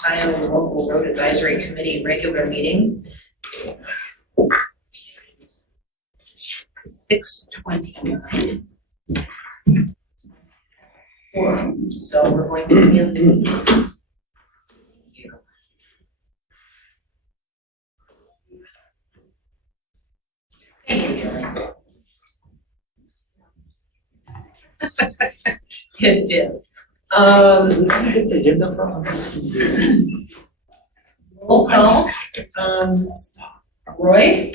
Scio Local Road Advisory Committee regular meeting. 6:29. So we're going to begin the meeting. Thank you, Jillian. It did. Roll call. Roy?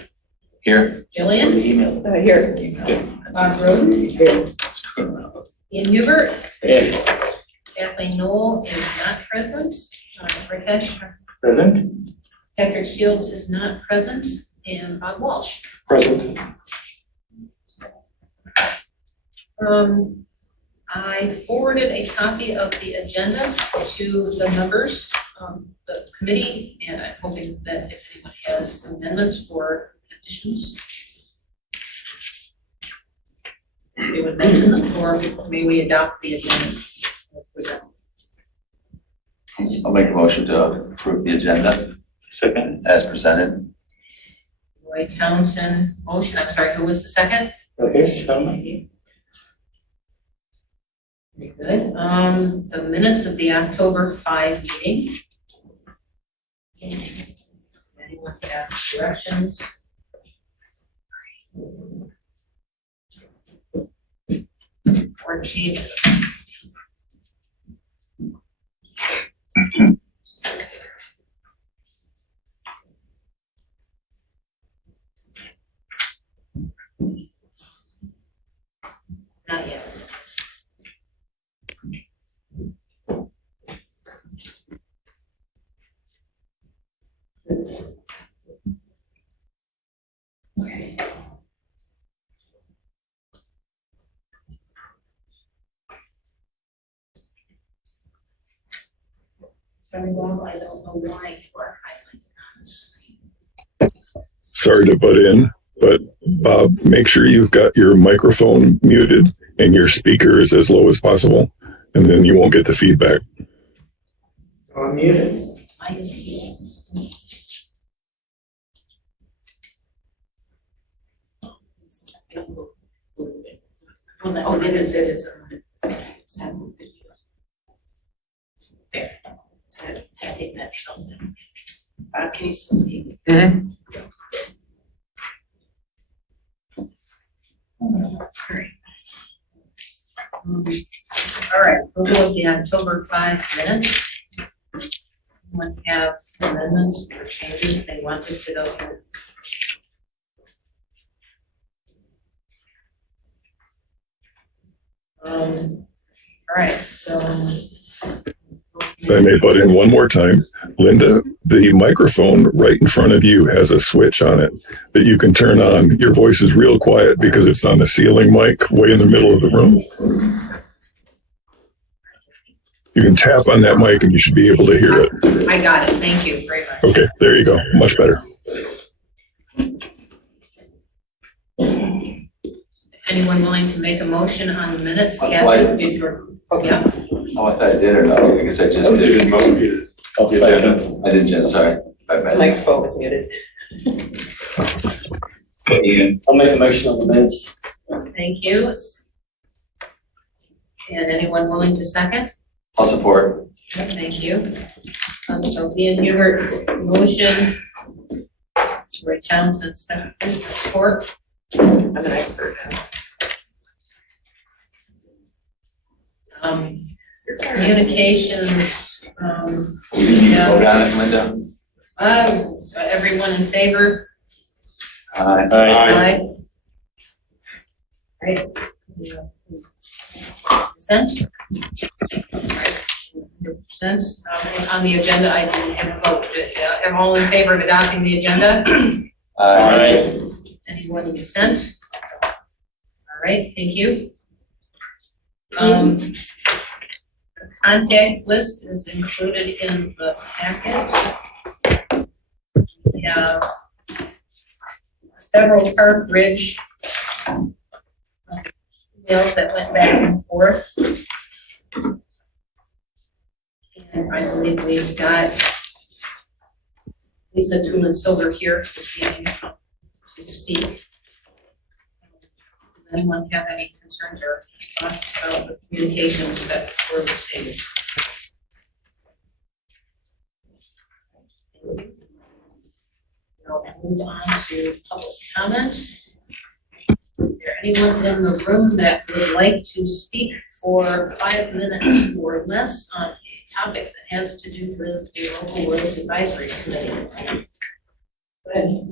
Here. Jillian? Here. Groden? Ian Hubert? Yes. Kathleen Knoll is not present. Rakesh? Present. Patrick Shields is not present. And Bob Walsh. Present. I forwarded a copy of the agenda to the members of the committee, and I'm hoping that if anyone has amendments or additions, we would mention them, or may we adopt the agenda as presented. I'll make a motion to approve the agenda. Second. As presented. Roy Townsend, motion. I'm sorry, who was the second? Rakesh, Sharma. Very good. The minutes of the October 5 meeting. Anyone have corrections? Or changes? Not yet. Okay. Sorry, Bob, I don't know why you are highlighting on the screen. Sorry to butt in, but Bob, make sure you've got your microphone muted and your speaker is as low as possible, and then you won't get the feedback. I'm muted. I just see. Well, that's what it is. There. I think that's something. Can you still see? All right, we'll go with the October 5 minutes. Anyone have amendments or changes they wanted to go through? All right, so. If I may butt in one more time, Linda, the microphone right in front of you has a switch on it that you can turn on. Your voice is real quiet because it's on the ceiling mic way in the middle of the room. You can tap on that mic and you should be able to hear it. I got it, thank you very much. Okay, there you go. Much better. Anyone willing to make a motion on the minutes? Why- Kathy, did your, yeah, Oh, I thought I did or not. I guess I just did. I'll second. I didn't, Jen, sorry. The microphone was muted. I'll make a motion on the minutes. thank you. And anyone willing to second? I'll support. Thank you. So Ian Hubert, motion. Roy Townsend, second, support. I'm an expert. Communications, You need to yeah. vote on it, Linda? Everyone in favor? Aye. Aye. Right. Consent? Consent. On the agenda, I didn't have a vote. Am all in favor of adopting the agenda? Aye. Anyone dissent? All right, thank you. The contact list is included in the packet. We have several Park Ridge emails that went back and forth. And I believe we've got Lisa Tulin Silver here this evening to speak. Does anyone have any concerns or thoughts about the communications that were received? I'll move on to public comment. Is there anyone in the room that would like to speak for 5 minutes or less on a topic that has to do with the local roads advisory committee? Go ahead.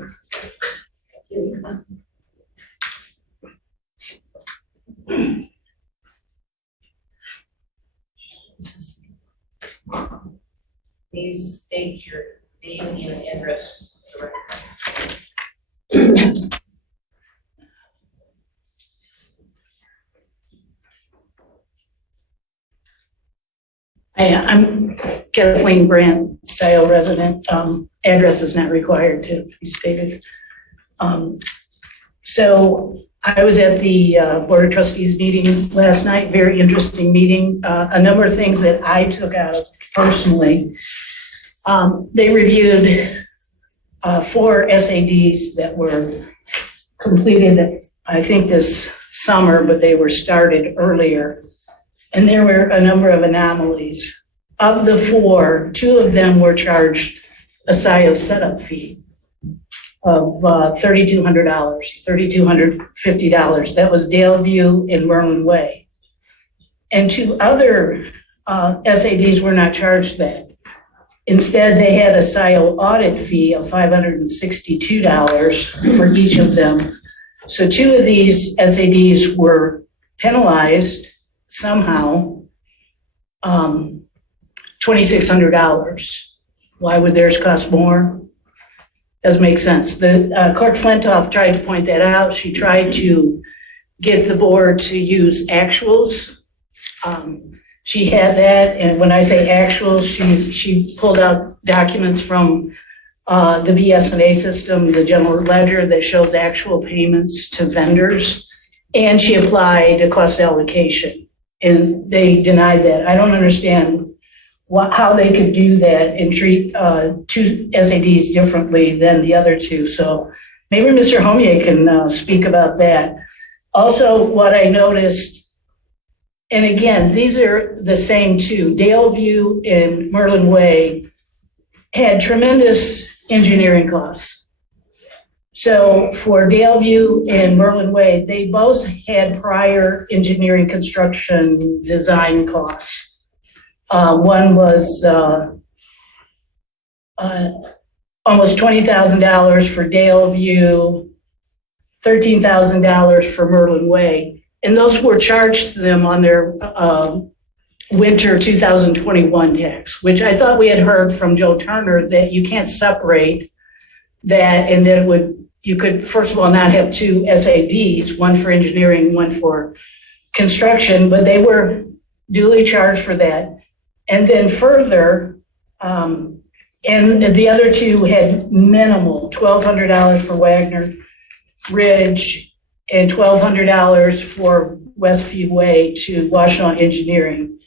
Please state your name and address for the record. Hi, I'm Kathleen Brandt, Scio resident. Address is not required to be stated. So I was at the Board of Trustees meeting last night, very interesting meeting. A number of things that I took out personally. They reviewed 4 SADs that were completed, I think this summer, but they were started earlier. And there were a number of anomalies. Of the 4, 2 of them were charged a Scio setup fee of $3,200, $3,250. That was Daleview and Merlin Way. And 2 other SADs were not charged that. Instead, they had a Scio audit fee of $562 for each of them. So 2 of these SADs were penalized somehow, $2,600. Why would theirs cost more? Doesn't make sense. The Clerk Flintoff tried to point that out. She tried to get the board to use actuals. She had that, and when I say actuals, she pulled out documents from the BS&A system, the general ledger that shows actual payments to vendors, and she applied a cost allocation. And they denied that. I don't understand how they could do that and treat 2 SADs differently than the other 2. So maybe Mr. Homier can speak about that. Also, what I noticed, and again, these are the same 2, Daleview and Merlin Way had tremendous engineering costs. So for Daleview and Merlin Way, they both had prior engineering construction design costs. One was almost $20,000 for Daleview, $13,000 for Merlin Way. And those were charged to them on their winter 2021 tax, which I thought we had heard from Joe Turner that you can't separate that, and that you could, first of all, not have 2 SADs, one for engineering, one for construction, but they were duly charged for that. And then further, and the other 2 had minimal, $1,200 for Wagner Ridge and $1,200 for Westview Way to Washtenaw Engineering.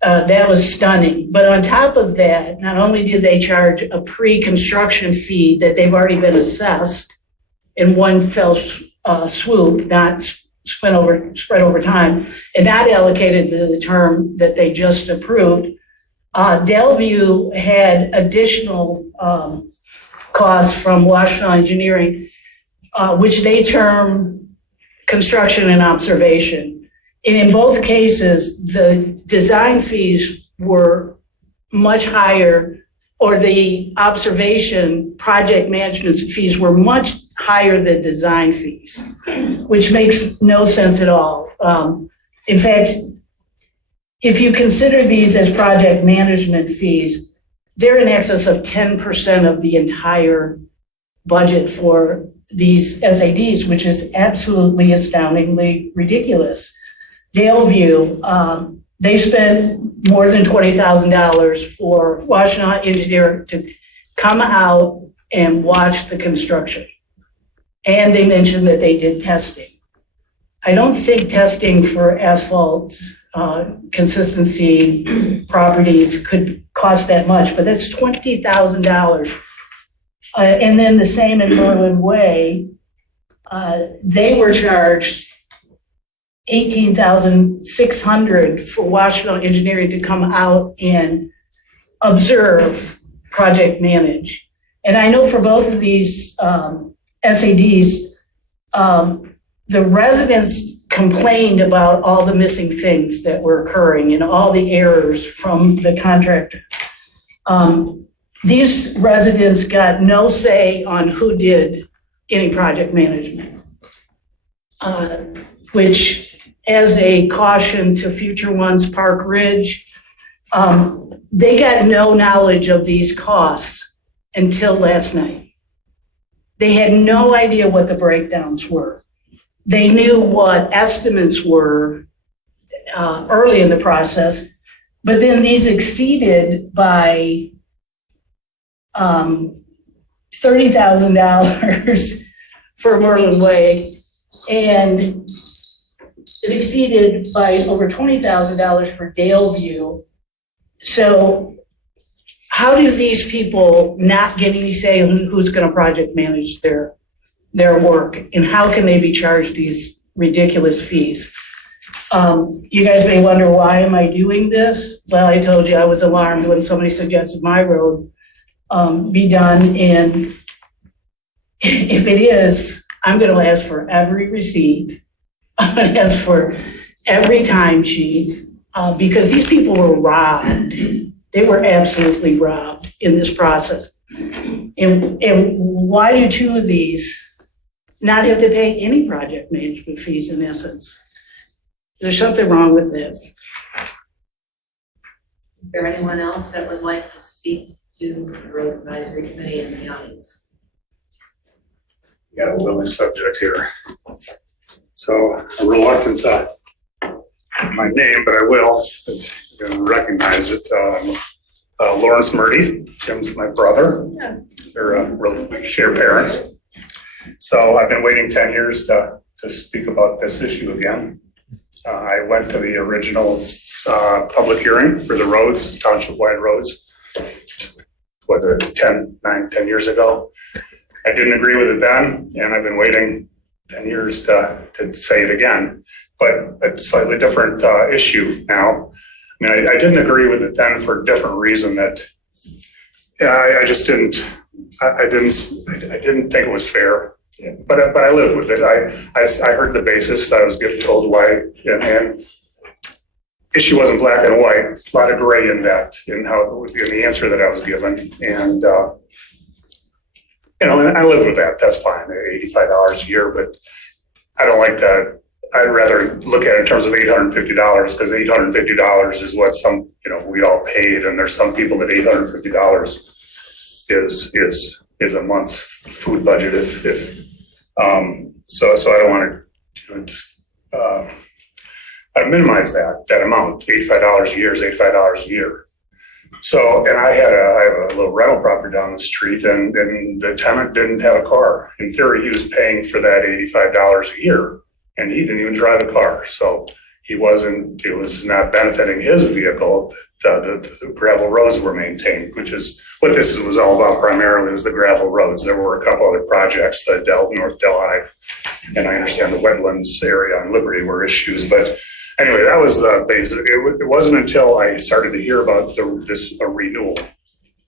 That was stunning. But on top of that, not only did they charge a pre-construction fee that they've already been assessed in one fell swoop, not spread over time, and not allocated to the term that they just approved. Daleview had additional costs from Washtenaw Engineering, which they term construction and observation. And in both cases, the design fees were much higher, or the observation project management fees were much higher than design fees, which makes no sense at all. In fact, if you consider these as project management fees, they're in excess of 10% of the entire budget for these SADs, which is absolutely astoundingly ridiculous. Daleview, they spent more than $20,000 for Washtenaw Engineer to come out and watch the construction. And they mentioned that they did testing. I don't think testing for asphalt consistency properties could cost that much, but that's $20,000. And then the same in Merlin Way, they were charged $18,600 for Washington Engineering to come out and observe, project manage. And I know for both of these SADs, the residents complained about all the missing things that were occurring and all the errors from the contractor. These residents got no say on who did any project management, which, as a caution to future ones, Park Ridge, they got no knowledge of these costs until last night. They had no idea what the breakdowns were. They knew what estimates were early in the process, but then these exceeded by $30,000 for Merlin Way, and it exceeded by over $20,000 for Daleview. So how do these people not get any say on who's going to project manage their work, and how can they be charged these ridiculous fees? You guys may wonder, why am I doing this? Well, I told you I was alarmed when somebody suggested my road be done, and if it is, I'm going to ask for every receipt. I'm going to ask for every timesheet, because these people were robbed. They were absolutely robbed in this process. And why do two of these not have to pay any project management fees in essence? There's something wrong with this. Is there anyone else that would like to speak to the Road Advisory Committee in the audience? Got a willing subject here. So I'm reluctant to my name, but I will. You're going to recognize it. Lawrence Murdy, Jim's my brother. Yeah. We share parents. So I've been waiting 10 years to speak about this issue again. I went to the original public hearing for the roads, township-wide roads, whether it's 10 years ago. I didn't agree with it then, and I've been waiting 10 years to say it again, but a slightly different issue now. I mean, I didn't agree with it then for a different reason that I just didn't, I didn't think it was fair, but I lived with it. I heard the basis. I was getting told why, and issue wasn't black and white, a lot of gray in that, in the answer that I was given. And, and I live with that. That's fine. $85 a year, but I don't like that. I'd rather look at it in terms of $850, because $850 is what we all paid. And there's some people that $850 is a month's food budget. So I don't want to just, I minimize that amount. $85 a year is $85 a year. So, and I have a little rental property down the street, and the tenant didn't have a car. In theory, he was paying for that $85 a year, and he didn't even drive a car. So it was not benefiting his vehicle. The gravel roads were maintained, which is what this was all about primarily, was the gravel roads. There were a couple other projects, the North Delhi, and I understand the wetlands area on Liberty were issues, but anyway, that was the basis. It wasn't until I started to hear about this renewal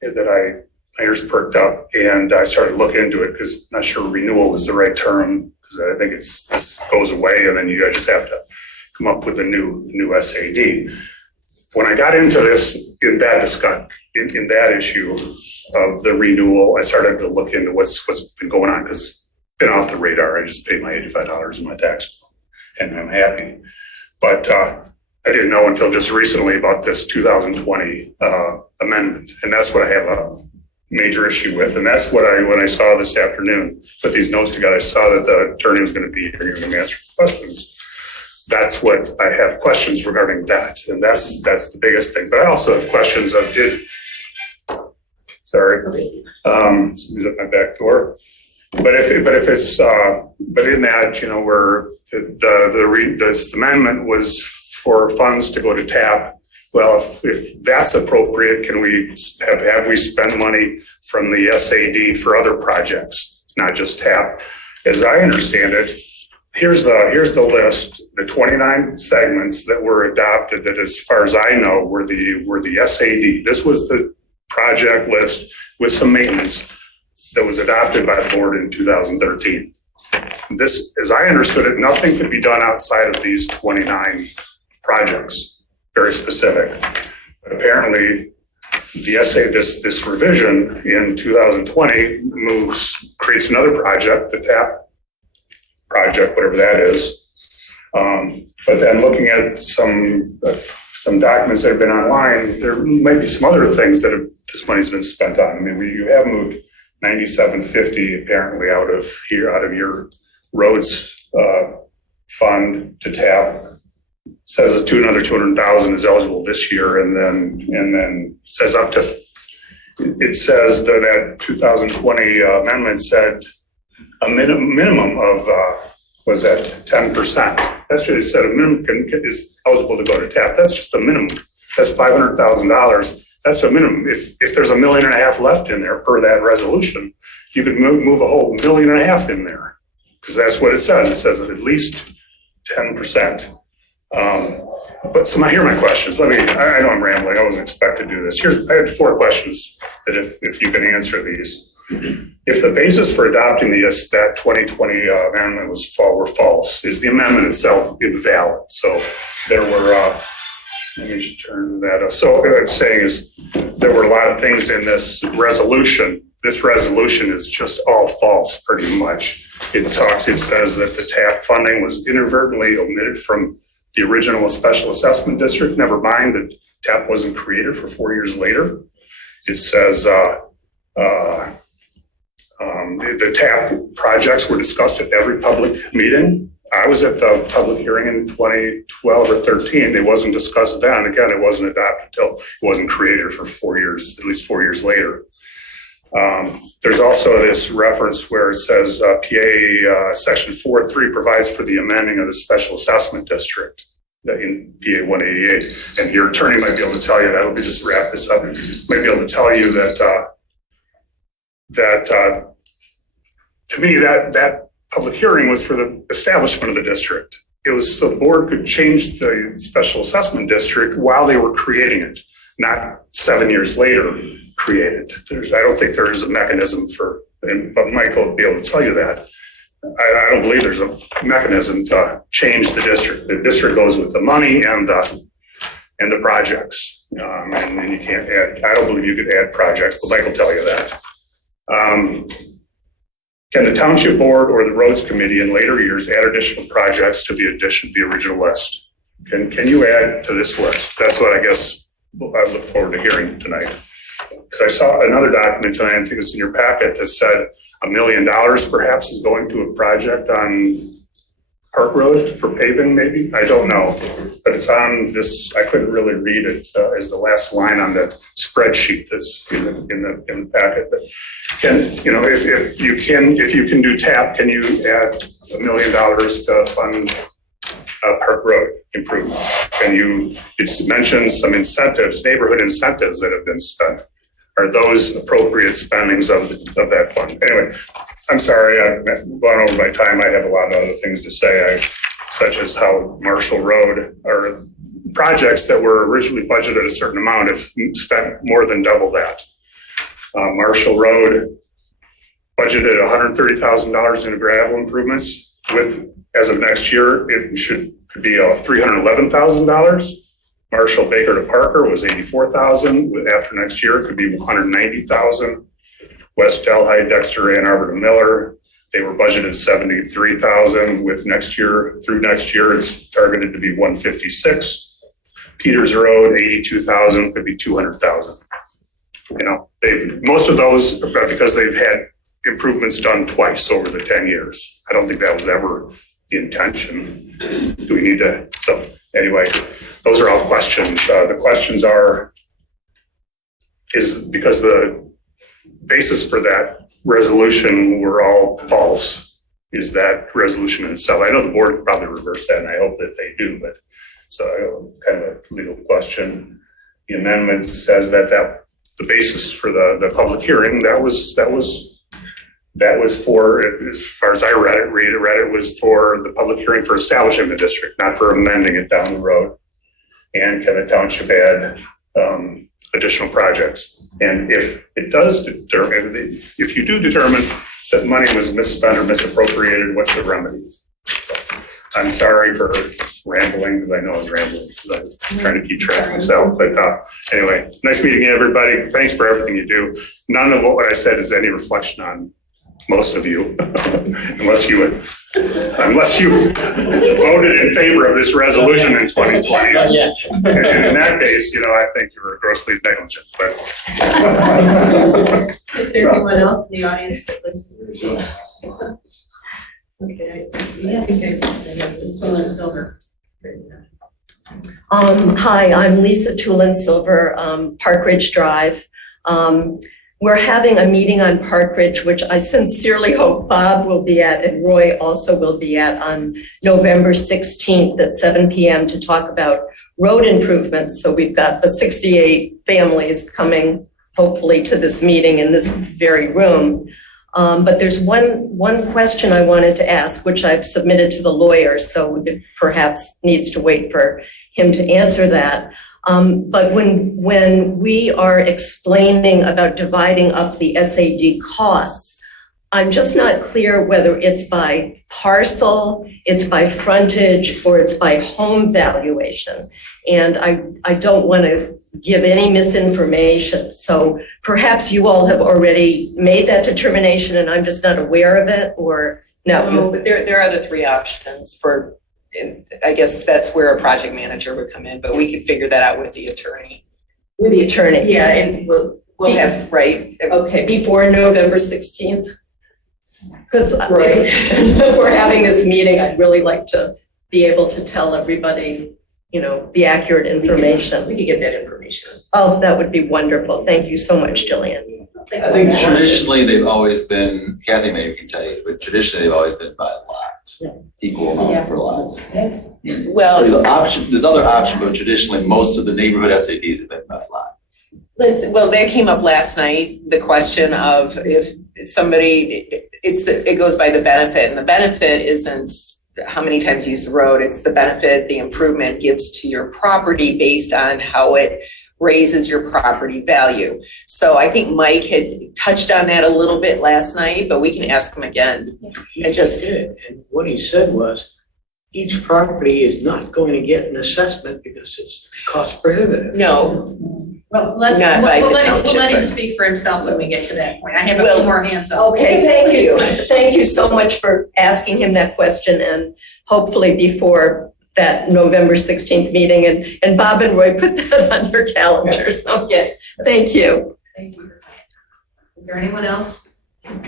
that my ears perked up, and I started to look into it, because I'm not sure renewal is the right term, because I think this goes away, and then you just have to come up with a new SAD. When I got into this, in that issue of the renewal, I started to look into what's been going on, because it's been off the radar. I just paid my $85 in my tax bill, and I'm happy. But I didn't know until just recently about this 2020 amendment, and that's what I have a major issue with. And that's what when I saw this afternoon, put these notes together, I saw that the attorney was going to be here and going to answer questions. That's what I have questions regarding that, and that's the biggest thing. But I also have questions of somebody's at my back door. But in that, where this amendment was for funds to go to TAP. Well, if that's appropriate, can we have we spent money from the SAD for other projects, not just TAP? As I understand it, here's the list, the 29 segments that were adopted that, as far as I know, were the SAD. This was the project list with some maintenance that was adopted by the board in 2013. This, as I understood it, nothing could be done outside of these 29 projects, very specific. But apparently, this revision in 2020 creates another project, the TAP project, whatever that is. But then looking at some documents that have been online, there might be some other things that this money's been spent on. I mean, you have moved 9750 apparently out of your roads fund to TAP. Says another 200,000 is eligible this year, and then says up to. It says that 2020 amendment said a minimum of was that 10%. That's just, it said a minimum is eligible to go to TAP. That's just a minimum. That's $500,000. That's a minimum. If there's $1.5 million left in there per that resolution, you could move a whole $1.5 million in there, because that's what it says. It says at least 10%. But here are my questions. I know I'm rambling. I wasn't expected to do this. I had 4 questions that if you can answer these. If the basis for adopting that 2020 amendment were false, is the amendment itself invalid? So there were, let me turn that up. So what I'm saying is there were a lot of things in this resolution. This resolution is just all false, pretty much. It says that the TAP funding was inadvertently omitted from the original special assessment district. Never mind that TAP wasn't created for 4 years later. It says the TAP projects were discussed at every public meeting. I was at the public hearing in 2012 or 13. It wasn't discussed then. Again, it wasn't adopted until it wasn't created for 4 years, at least 4 years later. There's also this reference where it says PA section 4.3 provides for the amending of the special assessment district in PA 188. And your attorney might be able to tell you that. Let me just wrap this up. Might be able to tell you that to me, that public hearing was for the establishment of the district. It was so the board could change the special assessment district while they were creating it, not 7 years later created. I don't think there is a mechanism but Michael will be able to tell you that. I don't believe there's a mechanism to change the district. The district goes with the money and the projects. And you can't add, I don't believe you could add projects, but Mike will tell you that. Can the Township Board or the Roads Committee in later years add additional projects to the original list? Can you add to this list? That's what I guess I look forward to hearing tonight. Because I saw another document tonight, I think it's in your packet, that said $1 million perhaps is going to a project on Park Road for paving, maybe? I don't know, but it's on this. I couldn't really read it as the last line on that spreadsheet that's in the packet. But if you can do TAP, can you add $1 million to fund Park Road improvement? It's mentioned some incentives, neighborhood incentives that have been spent. Are those appropriate spendings of that fund? Anyway, I'm sorry, I've gone over my time. I have a lot of other things to say, such as how Marshall Road or projects that were originally budgeted a certain amount have spent more than double that. Marshall Road budgeted $130,000 in gravel improvements. As of next year, it could be $311,000. Marshall Baker to Parker was $84,000. After next year, it could be $190,000. West Delhi, Dexter, Ann Arbor to Miller, they were budgeted $73,000. Through next year, it's targeted to be $156,000. Peters Road, $82,000, could be $200,000. Most of those because they've had improvements done twice over the 10 years. I don't think that was ever the intention. Do we need to? So anyway, those are all questions. The questions is because the basis for that resolution were all false. Is that resolution itself? I know the board could probably reverse that, and I hope that they do, but So kind of a legal question. The amendment says that the basis for the public hearing, that was for, as far as I read it was for the public hearing for establishing the district, not for amending it down the road. And can the township add additional projects? And if it does determine, if you do determine that money was misspent or misappropriated, what's the remedy? I'm sorry for rambling, because I know I was rambling, because I'm trying to keep track of myself. But anyway, nice meeting everybody. Thanks for everything you do. None of what I said is any reflection on most of you, unless you voted in favor of this resolution in 2020. Not yet. And in that case, I think you were grossly negligent. But Is there anyone else in the audience that listens? Okay. Hi, I'm Lisa Tulin Silver, Park Ridge Drive. We're having a meeting on Park Ridge, which I sincerely hope Bob will be at and Roy also will be at on November 16th at 7 p.m. to talk about road improvements. So we've got the 68 families coming hopefully to this meeting in this very room. But there's one question I wanted to ask, which I've submitted to the lawyer, so it perhaps needs to wait for him to answer that. But when we are explaining about dividing up the SAD costs, I'm just not clear whether it's by parcel, it's by frontage, or it's by home valuation. And I don't want to give any misinformation. So perhaps you all have already made that determination and I'm just not aware of it, or no? No, but there are the three options for, I guess that's where a project manager would come in, but we could figure that out with the attorney. With the attorney? Yeah, and we'll have, right? Okay, before November 16th? Because Right. we're having this meeting, I'd really like to be able to tell everybody, the accurate information. We could get that information. Oh, that would be wonderful. Thank you so much, Jillian. I think traditionally they've always been, Kathy maybe can tell you, but traditionally they've always been by lot, equal amounts per lot. Well, There's other option, but traditionally most of the neighborhood SADs have been by lot. that came up last night, the question of if somebody, it goes by the benefit, and the benefit isn't how many times you use the road, it's the benefit the improvement gives to your property based on how it raises your property value. So I think Mike had touched on that a little bit last night, but we can ask him again. It's just, And what he said was, each property is not going to get an assessment because it's cost prohibitive. no, Well, Not by the we'll let him township, speak for himself when we get to that point. I have a Well, few more hands up. Okay, thank you. Thank you so much for asking him that question, and hopefully before that November 16th meeting, and Bob and Roy put that on your calendars. Okay, thank you. Thank you. Is there anyone else?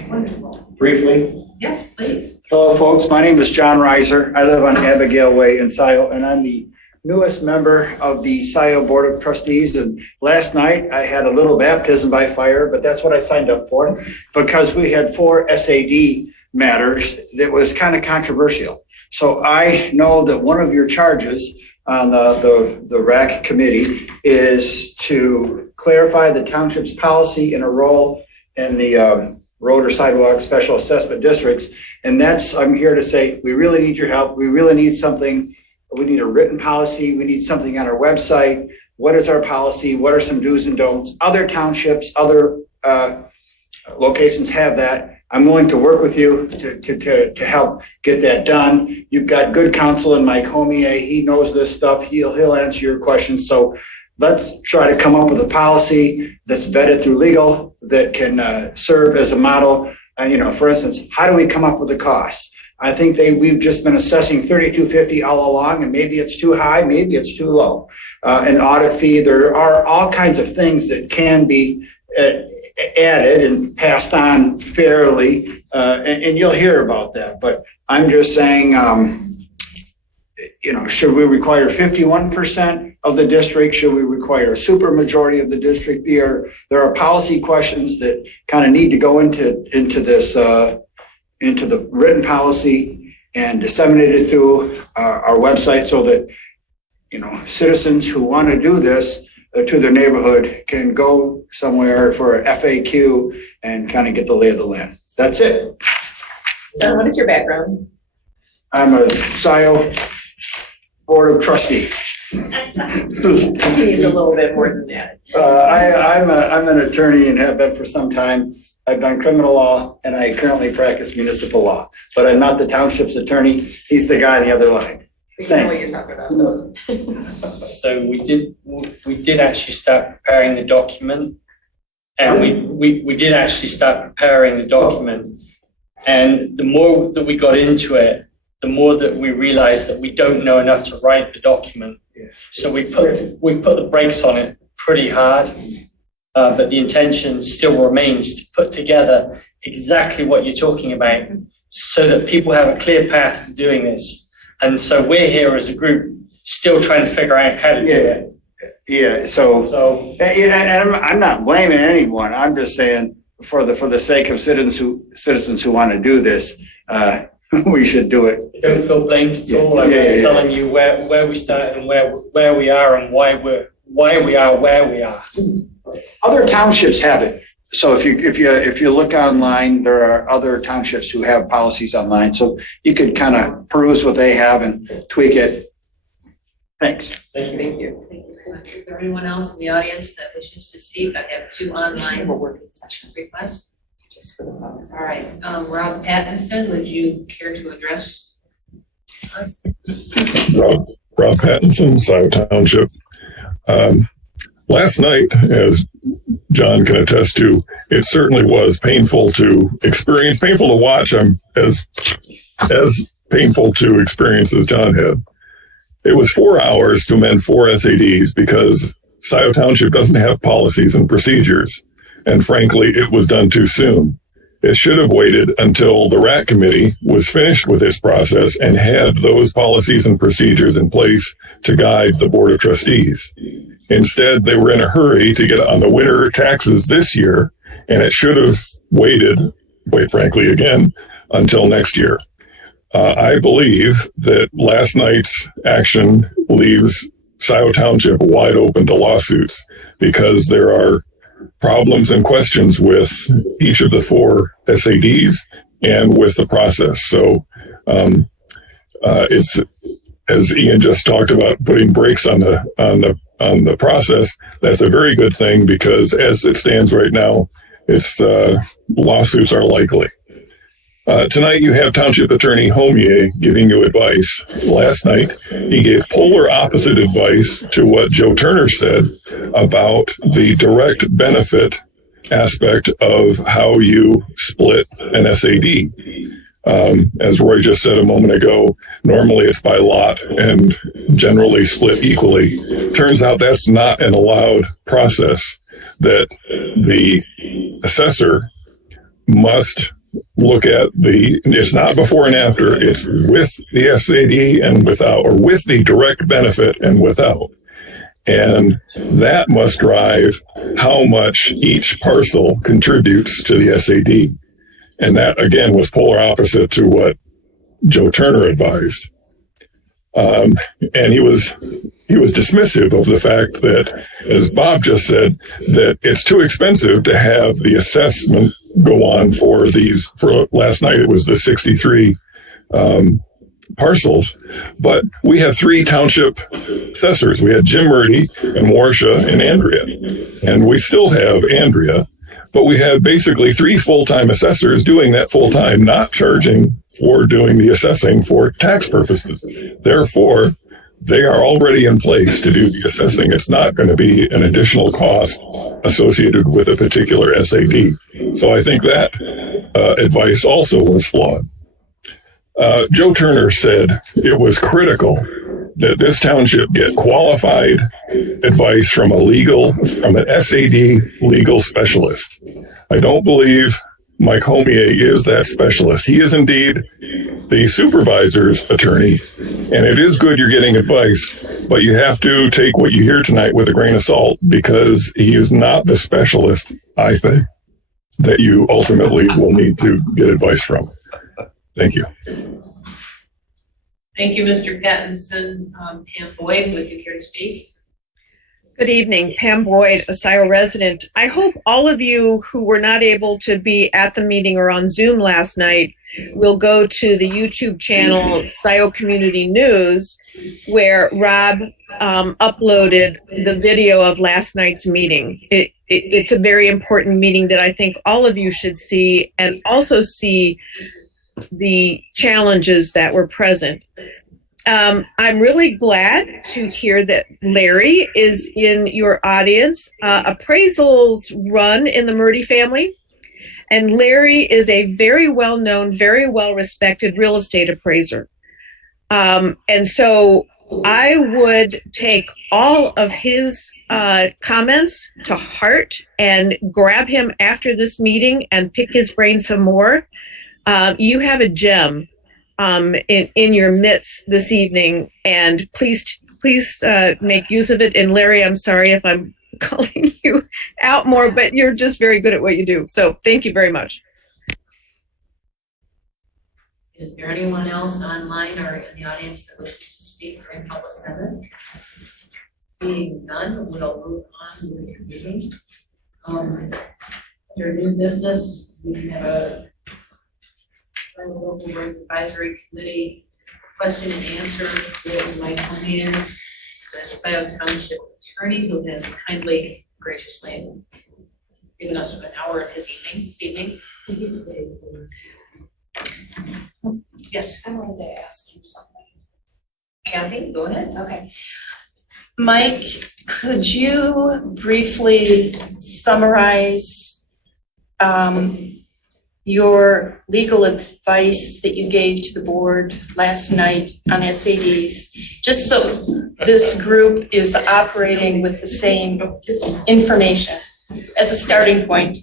Wonderful. Briefly. Yes, please. Hello, folks. My name is John Reiser. I live on Abigail Way in Scio, and I'm the newest member of the Scio Board of Trustees. And last night I had a little baptism by fire, but that's what I signed up for because we had 4 SAD matters that was kind of controversial. So I know that one of your charges on the RAC Committee is to clarify the township's policy and a role in the road or sidewalk special assessment districts. And I'm here to say, we really need your help. We really need something. We need a written policy. We need something on our website. What is our policy? What are some do's and don'ts? Other townships, other locations have that. I'm willing to work with you to help get that done. You've got good counsel in Mike Homier. He knows this stuff. He'll answer your questions. So let's try to come up with a policy that's vetted through legal that can serve as a model. For instance, how do we come up with the costs? I think we've just been assessing $32.50 all along, and maybe it's too high, maybe it's too low. An audit fee, there are all kinds of things that can be added and passed on fairly, and you'll hear about that. But I'm just saying, should we require 51% of the district? Should we require a super majority of the district? There are policy questions that kind of need to go into this, into the written policy and disseminate it through our website so that citizens who want to do this to their neighborhood can go somewhere for a FAQ and kind of get the lay of the land. That's it. So what is your background? I'm a Scio Board of Trustee. He needs a little bit more than that. I'm an attorney and have been for some time. I've done criminal law and I currently practice municipal law, but I'm not the township's attorney. He's the guy on the other line. You know what you're talking about, though. So we did actually start preparing the document, and we did actually start preparing the document. And the more that we got into it, the more that we realized that we don't know enough to write the document. So we put the brakes on it pretty hard, but the intention still remains to put together exactly what you're talking about, so that people have a clear path to doing this. And so we're here as a group still trying to figure out how to do it. Yeah, so and I'm not blaming anyone. I'm just saying for the sake of citizens who want to do this, we should do it. Don't feel blamed at all. I'm just telling you where we started and where we are and why we are where we are. Other townships have it. So if you look online, there are other townships who have policies online. So you could kind of peruse what they have and tweak it. Thanks. Thank you. Thank you. Thank you very much. Is there anyone else in the audience that wishes to speak? I have 2 online requests. Just for the public. All right, Rob Pattinson, would you care to address us? Rob Pattinson, Scio Township. Last night, as John can attest to, it certainly was painful to experience, painful to watch. I'm as painful to experience as John had. It was 4 hours to amend 4 SADs because Scio Township doesn't have policies and procedures. And frankly, it was done too soon. It should have waited until the RAC Committee was finished with its process and had those policies and procedures in place to guide the Board of Trustees. Instead, they were in a hurry to get on the winter taxes this year, and it should have waited, quite frankly, again, until next year. I believe that last night's action leaves Scio Township wide open to lawsuits because there are problems and questions with each of the 4 SADs and with the process. So it's, as Ian just talked about, putting brakes on the process. That's a very good thing because as it stands right now, it's lawsuits are likely. Tonight you have Township Attorney Homier giving you advice. Last night he gave polar opposite advice to what Joe Turner said about the direct benefit aspect of how you split an SAD. As Roy just said a moment ago, normally it's by lot and generally split equally. Turns out that's not an allowed process, that the assessor must look at it's not before and after, it's with the SAD and without, or with the direct benefit and without. And that must drive how much each parcel contributes to the SAD. And that, again, was polar opposite to what Joe Turner advised. And he was dismissive of the fact that, as Bob just said, that it's too expensive to have the assessment go on for last night it was the 63 parcels. But we had 3 township assessors. We had Jim Murdy and Warsha and Andrea. And we still have Andrea. But we had basically 3 full-time assessors doing that full-time, not charging for doing the assessing for tax purposes. Therefore, they are already in place to do the assessing. It's not going to be an additional cost associated with a particular SAD. So I think that advice also was flawed. Joe Turner said it was critical that this township get qualified advice from an SAD legal specialist. I don't believe Mike Homier is that specialist. He is indeed the supervisor's attorney, and it is good you're getting advice, but you have to take what you hear tonight with a grain of salt because he is not the specialist, I think, that you ultimately will need to get advice from. Thank you. Thank you, Mr. Pattinson. Pam Boyd, would you care to speak? Good evening, Pam Boyd, a Scio resident. I hope all of you who were not able to be at the meeting or on Zoom last night will go to the YouTube channel Scio Community News, where Rob uploaded the video of last night's meeting. It's a very important meeting that I think all of you should see, and also see the challenges that were present. I'm really glad to hear that Larry is in your audience. Appraisals run in the Murdy family, and Larry is a very well-known, very well-respected real estate appraiser. And so I would take all of his comments to heart and grab him after this meeting and pick his brain some more. You have a gem in your midst this evening, and please make use of it. And Larry, I'm sorry if I'm calling you out more, but you're just very good at what you do. So thank you very much. Is there anyone else online or in the audience that wishes to speak during public comment? Being none, we'll move on with the meeting. Under new business, we have a local roads advisory committee question and answer with my command, the Scio Township attorney, who has kindly, graciously given us an hour of his this evening. Yes. I wanted to ask you something. Kathy, go ahead. Okay. Mike, could you briefly summarize your legal advice that you gave to the board last night on SADs, just so this group is operating with the same information as a starting point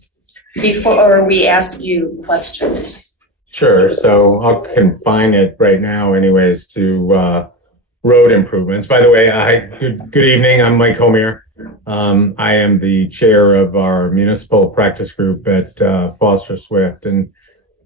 before we ask you questions? Sure. So I'll confine it right now anyways to road improvements. By the way, good evening. I'm Mike Homier. I am the chair of our municipal practice group at Foster Swift. And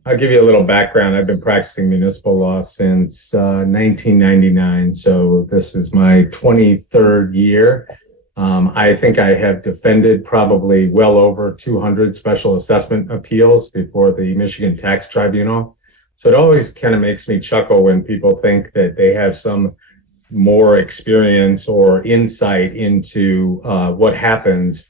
I'll give you a little background. I've been practicing municipal law since 1999. So this is my 23rd year. I think I have defended probably well over 200 special assessment appeals before the Michigan Tax Tribunal. So it always kind of makes me chuckle when people think that they have some more experience or insight into what happens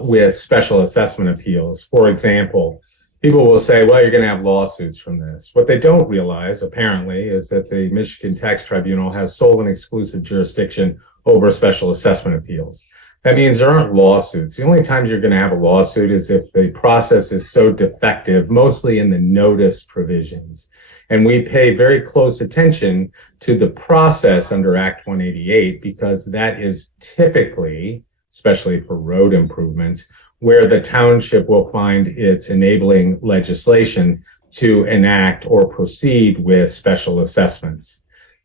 with special assessment appeals. For example, people will say, well, you're going to have lawsuits from this. What they don't realize, apparently, is that the Michigan Tax Tribunal has sole and exclusive jurisdiction over special assessment appeals. That means there aren't lawsuits. The only time you're going to have a lawsuit is if the process is so defective, mostly in the notice provisions. And we pay very close attention to the process under Act 188 because that is typically, especially for road improvements, where the township will find its enabling legislation to enact or proceed with special assessments.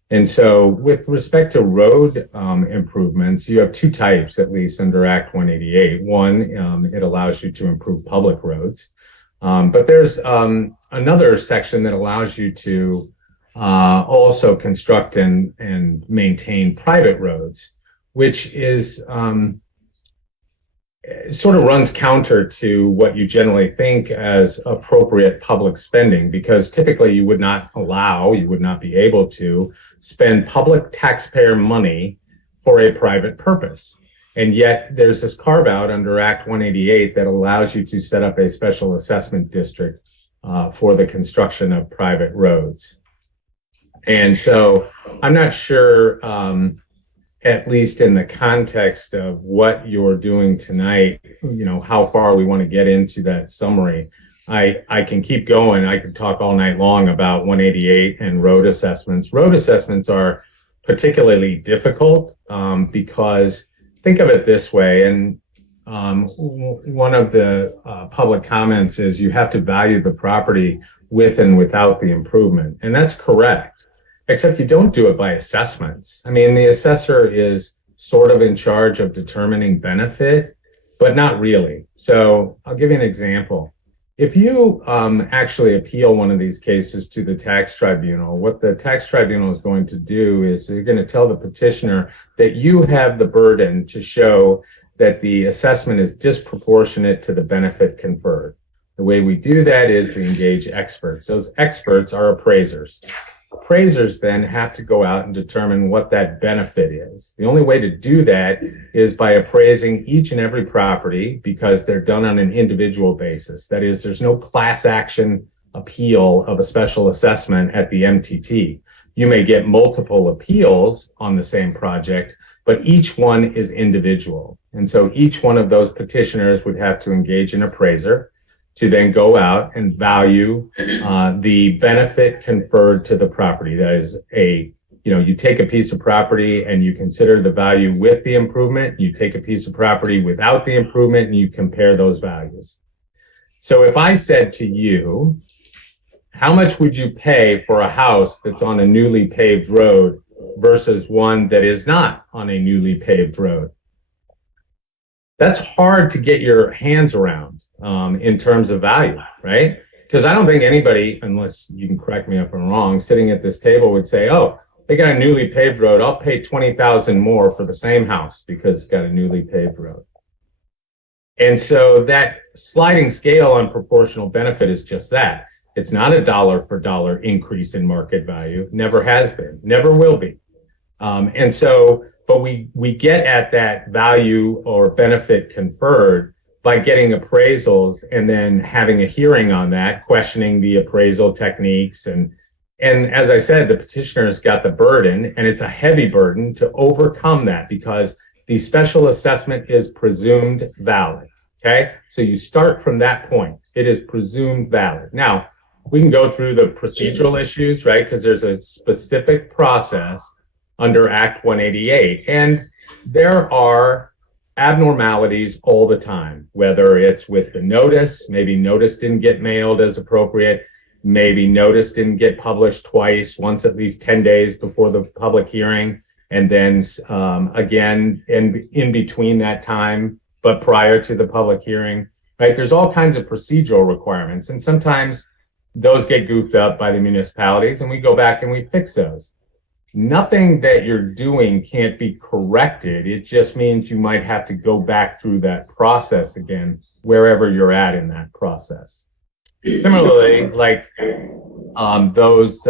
And so with respect to road improvements, you have two types, at least under Act 188. One, it allows you to improve public roads. But there's another section that allows you to also construct and maintain private roads, which is sort of runs counter to what you generally think as appropriate public spending, because typically you would not be able to spend public taxpayer money for a private purpose. And yet there's this carve out under Act 188 that allows you to set up a special assessment district for the construction of private roads. And so I'm not sure, at least in the context of what you're doing tonight, how far we want to get into that summary. I can keep going. I could talk all night long about 188 and road assessments. Road assessments are particularly difficult because think of it this way, and one of the public comments is you have to value the property with and without the improvement. And that's correct, except you don't do it by assessments. I mean, the assessor is sort of in charge of determining benefit, but not really. So I'll give you an example. If you actually appeal one of these cases to the tax tribunal, what the tax tribunal is going to do is they're going to tell the petitioner that you have the burden to show that the assessment is disproportionate to the benefit conferred. The way we do that is we engage experts. Those experts are appraisers. Appraisers then have to go out and determine what that benefit is. The only way to do that is by appraising each and every property because they're done on an individual basis. That is, there's no class action appeal of a special assessment at the MTT. You may get multiple appeals on the same project, but each one is individual. And so each one of those petitioners would have to engage an appraiser to then go out and value the benefit conferred to the property. That is you take a piece of property and you consider the value with the improvement. You take a piece of property without the improvement and you compare those values. So if I said to you, how much would you pay for a house that's on a newly paved road versus one that is not on a newly paved road? That's hard to get your hands around in terms of value, right? Because I don't think anybody, unless you can correct me if I'm wrong, sitting at this table would say, oh, they got a newly paved road, I'll pay $20,000 more for the same house because it's got a newly paved road. And so that sliding scale on proportional benefit is just that. It's not a dollar for dollar increase in market value, never has been, never will be. But we get at that value or benefit conferred by getting appraisals and then having a hearing on that, questioning the appraisal techniques. And as I said, the petitioner's got the burden, and it's a heavy burden to overcome that because the special assessment is presumed valid, okay? So you start from that point. It is presumed valid. Now, we can go through the procedural issues, right? Because there's a specific process under Act 188. And there are abnormalities all the time, whether it's with the notice, maybe notice didn't get mailed as appropriate, maybe notice didn't get published twice, once at least 10 days before the public hearing, and then again in between that time, but prior to the public hearing, right? There's all kinds of procedural requirements, and sometimes those get goofed up by the municipalities, and we go back and we fix those. Nothing that you're doing can't be corrected. It just means you might have to go back through that process again, wherever you're at in that process. Similarly, like those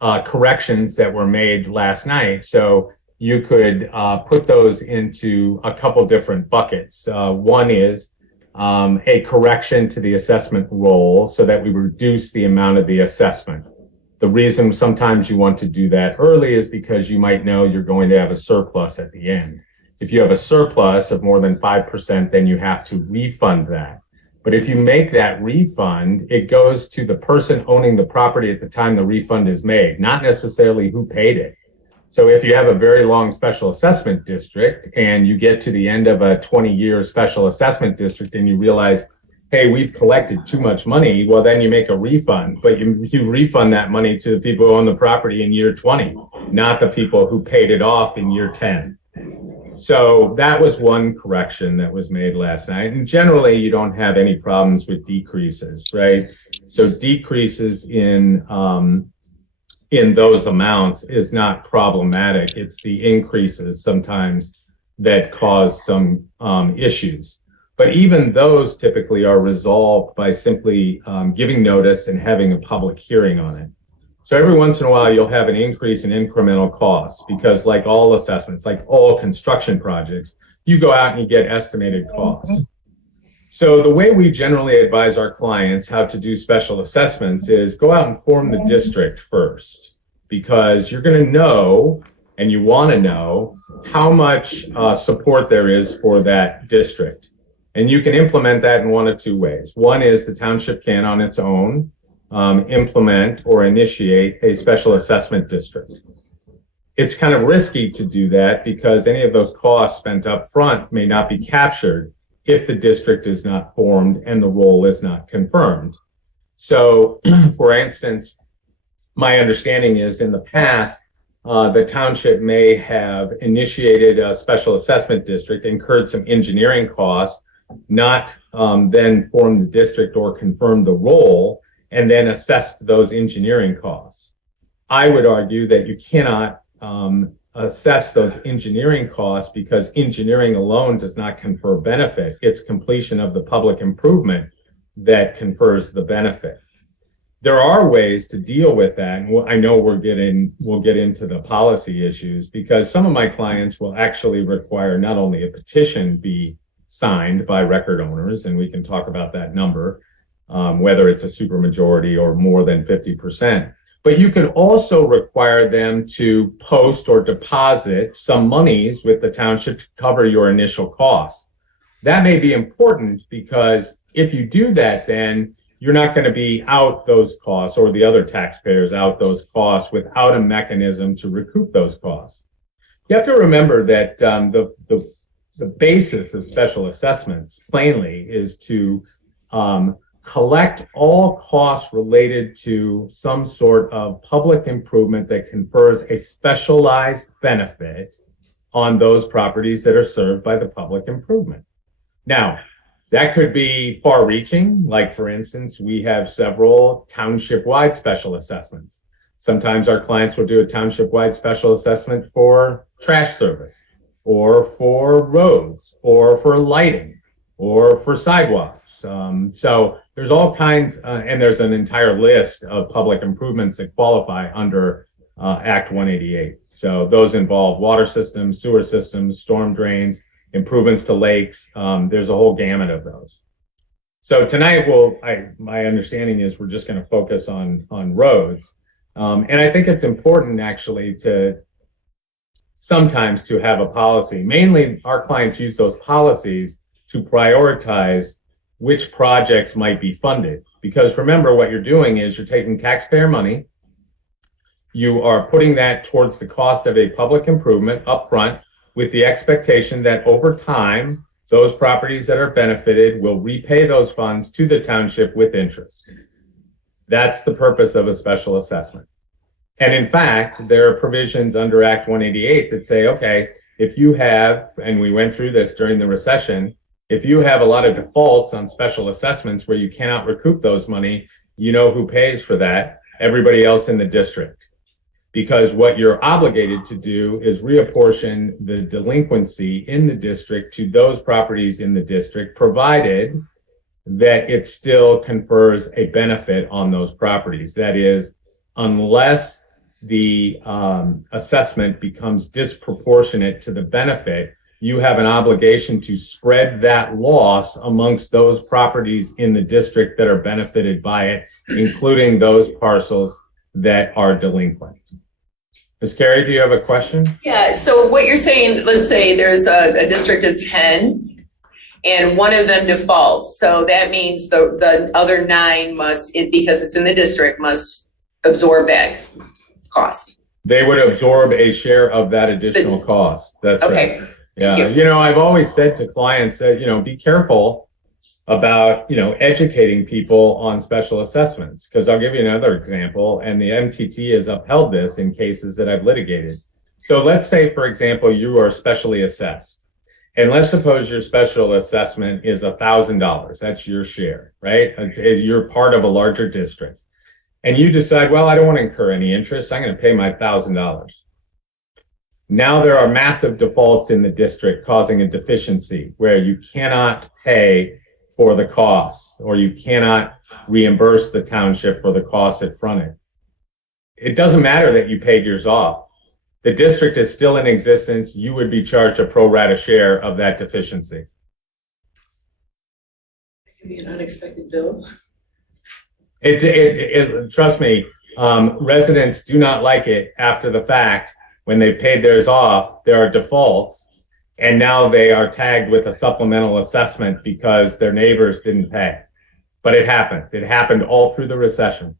corrections that were made last night. So you could put those into a couple different buckets. One is a correction to the assessment roll so that we reduce the amount of the assessment. The reason sometimes you want to do that early is because you might know you're going to have a surplus at the end. If you have a surplus of more than 5%, then you have to refund that. But if you make that refund, it goes to the person owning the property at the time the refund is made, not necessarily who paid it. So if you have a very long special assessment district and you get to the end of a 20-year special assessment district and you realize, hey, we've collected too much money, well, then you make a refund, but you refund that money to the people who own the property in year 20, not the people who paid it off in year 10. So that was one correction that was made last night. And generally, you don't have any problems with decreases, right? So decreases in those amounts is not problematic. It's the increases sometimes that cause some issues. But even those typically are resolved by simply giving notice and having a public hearing on it. So every once in a while, you'll have an increase in incremental costs because like all assessments, like all construction projects, you go out and you get estimated costs. So the way we generally advise our clients how to do special assessments is go out and form the district first, because you're going to know, and you want to know, how much support there is for that district. And you can implement that in one of two ways. One is the township can on its own implement or initiate a special assessment district. It's kind of risky to do that because any of those costs spent up front may not be captured if the district is not formed and the role is not confirmed. So, for instance, my understanding is in the past, the township may have initiated a special assessment district, incurred some engineering costs, not then formed the district or confirmed the role and then assessed those engineering costs. I would argue that you cannot assess those engineering costs because engineering alone does not confer benefit. It's completion of the public improvement that confers the benefit. There are ways to deal with that. And I know we'll get into the policy issues because some of my clients will actually require not only a petition be signed by record owners, and we can talk about that number, whether it's a supermajority or more than 50%, but you can also require them to post or deposit some monies with the township to cover your initial costs. That may be important because if you do that, then you're not going to be out those costs or the other taxpayers out those costs without a mechanism to recoup those costs. You have to remember that the basis of special assessments plainly is to collect all costs related to some sort of public improvement that confers a specialized benefit on those properties that are served by the public improvement. Now, that could be far-reaching, like for instance, we have several township-wide special assessments. Sometimes our clients will do a township-wide special assessment for trash service, or for roads, or for lighting, or for sidewalks. So there's all kinds, and there's an entire list of public improvements that qualify under Act 188. So those involve water systems, sewer systems, storm drains, improvements to lakes. There's a whole gamut of those. So tonight, my understanding is we're just going to focus on roads. And I think it's important actually sometimes to have a policy. Mainly our clients use those policies to prioritize which projects might be funded. Because remember, what you're doing is you're taking taxpayer money, you are putting that towards the cost of a public improvement up front with the expectation that over time, those properties that are benefited will repay those funds to the township with interest. That's the purpose of a special assessment. And in fact, there are provisions under Act 188 that say, okay, if you have, and we went through this during the recession, if you have a lot of defaults on special assessments where you cannot recoup those money, you know who pays for that? Everybody else in the district. Because what you're obligated to do is reapportion the delinquency in the district to those properties in the district, provided that it still confers a benefit on those properties. That is, unless the assessment becomes disproportionate to the benefit, you have an obligation to spread that loss amongst those properties in the district that are benefited by it, including those parcels that are delinquent. Ms. Kerry, do you have a question? Yeah, so what you're saying, let's say there's a district of 10 and one of them defaults. So that means the other 9 must, because it's in the district, must absorb that cost. They would absorb a share of that additional cost. That's okay. Right. Yeah, you know, I've always said to clients that, you know, be careful about, you know, educating people on special assessments. Because I'll give you another example, and the MTT has upheld this in cases that I've litigated. So let's say, for example, you are specially assessed. And let's suppose your special assessment is $1,000. That's your share, right? You're part of a larger district. And you decide, well, I don't want to incur any interest. I'm going to pay my $1,000. Now there are massive defaults in the district causing a deficiency where you cannot pay for the costs, or you cannot reimburse the township for the costs it fronted. It doesn't matter that you paid yours off. The district is still in existence. You would be charged a pro rata share of that deficiency. It could be an unexpected bill. Trust me, residents do not like it after the fact. When they've paid theirs off, there are defaults, and now they are tagged with a supplemental assessment because their neighbors didn't pay. But it happens. It happened all through the recession.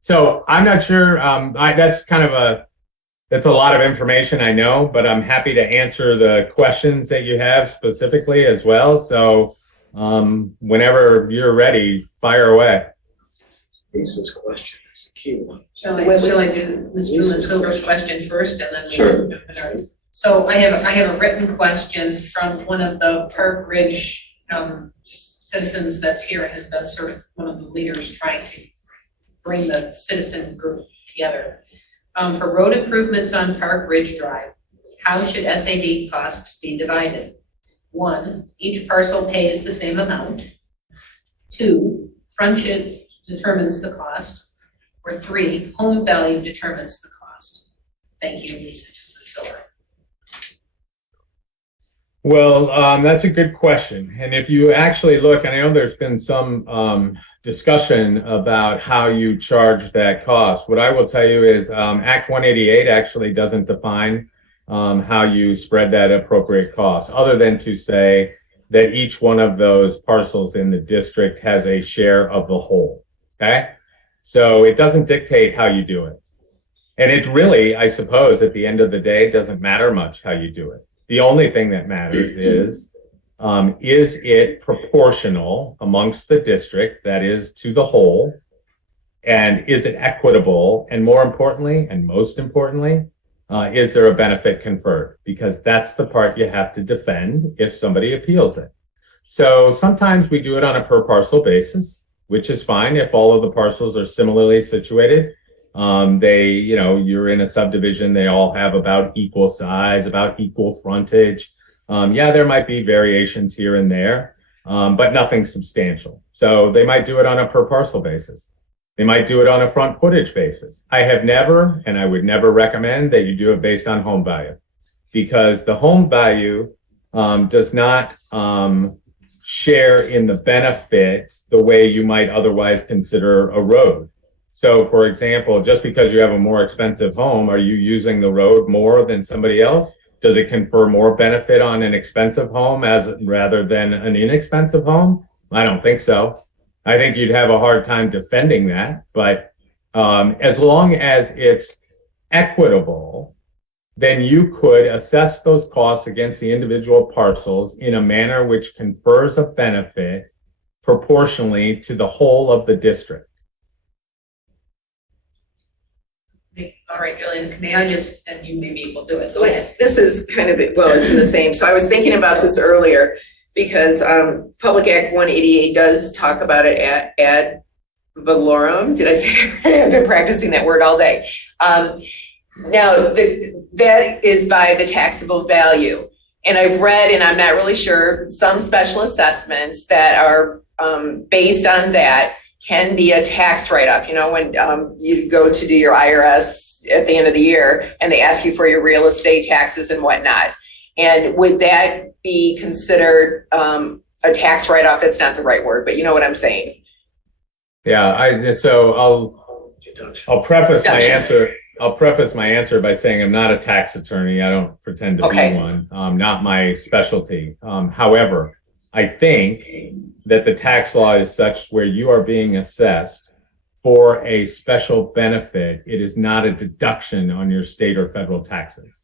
So I'm not sure, that's a lot of information, I know, but I'm happy to answer the questions that you have specifically as well. So whenever you're ready, fire away. Lisa's question is the key one. Shall I do Ms. Silver's question first and then? Sure. So I have a written question from one of the Park Ridge citizens that's here and has been sort of one of the leaders trying to bring the citizen group together. For road improvements on Park Ridge Drive, how should SAD costs be divided? 1, each parcel pays the same amount. 2, frontage determines the cost. Or 3, home value determines the cost. Thank you, Lisa Silver. Well, that's a good question. And if you actually look, and I know there's been some discussion about how you charge that cost. What I will tell you is Act 188 actually doesn't define how you spread that appropriate cost, other than to say that each one of those parcels in the district has a share of the whole, okay? So it doesn't dictate how you do it. And it really, I suppose, at the end of the day, doesn't matter much how you do it. The only thing that matters is it proportional amongst the district, that is to the whole, and is it equitable? And more importantly, and most importantly, is there a benefit conferred? Because that's the part you have to defend if somebody appeals it. So sometimes we do it on a per parcel basis, which is fine if all of the parcels are similarly situated. You're in a subdivision, they all have about equal size, about equal frontage. Yeah, there might be variations here and there, but nothing substantial. So they might do it on a per parcel basis. They might do it on a front footage basis. I have never, and I would never recommend that you do it based on home value, because the home value does not share in the benefit the way you might otherwise consider a road. So, for example, just because you have a more expensive home, are you using the road more than somebody else? Does it confer more benefit on an expensive home rather than an inexpensive home? I don't think so. I think you'd have a hard time defending that. But as long as it's equitable, then you could assess those costs against the individual parcels in a manner which confers a benefit proportionally to the whole of the district. All right, Jillian, may I just, and you maybe will do it. Go ahead. This is kind of, it's in the same. So I was thinking about this earlier because Public Act 188 does talk about it ad valorem. Did I say that? I've been practicing that word all day. Now, that is by the taxable value. And I've read, and I'm not really sure, some special assessments that are based on that can be a tax write-off. You know, when you go to do your IRS at the end of the year and they ask you for your real estate taxes and whatnot. And would that be considered a tax write-off? That's not the right word, but you know what I'm saying. Yeah, I'll preface my answer. I'll preface my answer by saying I'm not a tax attorney. I don't pretend to be one. Not my specialty. However, I think that the tax law is such where you are being assessed for a special benefit. It is not a deduction on your state or federal taxes,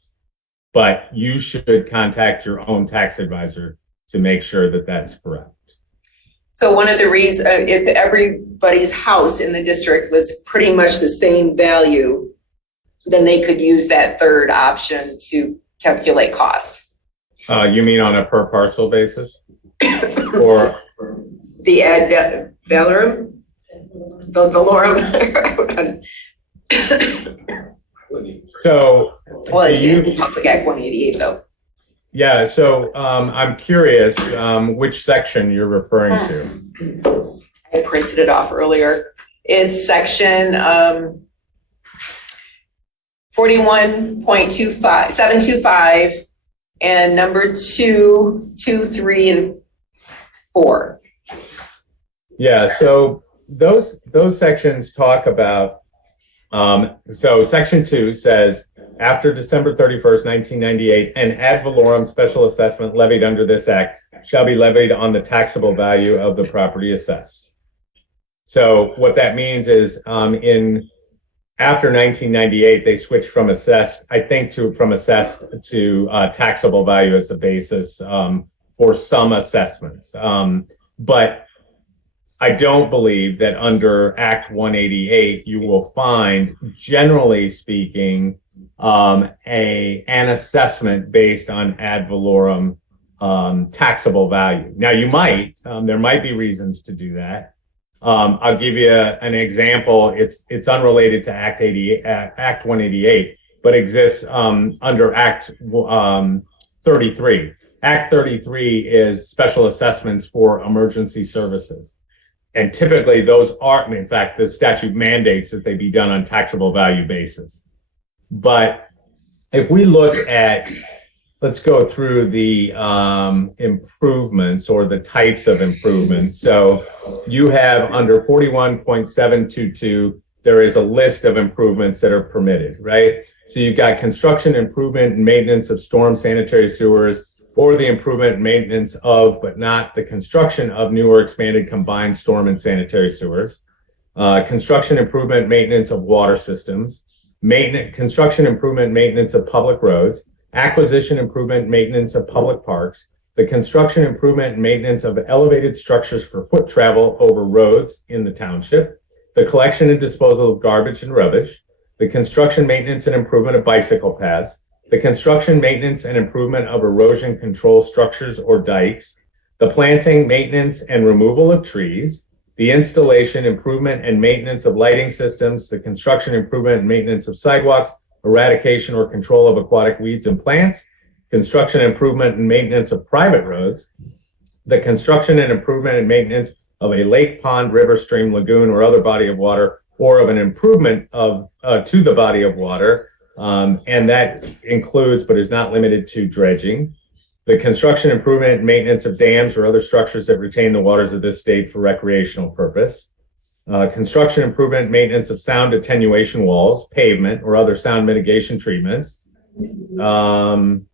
but you should contact your own tax advisor to make sure that that's correct. So one of the reasons, if everybody's house in the district was pretty much the same value, then they could use that third option to calculate cost. You mean on a per parcel basis? Or the ad valorem? Valorem? So, well, it's in Public Act 188 though. Yeah, so I'm curious which section you're referring to. I printed it off earlier. It's section 41.725 and number 2, 2, 3, and 4. Yeah, so those sections talk about, so section 2 says, after December 31st, 1998, an ad valorem special assessment levied under this act shall be levied on the taxable value of the property assessed. So what that means is after 1998, they switched from assessed, I think, from assessed to taxable value as the basis for some assessments. But I don't believe that under Act 188, you will find, generally speaking, an assessment based on ad valorem taxable value. Now you might, there might be reasons to do that. I'll give you an example. It's unrelated to Act 188, but exists under Act 33. Act 33 is special assessments for emergency services. And typically those are, in fact, the statute mandates that they be done on taxable value basis. But if we look at, let's go through the improvements or the types of improvements. So you have under 41.722, there is a list of improvements that are permitted, right? So you've got construction, improvement, and maintenance of storm sanitary sewers, or the improvement and maintenance of, but not the construction of new or expanded combined storm and sanitary sewers, construction, improvement, maintenance of water systems, construction, improvement, maintenance of public roads, acquisition, improvement, maintenance of public parks, the construction, improvement, and maintenance of elevated structures for foot travel over roads in the township, the collection and disposal of garbage and rubbish, the construction, maintenance, and improvement of bicycle paths, the construction, maintenance, and improvement of erosion control structures or dikes, the planting, maintenance, and removal of trees, the installation, improvement, and maintenance of lighting systems, the construction, improvement, and maintenance of sidewalks, eradication or control of aquatic weeds and plants, construction, improvement, and maintenance of private roads, the construction and improvement and maintenance of a lake, pond, river, stream, lagoon, or other body of water, or of an improvement of to the body of water, and that includes but is not limited to dredging, the construction, improvement, and maintenance of dams or other structures that retain the waters of this state for recreational purpose, construction, improvement, maintenance of sound attenuation walls, pavement, or other sound mitigation treatments. And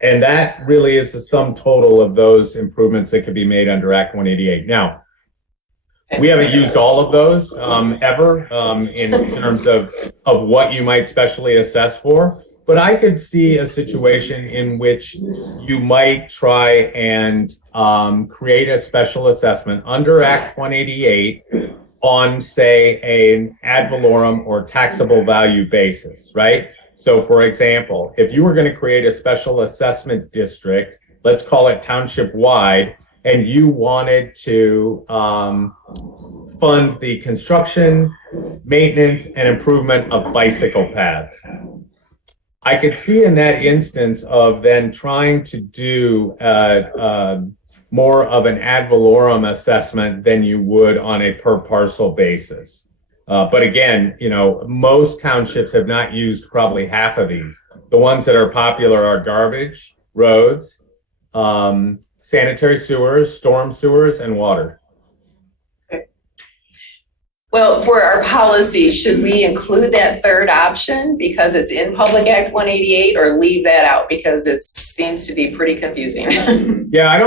that really is the sum total of those improvements that could be made under Act 188. Now, we haven't used all of those ever in terms of what you might specially assess for, but I could see a situation in which you might try and create a special assessment under Act 188 on, say, an ad valorem or taxable value basis, right? So, for example, if you were going to create a special assessment district, let's call it township-wide, and you wanted to fund the construction, maintenance, and improvement of bicycle paths, I could see in that instance of then trying to do more of an ad valorem assessment than you would on a per parcel basis. But again, you know, most townships have not used probably half of these. The ones that are popular are garbage, roads, sanitary sewers, storm sewers, and water. Well, for our policy, should we include that third option because it's in Public Act 188, or leave that out because it seems to be pretty confusing? Yeah, I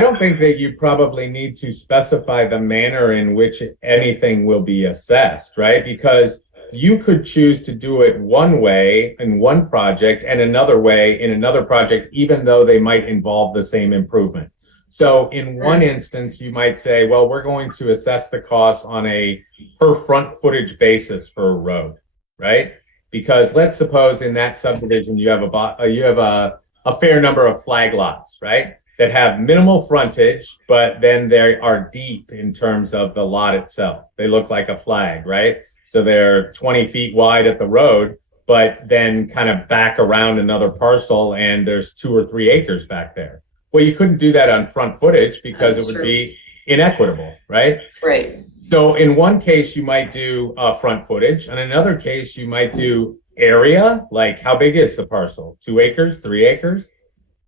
don't think that you probably need to specify the manner in which anything will be assessed, right? Because you could choose to do it one way in one project and another way in another project, even though they might involve the same improvement. So in one instance, you might say, well, we're going to assess the cost on a per front footage basis for a road, right? Because let's suppose in that subdivision, you have a fair number of flag lots, right? That have minimal frontage, but then they are deep in terms of the lot itself. They look like a flag, right? So they're 20 feet wide at the road, but then kind of back around another parcel and there's 2 or 3 acres back there. Well, you couldn't do that on front footage because it would be inequitable, right? Right. So in one case, you might do front footage. In another case, you might do area, like how big is the parcel? 2 acres, 3 acres?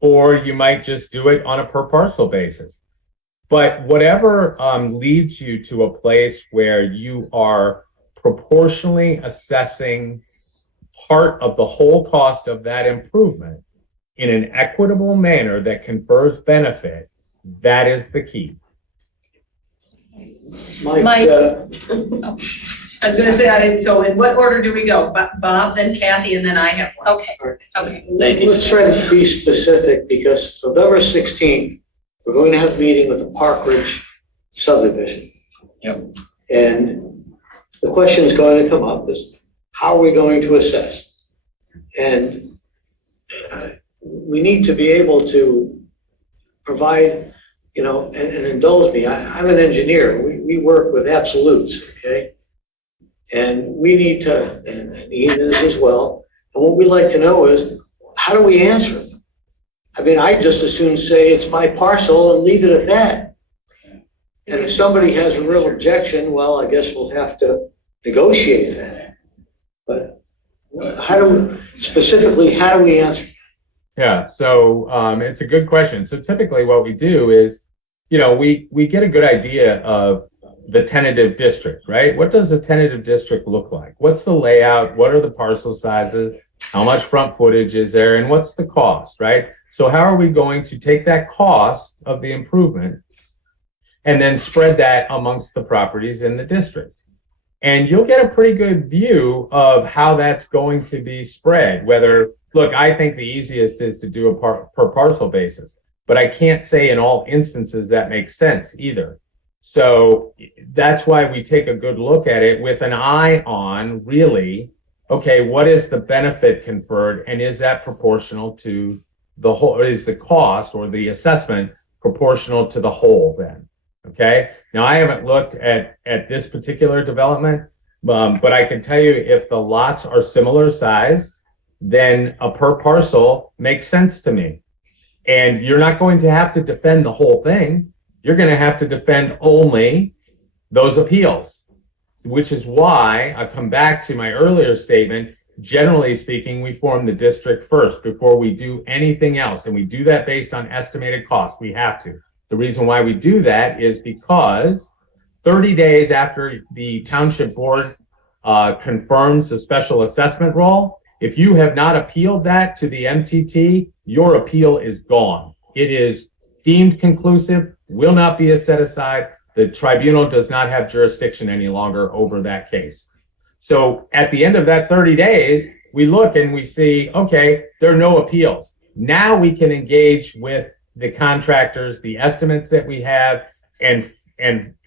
Or you might just do it on a per parcel basis. But whatever leads you to a place where you are proportionally assessing part of the whole cost of that improvement in an equitable manner that confers benefit, that is the key. Mike, I was gonna say, so in what order do we go? Bob, then Kathy, and then I have one. Okay. let's try to be specific because November 16th, we're going to have a meeting with the Park Ridge subdivision. Yep. And the question is going to come up is, how are we going to assess? And we need to be able to provide, and indulge me. I'm an engineer. We work with absolutes, okay? And we need to, and Ian is as well. And what we like to know is, how do we answer them? I mean, I just as soon say it's my parcel and leave it at that. And if somebody has a real objection, well, I guess we'll have to negotiate that. But how do we answer? Yeah, so it's a good question. So typically what we do is, we get a good idea of the tentative district, right? What does the tentative district look like? What's the layout? What are the parcel sizes? How much front footage is there? And what's the cost, right? So how are we going to take that cost of the improvement and then spread that amongst the properties in the district? And you'll get a pretty good view of how that's going to be spread. Look, I think the easiest is to do a per parcel basis, but I can't say in all instances that makes sense either. So that's why we take a good look at it with an eye on really, okay, what is the benefit conferred, and is that proportional to the whole? Is the cost or the assessment proportional to the whole then? Okay. Now I haven't looked at this particular development, but I can tell you if the lots are similar size, then a per parcel makes sense to me. And you're not going to have to defend the whole thing. You're going to have to defend only those appeals, which is why I come back to my earlier statement. Generally speaking, we form the district first before we do anything else. And we do that based on estimated cost. We have to. The reason why we do that is because 30 days after the township board confirms the special assessment roll, if you have not appealed that to the MTT, your appeal is gone. It is deemed conclusive, will not be set aside. The tribunal does not have jurisdiction any longer over that case. So at the end of that 30 days, we look and we see, okay, there are no appeals. Now we can engage with the contractors, the estimates that we have, and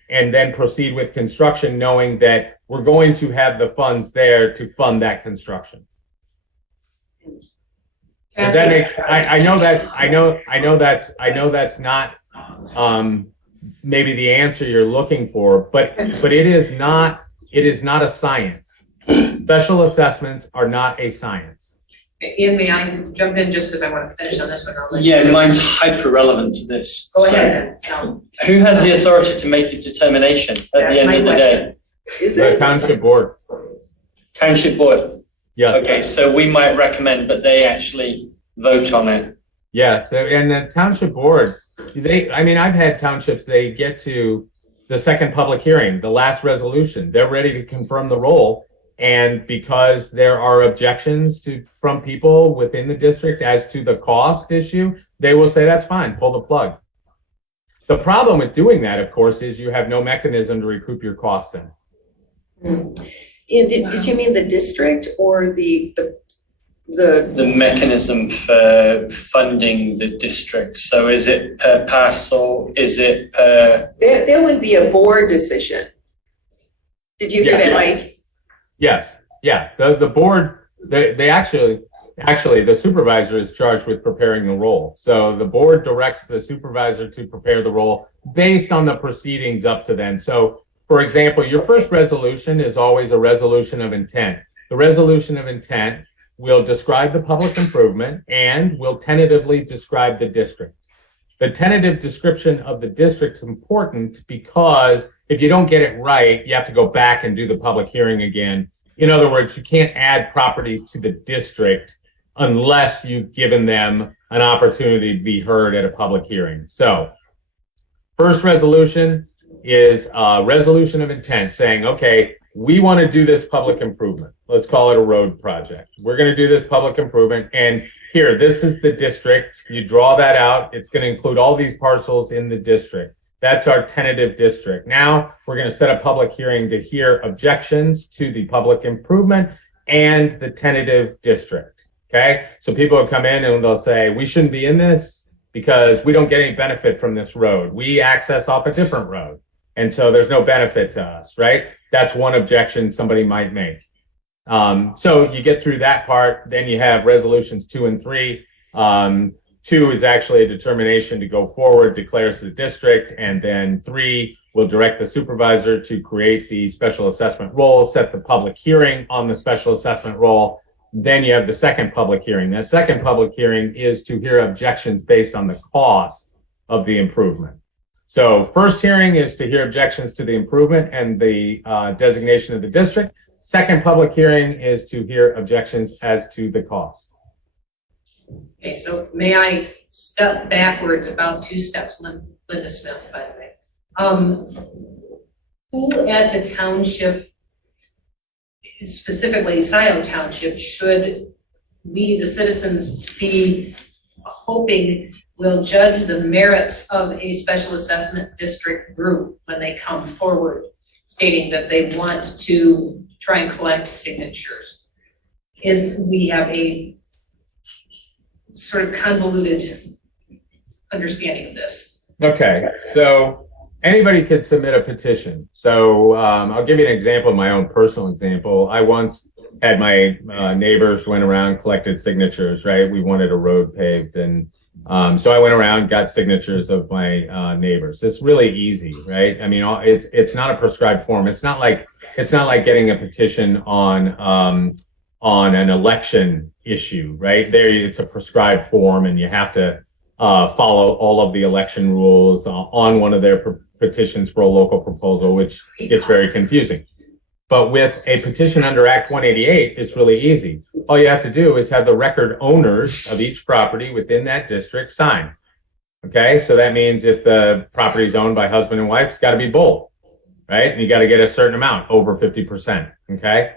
then proceed with construction, knowing that we're going to have the funds there to fund that construction. Does that make sense? I know that's not maybe the answer you're looking for, but it is not a science. Special assessments are not a science. Ian, may I jump in just because I want to finish on this one? Yeah, mine's hyper relevant to this. Go ahead then. Who has the authority to make a determination at the end of the day? Is The it? township board. Township board. Yes. Okay, so we might recommend, but they actually vote on it. Yes, and the township board, I've had townships, they get to the second public hearing, the last resolution, they're ready to confirm the roll. And because there are objections from people within the district as to the cost issue, they will say, that's fine, pull the plug. The problem with doing that, of course, is you have no mechanism to recoup your costs then. Ian, did you mean the district or the mechanism for funding the district? So is it per parcel? Is it per? There would be a board decision. Did you hear that right? Yes, yeah. The board, they actually the supervisor is charged with preparing the roll. So the board directs the supervisor to prepare the roll based on the proceedings up to then. So for example, your first resolution is always a resolution of intent. The resolution of intent will describe the public improvement and will tentatively describe the district. The tentative description of the district is important because if you don't get it right, you have to go back and do the public hearing again. In other words, you can't add property to the district unless you've given them an opportunity to be heard at a public hearing. So first resolution is a resolution of intent saying, okay, we want to do this public improvement. Let's call it a road project. We're going to do this public improvement. And here, this is the district. You draw that out. It's going to include all these parcels in the district. That's our tentative district. Now we're going to set a public hearing to hear objections to the public improvement and the tentative district. Okay. So people will come in and they'll say, we shouldn't be in this because we don't get any benefit from this road. We access off a different road. And so there's no benefit to us, right? That's one objection somebody might make. So you get through that part, then you have resolutions 2 and 3. 2 is actually a determination to go forward, declares the district, and then 3 will direct the supervisor to create the special assessment role, set the public hearing on the special assessment role. Then you have the second public hearing. That second public hearing is to hear objections based on the cost of the improvement. So first hearing is to hear objections to the improvement and the designation of the district. Second public hearing is to hear objections as to the cost. Okay, so may I step backwards about 2 steps, Linda Smith, by the way. Who at the township, specifically Scio Township, should we, the citizens, be hoping will judge the merits of a special assessment district group when they come forward stating that they want to try and collect signatures? We have a sort of convoluted understanding of this. Okay, so anybody could submit a petition. So I'll give you an example, my own personal example. I once had my neighbors went around, collected signatures, right? We wanted a road paved, and so I went around, got signatures of my neighbors. It's really easy, right? I mean, it's not a prescribed form. It's not like getting a petition on an election issue, right? There, it's a prescribed form, and you have to follow all of the election rules on one of their petitions for a local proposal, which gets very confusing. But with a petition under Act 188, it's really easy. All you have to do is have the record owners of each property within that district sign. Okay, so that means if the property is owned by husband and wife, it's got to be both, right? And you got to get a certain amount, over 50%. Okay.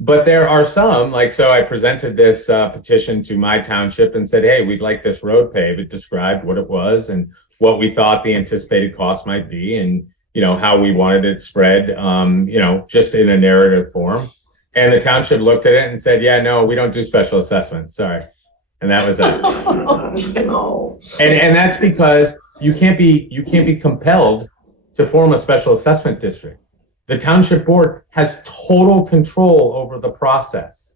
But there are some, like, so I presented this petition to my township and said, hey, we'd like this road paved. It described what it was and what we thought the anticipated cost might be, and, you know, how we wanted it spread, you know, just in a narrative form. And the township looked at it and said, yeah, no, we don't do special assessments. Sorry. And that was it. No. And that's because you can't be compelled to form a special assessment district. The township board has total control over the process.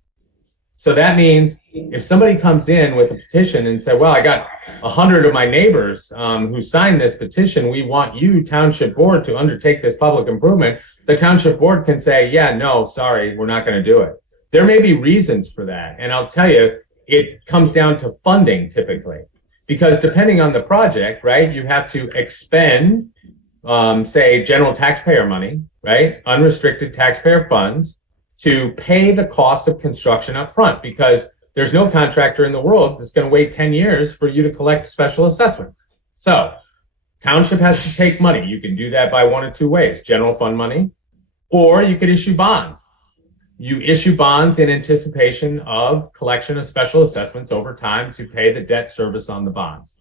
So that means if somebody comes in with a petition and said, well, I got 100 of my neighbors who signed this petition, we want you, township board, to undertake this public improvement, the township board can say, yeah, no, sorry, we're not going to do it. There may be reasons for that. And I'll tell you, it comes down to funding typically, because depending on the project, right, you have to expend, say, general taxpayer money, right, unrestricted taxpayer funds, to pay the cost of construction up front, because there's no contractor in the world that's going to wait 10 years for you to collect special assessments. So township has to take money. You can do that by one of two ways: general fund money, or you could issue bonds. You issue bonds in anticipation of collection of special assessments over time to pay the debt service on the bonds.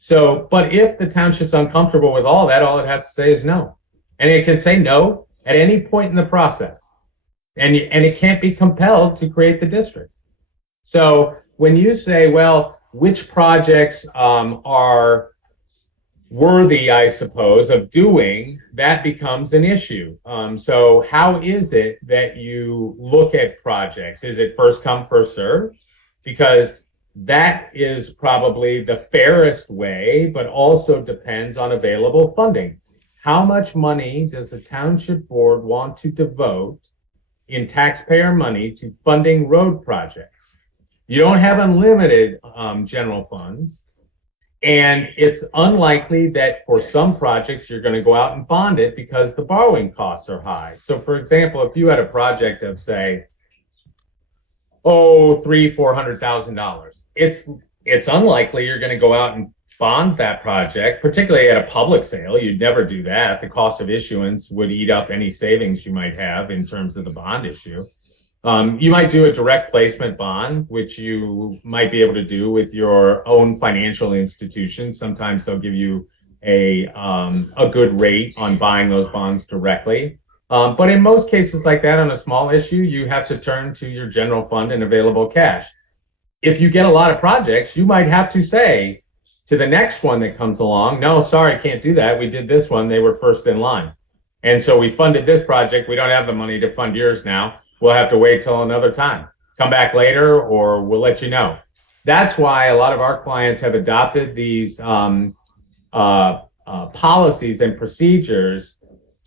So, but if the township's uncomfortable with all that, all it has to say is no. And it can say no at any point in the process. And it can't be compelled to create the district. So when you say, well, which projects are worthy, I suppose, of doing, that becomes an issue. So how is it that you look at projects? Is it first come, first serve? Because that is probably the fairest way, but also depends on available funding. How much money does the township board want to devote in taxpayer money to funding road projects? You don't have unlimited general funds, and it's unlikely that for some projects you're going to go out and bond it because the borrowing costs are high. So for example, if you had a project of, say, $300,000-$400,000, it's unlikely you're going to go out and bond that project, particularly at a public sale. You'd never do that. The cost of issuance would eat up any savings you might have in terms of the bond issue. You might do a direct placement bond, which you might be able to do with your own financial institution. Sometimes they'll give you a good rate on buying those bonds directly. But in most cases like that, on a small issue, you have to turn to your general fund and available cash. If you get a lot of projects, you might have to say to the next one that comes along, no, sorry, can't do that. We did this one. They were first in line. And so we funded this project. We don't have the money to fund yours now. we'll have to wait till another time. Come back later, or we'll let you know. That's why a lot of our clients have adopted these policies and procedures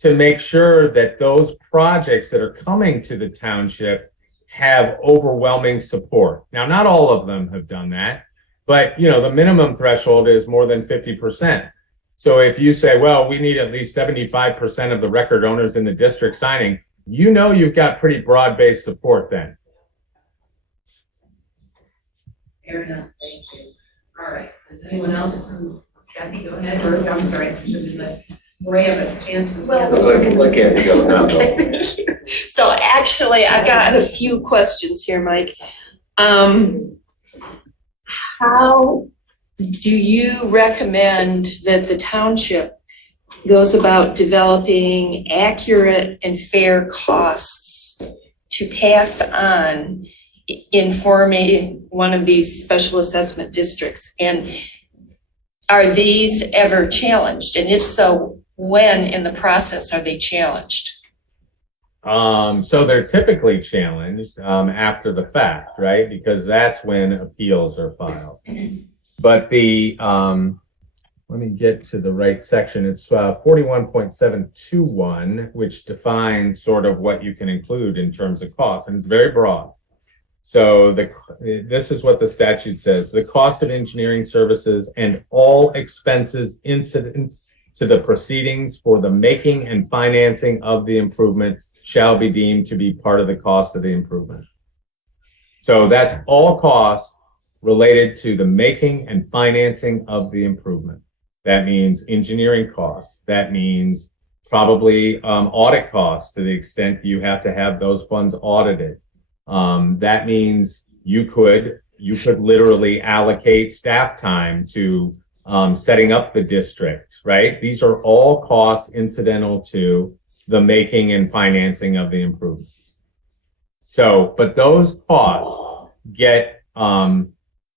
to make sure that those projects that are coming to the township have overwhelming support. Now, not all of them have done that, but the minimum threshold is more than 50%. So if you say, well, we need at least 75% of the record owners in the district signing, you've got pretty broad-based support then. Fair enough, thank you. All right, does anyone else, Kathy, go ahead, or I'm sorry, I shouldn't let Roy have a chance as well. Let Kathy go now. So actually, I've got a few questions here, Mike. How do you recommend that the township goes about developing accurate and fair costs to pass on in forming one of these special assessment districts? And are these ever challenged? And if so, when in the process are they challenged? So they're typically challenged after the fact, right? Because that's when appeals are filed. But let me get to the right section. It's 41.721, which defines sort of what you can include in terms of cost, and it's very broad. So this is what the statute says: the cost of engineering services and all expenses incident to the proceedings for the making and financing of the improvement shall be deemed to be part of the cost of the improvement. So that's all costs related to the making and financing of the improvement. That means engineering costs. That means probably audit costs to the extent you have to have those funds audited. That means you could literally allocate staff time to setting up the district, right? These are all costs incidental to the making and financing of the improvement. So, but those costs get, I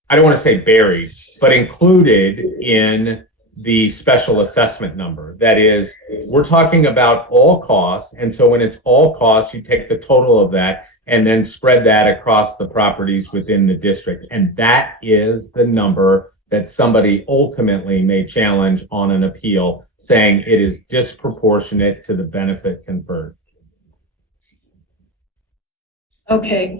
don't want to say buried, but included in the special assessment number. That is, we're talking about all costs. And so when it's all costs, you take the total of that and then spread that across the properties within the district. And that is the number that somebody ultimately may challenge on an appeal, saying it is disproportionate to the benefit conferred. Okay.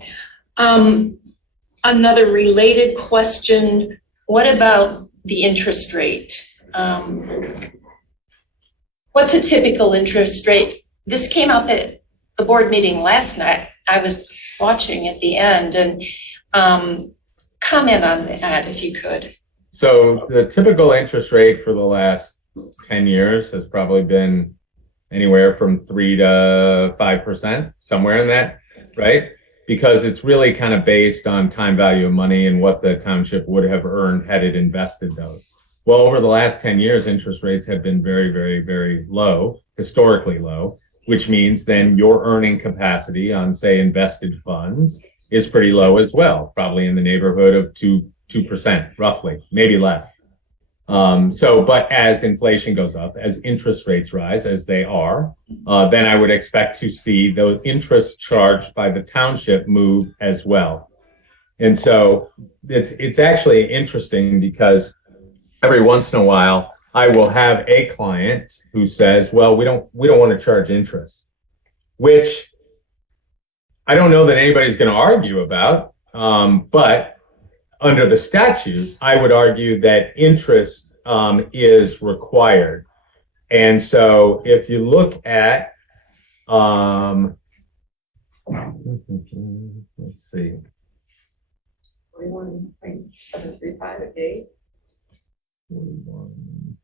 Another related question, what about the interest rate? What's a typical interest rate? This came up at the board meeting last night. I was watching at the end, and comment on that if you could. So the typical interest rate for the last 10 years has probably been anywhere from 3 to 5%, somewhere in that, right? Because it's really kind of based on time value of money and what the township would have earned had it invested those. Well, over the last 10 years, interest rates have been very, very, very low, historically low, which means then your earning capacity on, say, invested funds is pretty low as well, probably in the neighborhood of 2%, roughly, maybe less. But as inflation goes up, as interest rates rise, as they are, then I would expect to see those interests charged by the township move as well. And so it's actually interesting because every once in a while, I will have a client who says, well, we don't want to charge interest, which I don't know that anybody's going to argue about. But under the statute, I would argue that interest is required. And so if you look at, let's see. 41.735 a day. 41.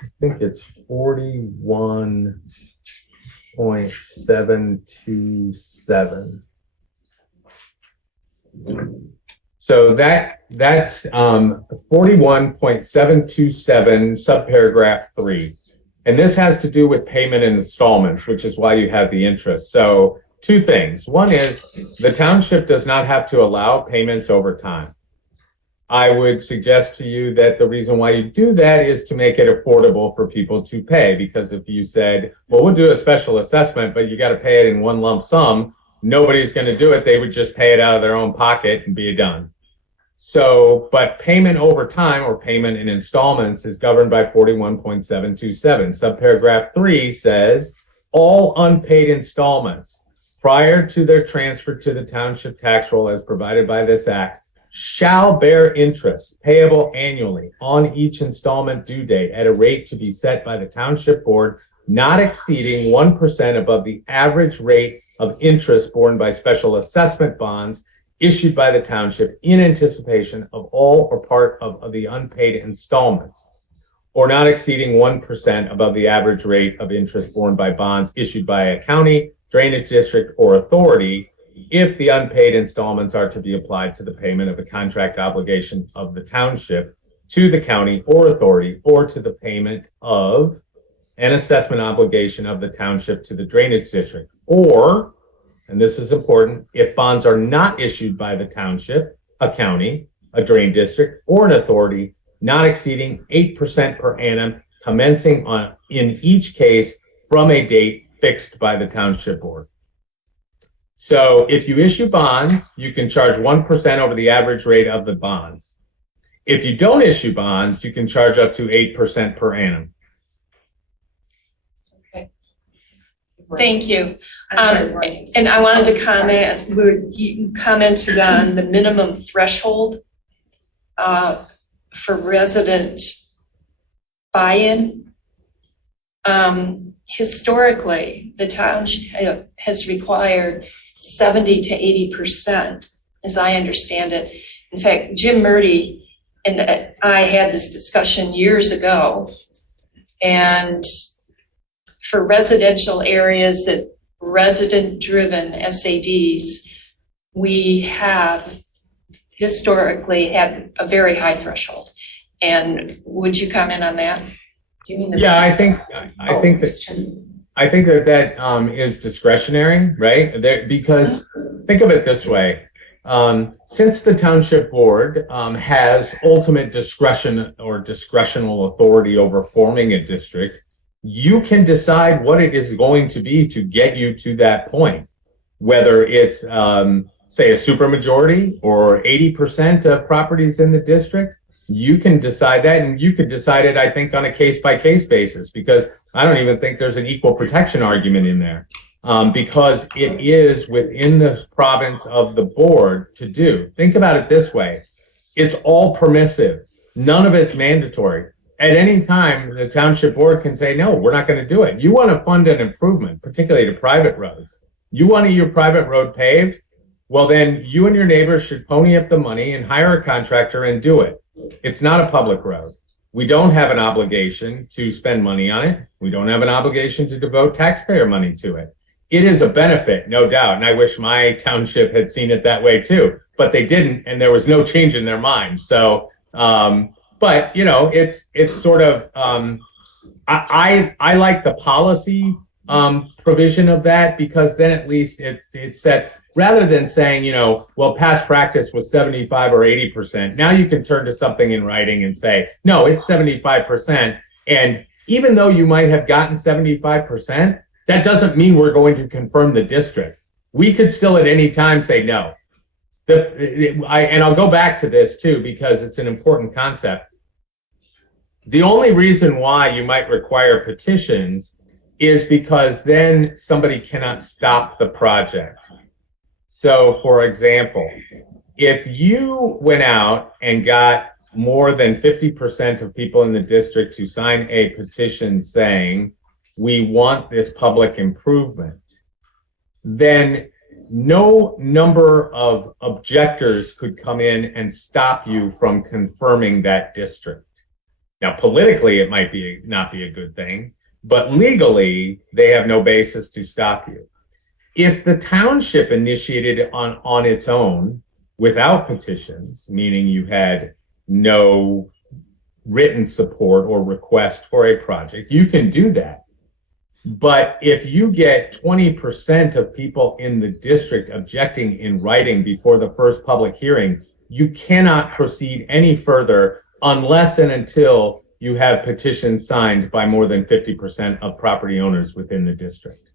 I think it's 41.727. So that's 41.727 subparagraph 3. And this has to do with payment in installments, which is why you have the interest. So two things. One is the township does not have to allow payments over time. I would suggest to you that the reason why you do that is to make it affordable for people to pay. Because if you said, well, we'll do a special assessment, but you got to pay it in one lump sum, nobody's going to do it. They would just pay it out of their own pocket and be done. So, but payment over time or payment in installments is governed by 41.727. Subparagraph 3 says all unpaid installments prior to their transfer to the township tax roll as provided by this act shall bear interest payable annually on each installment due date at a rate to be set by the township board not exceeding 1% above the average rate of interest borne by special assessment bonds issued by the township in anticipation of all or part of the unpaid installments, or not exceeding 1% above the average rate of interest borne by bonds issued by a county, drainage district, or authority, if the unpaid installments are to be applied to the payment of a contract obligation of the township to the county or authority, or to the payment of an assessment obligation of the township to the drainage district, or, and this is important, if bonds are not issued by the township, a county, a drain district, or an authority, not exceeding 8% per annum, commencing on, in each case, from a date fixed by the township board. So if you issue bonds, you can charge 1% over the average rate of the bonds. If you don't issue bonds, you can charge up to 8% per annum. Thank you. Right. And I wanted to comment, you commented on the minimum threshold for resident buy-in. Historically, the township has required 70 to 80%, as I understand it. In fact, Jim Murdy and I had this discussion years ago, and for residential areas that resident-driven SADs, we have historically had a very high threshold. And would you comment on that? Do you mean the? Yeah, I think that is discretionary, right? Because think of it this way. Since the township board has ultimate discretion or discretional authority over forming a district, you can decide what it is going to be to get you to that point. Whether it's, say, a supermajority or 80% of properties in the district, you can decide that, and you could decide it, I think, on a case-by-case basis, because I don't even think there's an equal protection argument in there, because it is within the province of the board to do. Think about it this way. It's all permissive. None of it's mandatory. At any time, the township board can say, no, we're not going to do it. You want to fund an improvement, particularly to private roads. You want your private road paved? Well, then you and your neighbors should pony up the money and hire a contractor and do it. It's not a public road. We don't have an obligation to spend money on it. We don't have an obligation to devote taxpayer money to it. It is a benefit, no doubt. And I wish my township had seen it that way too, but they didn't, and there was no change in their mind. So, but you know, it's sort of, I like the policy provision of that, because then at least it sets, rather than saying, you know, well, past practice was 75 or 80%. Now you can turn to something in writing and say, no, it's 75%. And even though you might have gotten 75%, that doesn't mean we're going to confirm the district. We could still at any time say no. And I'll go back to this too, because it's an important concept. The only reason why you might require petitions is because then somebody cannot stop the project. So, for example, if you went out and got more than 50% of people in the district to sign a petition saying, we want this public improvement, then no number of objectors could come in and stop you from confirming that district. Now, politically, it might not be a good thing, but legally, they have no basis to stop you. If the township initiated it on its own without petitions, meaning you had no written support or request for a project, you can do that. But if you get 20% of people in the district objecting in writing before the first public hearing, you cannot proceed any further unless and until you have petitions signed by more than 50% of property owners within the district.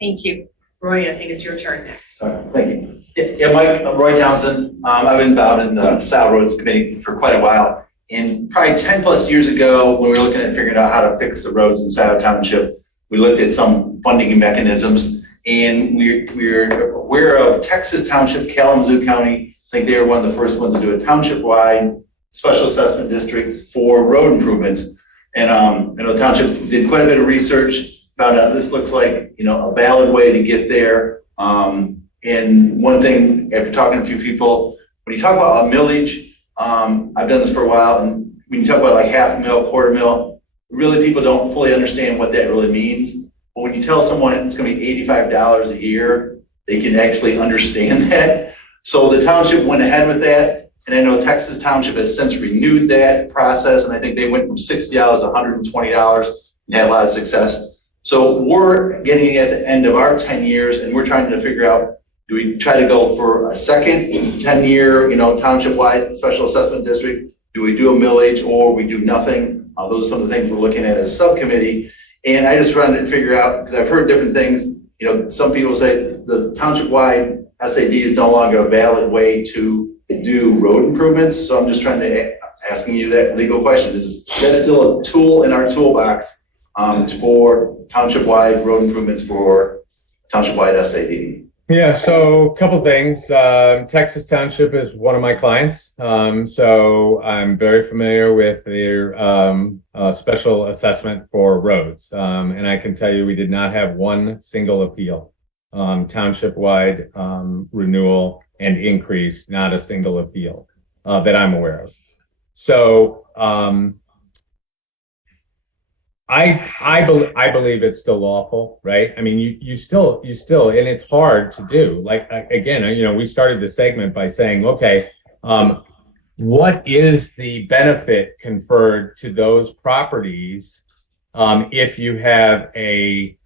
Thank you. Roy, I think it's your turn next. Thank you. Yeah, Mike, I'm Roy Townsend. I've been involved in the Scio Roads Committee for quite a while. And probably 10 plus years ago, when we were looking at figuring out how to fix the roads in Scio Township, we looked at some funding mechanisms. And we're aware of Texas Township, Kalamazoo County. I think they were one of the first ones to do a township-wide special assessment district for road improvements. And I know Township did quite a bit of research, found out this looks like, you know, a valid way to get there. And one thing, after talking to a few people, when you talk about a millage, I've done this for a while, and when you talk about like half mil, quarter mil, really people don't fully understand what that really means. But when you tell someone it's going to be $85 a year, they can actually understand that. So the township went ahead with that, and I know Texas Township has since renewed that process, and I think they went from $60 to $120 and had a lot of success. So we're getting at the end of our 10 years, and we're trying to figure out, do we try to go for a second 10-year, you know, township-wide special assessment district? Do we do a millage, or we do nothing? Those are some of the things we're looking at as a subcommittee. And I just wanted to figure out, because I've heard different things. You know, some people say the township-wide SAD is no longer a valid way to do road improvements. So I'm just trying to asking you that legal question: is that still a tool in our toolbox for township-wide road improvements for township-wide SAD? Yeah, so a couple things. Texas Township is one of my clients, so I'm very familiar with their special assessment for roads, and I can tell you we did not have one single appeal. Township-wide renewal and increase, not a single appeal that I'm aware of. So I believe it's still lawful, right? I mean, you still, and it's hard to do. Like, again, you know, we started the segment by saying, okay, what is the benefit conferred to those properties if you have a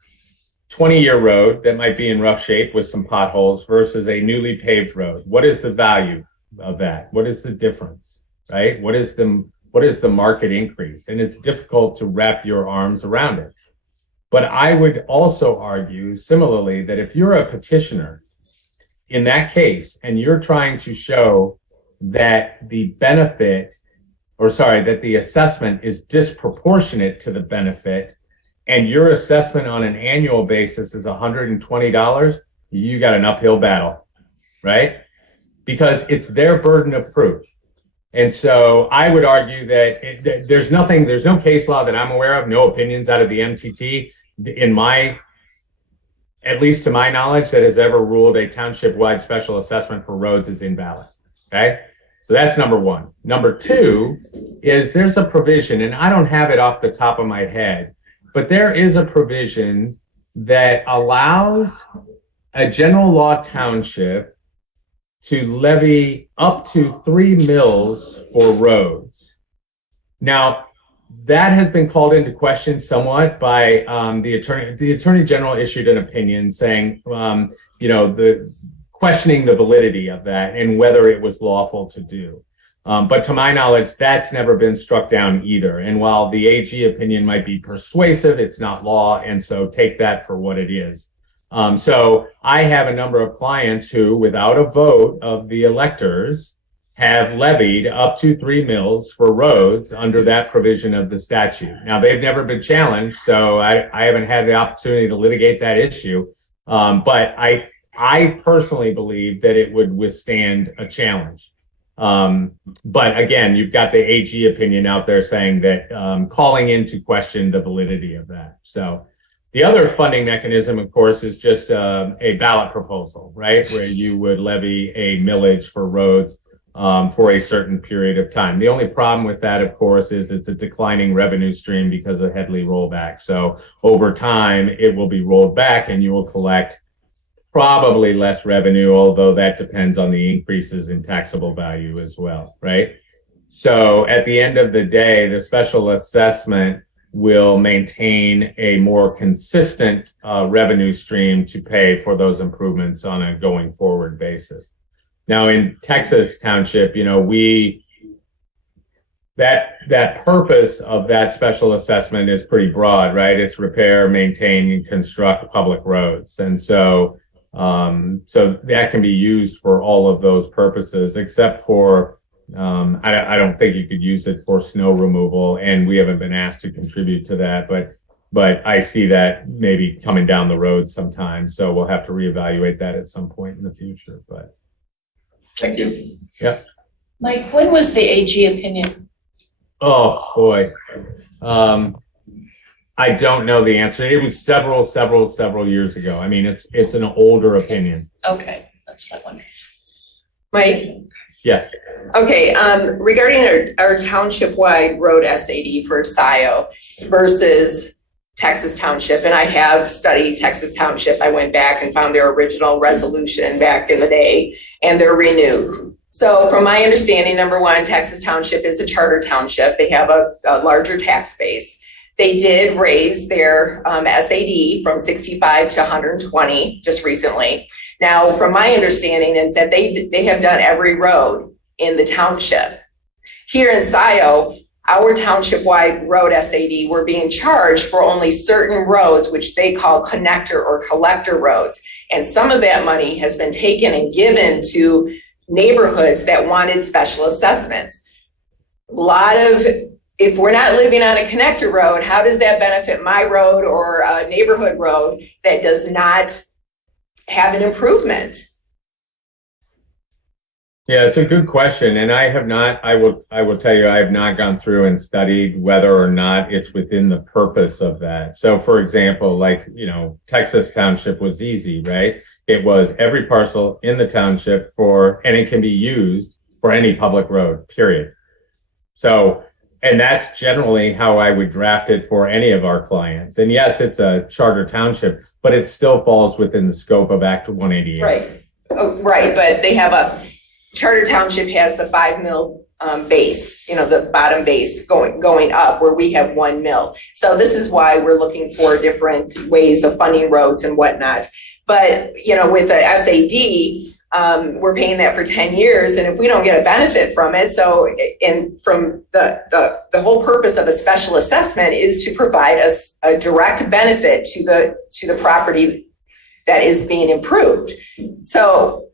20-year road that might be in rough shape with some potholes versus a newly paved road? What is the value of that? What is the difference, right? What is the market increase? And it's difficult to wrap your arms around it. But I would also argue similarly that if you're a petitioner in that case, and you're trying to show that the benefit, that the assessment is disproportionate to the benefit, and your assessment on an annual basis is $120, you got an uphill battle, right? Because it's their burden of proof. And so I would argue that there's no case law that I'm aware of, no opinions out of the MTT at least to my knowledge, that has ever ruled a township-wide special assessment for roads is invalid, okay? So that's number one. Number two is there's a provision, and I don't have it off the top of my head, but there is a provision that allows a general law township to levy up to 3 mills for roads. Now, that has been called into question somewhat by the attorney. The attorney general issued an opinion saying, questioning the validity of that and whether it was lawful to do. But to my knowledge, that's never been struck down either. And while the AG opinion might be persuasive, it's not law, and so take that for what it is. So I have a number of clients who, without a vote of the electors, have levied up to 3 mills for roads under that provision of the statute. Now, they've never been challenged, so I haven't had the opportunity to litigate that issue. But I personally believe that it would withstand a challenge. But again, you've got the AG opinion out there saying that calling into question the validity of that. So the other funding mechanism, of course, is just a ballot proposal, right? Where you would levy a millage for roads for a certain period of time. The only problem with that, of course, is it's a declining revenue stream because of Headley rollback. So over time, it will be rolled back and you will collect probably less revenue, although that depends on the increases in taxable value as well, right? So at the end of the day, the special assessment will maintain a more consistent revenue stream to pay for those improvements on a going forward basis. Now in Texas Township, you know, that purpose of that special assessment is pretty broad, right? It's repair, maintain, and construct public roads. And so that can be used for all of those purposes, except for I don't think you could use it for snow removal, and we haven't been asked to contribute to that, but I see that maybe coming down the road sometime. So we'll have to reevaluate that at some point in the future. But Thank you. yeah. Mike, when was the AG opinion? Oh boy. I don't know the answer. It was several years ago. I mean, it's an older opinion. Okay, that's what I wondered. Mike? Yes. Okay, regarding our township-wide road SAD for Scio versus Texas Township, and I have studied Texas Township. I went back and found their original resolution back in the day, and they're renewed. So from my understanding, number one, Texas Township is a charter township. They have a larger tax base. They did raise their SAD from 65 to 120 just recently. Now, from my understanding is that they have done every road in the township. Here in Scio, our township-wide road SAD, we're being charged for only certain roads, which they call connector or collector roads. And some of that money has been taken and given to neighborhoods that wanted special assessments. If we're not living on a connector road, how does that benefit my road or a neighborhood road that does not have an improvement? Yeah, it's a good question. And I will tell you, I have not gone through and studied whether or not it's within the purpose of that. So for example, like, you know, Texas Township was easy, right? It was every parcel in the township and it can be used for any public road, period. So, and that's generally how I would draft it for any of our clients. And yes, it's a charter township, but it still falls within the scope of Act 188. Right. Oh, right, but they have charter township has the 5 mil base, you know, the bottom base going up, where we have 1 mil. So this is why we're looking for different ways of funding roads and whatnot. But, you know, with the SAD, we're paying that for 10 years, and if we don't get a benefit from it, from the whole purpose of a special assessment is to provide us a direct benefit to the property that is being improved. So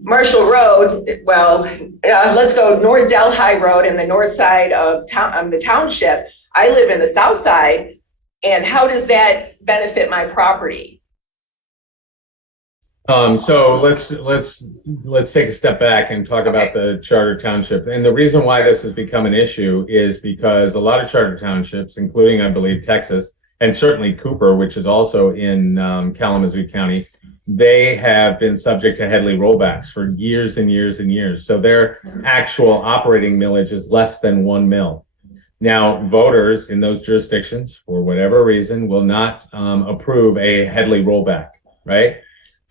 Marshall Road, let's go North Delhi Road in the north side of the township. I live in the south side, and how does that benefit my property? So let's take a step back and talk about the charter township. And the reason why this has become an issue is because a lot of charter townships, including, I believe, Texas, and certainly Cooper, which is also in Kalamazoo County, they have been subject to Headley rollbacks for years and years and years. So their actual operating millage is less than 1 mil. Now, voters in those jurisdictions, for whatever reason, will not approve a Headley rollback, right?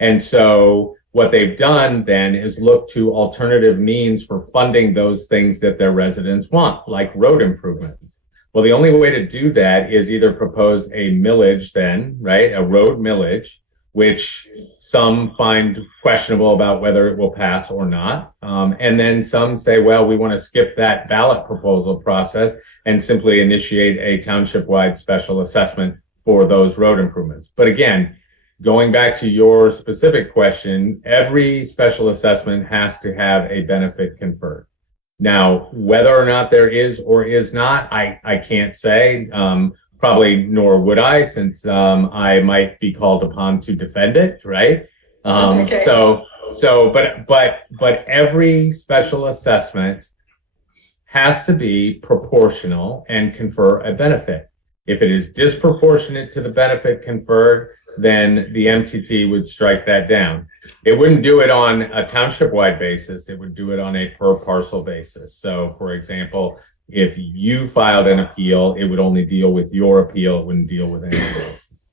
And so what they've done then is look to alternative means for funding those things that their residents want, like road improvements. Well, the only way to do that is either propose a millage then, right? A road millage, which some find questionable about whether it will pass or not. And then some say, well, we want to skip that ballot proposal process and simply initiate a township-wide special assessment for those road improvements. But again, going back to your specific question, every special assessment has to have a benefit conferred. Now, whether or not there is or is not, I can't say, probably nor would I, since I might be called upon to defend it, right? Okay. But every special assessment has to be proportional and confer a benefit. If it is disproportionate to the benefit conferred, then the MTT would strike that down. It wouldn't do it on a township-wide basis. It would do it on a per parcel basis. So, for example, if you filed an appeal, it would only deal with your appeal. It wouldn't deal with anyone else's.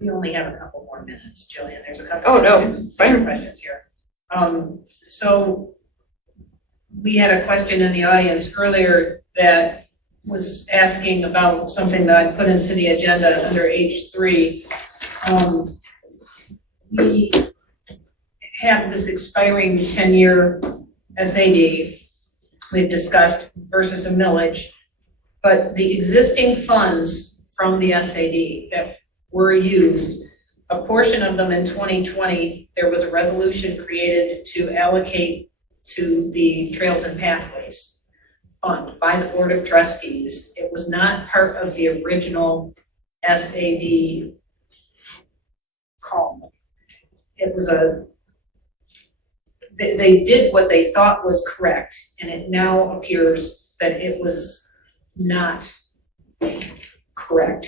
We only have a couple more minutes, Jillian. There's a couple questions here. So we had a question in the audience earlier that was asking about something that I put into the agenda under H3. We have this expiring 10-year SAD we've discussed versus a millage, but the existing funds from the SAD that were used, a portion of them in 2020, there was a resolution created to allocate to the Trails and Pathways Fund by the Board of Trustees. It was not part of the original SAD column. It was they did what they thought was correct, and it now appears that it was not correct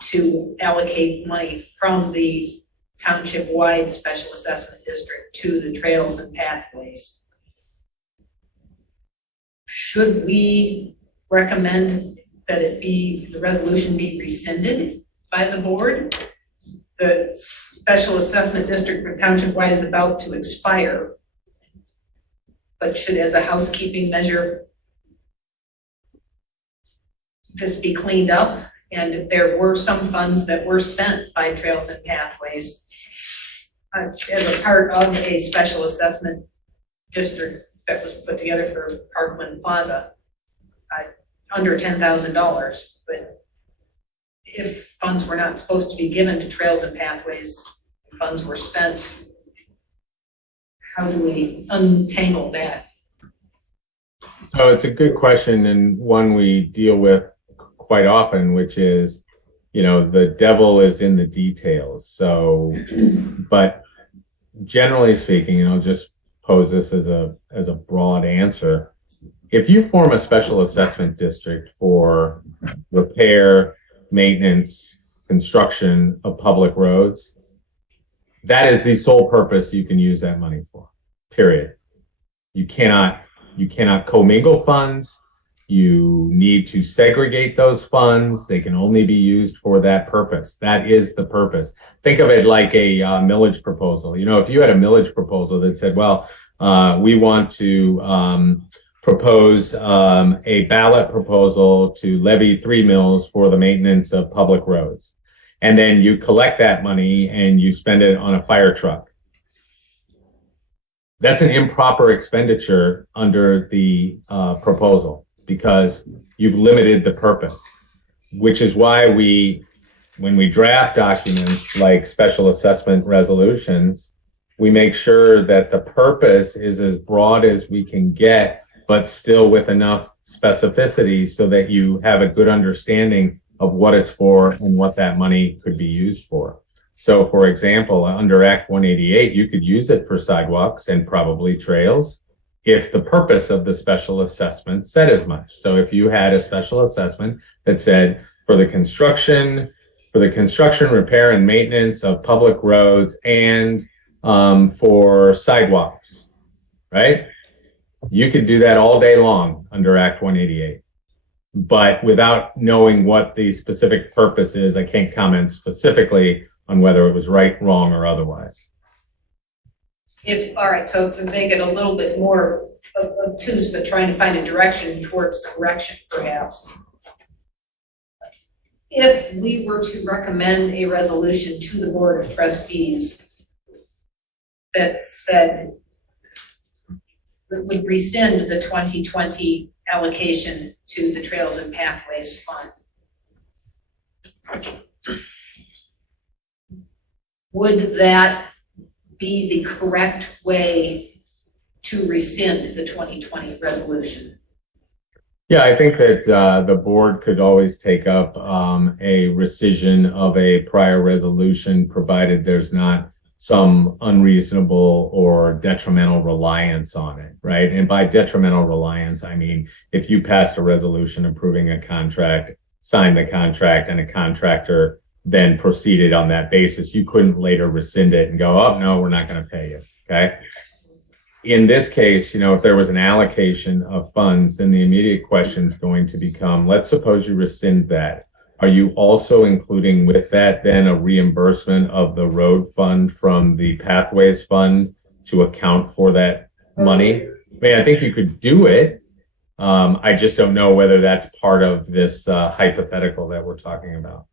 to allocate money from the township-wide special assessment district to the Trails and Pathways. Should we recommend that the resolution be rescinded by the board? The special assessment district for township-wide is about to expire, but should, as a housekeeping measure, this be cleaned up? And there were some funds that were spent by Trails and Pathways as a part of a special assessment district that was put together for Parkland Plaza, under $10,000. But if funds were not supposed to be given to Trails and Pathways, funds were spent, how do we untangle that? So it's a good question, and one we deal with quite often, which is, the devil is in the details. So, but generally speaking, and I'll just pose this as a broad answer. If you form a special assessment district for repair, maintenance, construction of public roads, that is the sole purpose you can use that money for, period. You cannot commingle funds. You need to segregate those funds. They can only be used for that purpose. That is the purpose. Think of it like a millage proposal. If you had a millage proposal that said, well, we want to propose a ballot proposal to levy 3 mills for the maintenance of public roads. And then you collect that money and you spend it on a fire truck. That's an improper expenditure under the proposal, because you've limited the purpose, which is why when we draft documents like special assessment resolutions, we make sure that the purpose is as broad as we can get, but still with enough specificity so that you have a good understanding of what it's for and what that money could be used for. So, for example, under Act 188, you could use it for sidewalks and probably trails if the purpose of the special assessment said as much. So if you had a special assessment that said for the construction, repair and maintenance of public roads and for sidewalks, right? You could do that all day long under Act 188. But without knowing what the specific purpose is, I can't comment specifically on whether it was right, wrong, or otherwise. All right, so to make it a little bit more obtuse, but trying to find a direction towards correction, perhaps. If we were to recommend a resolution to the Board of Trustees that said that would rescind the 2020 allocation to the Trails and Pathways Fund, would that be the correct way to rescind the 2020 resolution? Yeah, I think that the board could always take up a rescission of a prior resolution, provided there's not some unreasonable or detrimental reliance on it, right? And by detrimental reliance, I mean, if you passed a resolution approving a contract, signed the contract, and a contractor then proceeded on that basis, you couldn't later rescind it and go, oh, no, we're not going to pay you, okay? In this case, if there was an allocation of funds, then the immediate question is going to become, let's suppose you rescind that. Are you also including with that then a reimbursement of the road fund from the pathways fund to account for that money? I mean, I think you could do it, I just don't know whether that's part of this hypothetical that we're talking about.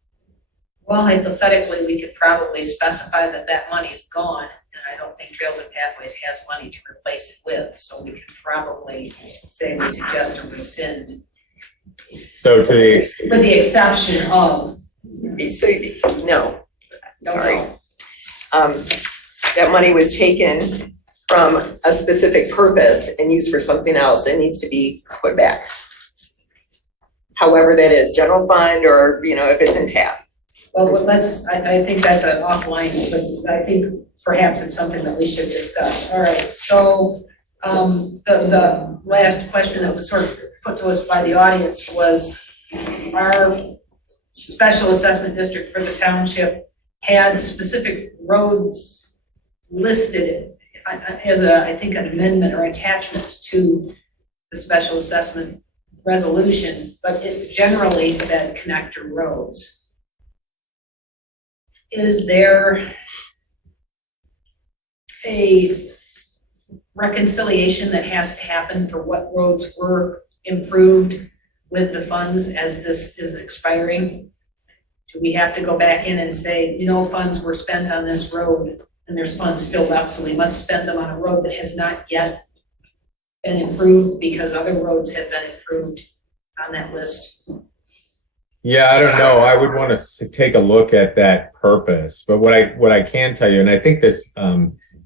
Well, hypothetically, we could probably specify that that money's gone, and I don't think Trails and Pathways has money to replace it with, so we could probably say we suggest to rescind. So to the With the exception of. So, no, sorry. That money was taken from a specific purpose and used for something else. It needs to be put back. However that is, general fund or, if it's in TAP. Well, I think that's an offline, but I think perhaps it's something that we should discuss. All right, so the last question that was sort of put to us by the audience was, our special assessment district for the township had specific roads listed as I think an amendment or attachment to the special assessment resolution, but it generally said connector roads. Is there a reconciliation that has to happen for what roads were improved with the funds as this is expiring? Do we have to go back in and say, funds were spent on this road and there's funds still left, so we must spend them on a road that has not yet been improved because other roads have been improved on that list? Yeah, I don't know. I would want to take a look at that purpose. But what I can tell you, and I think this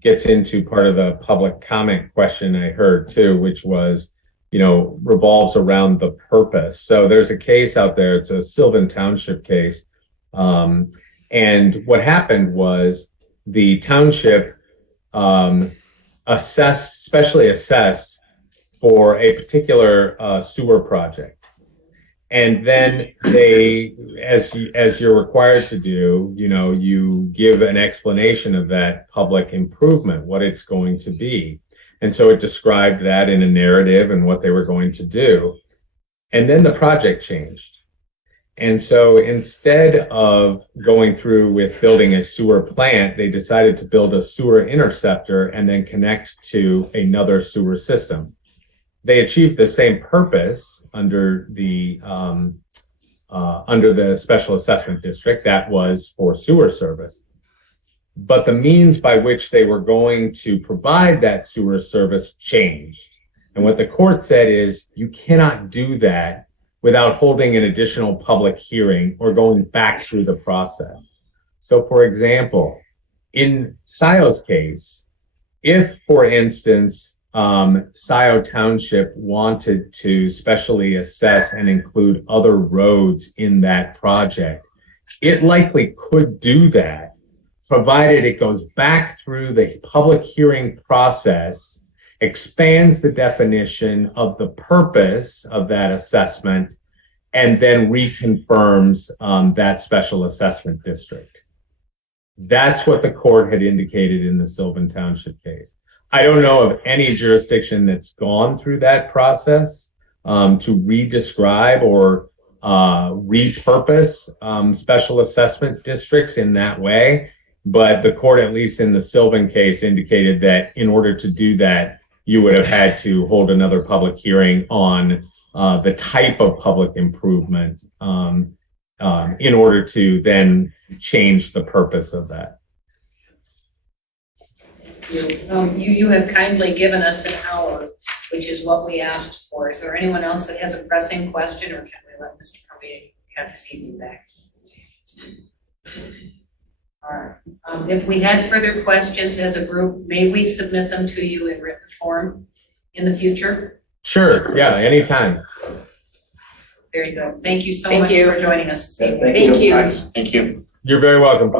gets into part of the public comment question I heard too, which was, revolves around the purpose. So there's a case out there. It's a Sylvan Township case. And what happened was the township specially assessed for a particular sewer project. And then they, as you're required to do, you give an explanation of that public improvement, what it's going to be. And so it described that in a narrative and what they were going to do. And then the project changed. And so instead of going through with building a sewer plant, they decided to build a sewer interceptor and then connect to another sewer system. They achieved the same purpose under the special assessment district, that was for sewer service. But the means by which they were going to provide that sewer service changed. And what the court said is, you cannot do that without holding an additional public hearing or going back through the process. So for example, in Scio's case, if, for instance, Scio Township wanted to specially assess and include other roads in that project, it likely could do that, provided it goes back through the public hearing process, expands the definition of the purpose of that assessment, and then reconfirms that special assessment district. That's what the court had indicated in the Sylvan Township case. I don't know of any jurisdiction that's gone through that process to re-describe or repurpose special assessment districts in that way. But the court, at least in the Sylvan case, indicated that in order to do that, you would have had to hold another public hearing on the type of public improvement in order to then change the purpose of that. You have kindly given us an hour, which is what we asked for. Is there anyone else that has a pressing question, or can we let Mr. Kerry have his evening back? All right. If we had further questions as a group, may we submit them to you in written form in the future? Sure. Yeah, anytime. Very good. Thank you so much for joining us this evening. Thank you. Thank you. You're very welcome.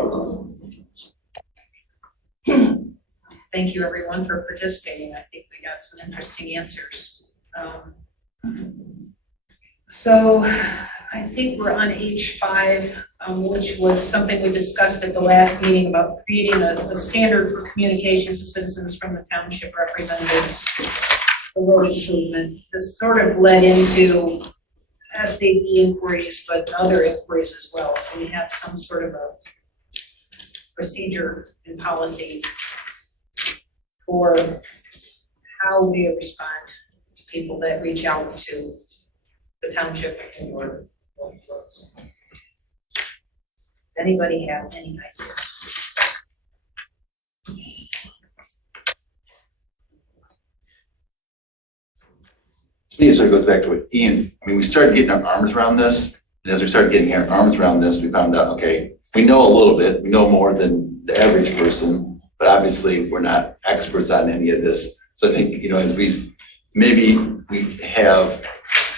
Thank you, everyone, for participating. I think we got some interesting answers. So I think we're on H5, which was something we discussed at the last meeting about creating a standard for communication to citizens from the township representatives for road improvement. This sort of led into SAP inquiries, but other inquiries as well. So we have some sort of a procedure and policy for how we respond people that reach out to the township or roads. Does anybody have any ideas? To me, it sort of goes back to what Ian, I mean, we started getting our arms around this, and as we started getting our arms around this, we found out, okay, we know a little bit, we know more than the average person, but obviously we're not experts on any of this. So I think, as maybe we have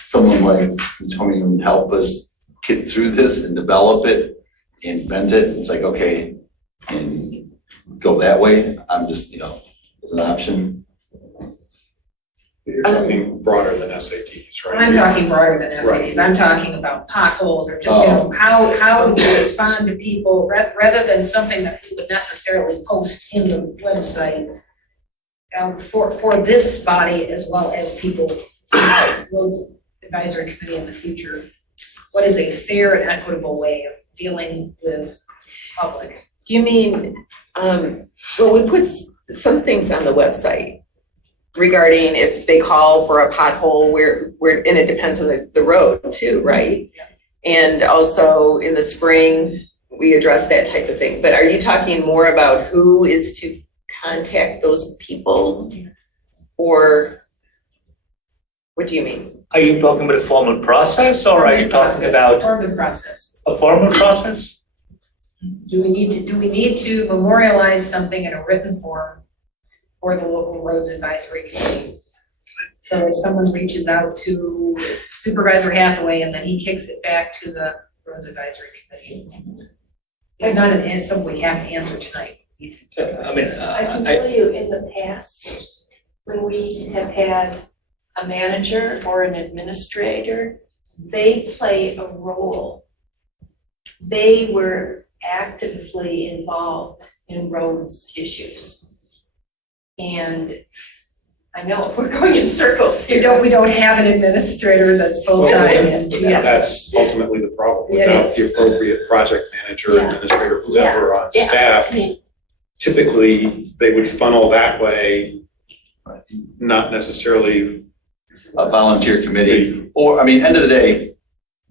someone like Ms. Homing help us get through this and develop it, invent it. It's like, okay, and go that way. I'm just, as an option. You're talking broader than SATs, right? I'm talking broader than SATs. Right. I'm talking about potholes or just, how do you respond to people rather than something that we would necessarily post in the website for this body as well as people, roads advisory committee in the future. What is a fair and equitable way of dealing with public? Do you mean, well, we put some things on the website regarding if they call for a pothole where, and it depends on the road too, right? Yeah. And also in the spring, we address that type of thing. But are you talking more about who is to contact those people? Or what do you mean? Are you talking about a formal process or are you talking about Formal process. a formal process? Do we need to memorialize something in a written form for the local roads advisory committee? So if someone reaches out to Supervisor Hathaway and then he kicks it back to the roads advisory committee. It's not it's something we have to answer tonight. I mean, I can tell you in the past, when we have had a manager or an administrator, they play a role. They were actively involved in roads issues. And I know we're going in circles here. We don't have an administrator that's full-time. Yes. That's ultimately the problem. It Without is. the appropriate project manager, Yeah. administrator, whoever on Yeah. staff, I mean, typically they would funnel that way, not necessarily. A volunteer committee, or, end of the day,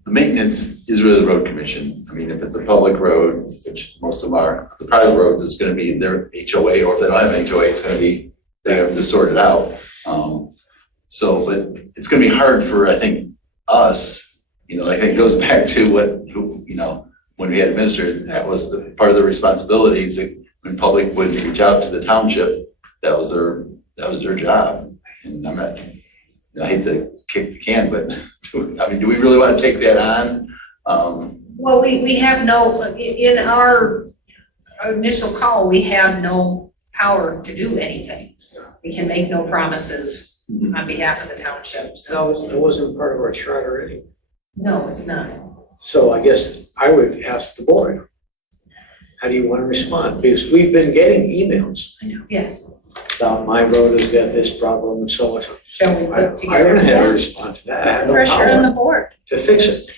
the maintenance is really the road commission. If it's a public road, which most of them are, the private roads is gonna be their HOA, or if they don't have an HOA, it's gonna be, they have to sort it out. But it's gonna be hard for, I think, us, I think it goes back to when we had administrators, that was part of the responsibilities, that when public would reach out to the township, that was their job. And I'm not, I hate to kick the can, but do we really want to take that on? Well, we have no, in our initial call, we have no power to do anything. We can make no promises on behalf of the township, so. It wasn't part of our charter anyway. No, it's not. So I guess I would ask the board, how do you want to respond? Because we've been getting emails I know, yes. about my road has got this problem and so on. Shall we I put together? don't have to respond to that. I have no pressure on the power board. to fix it.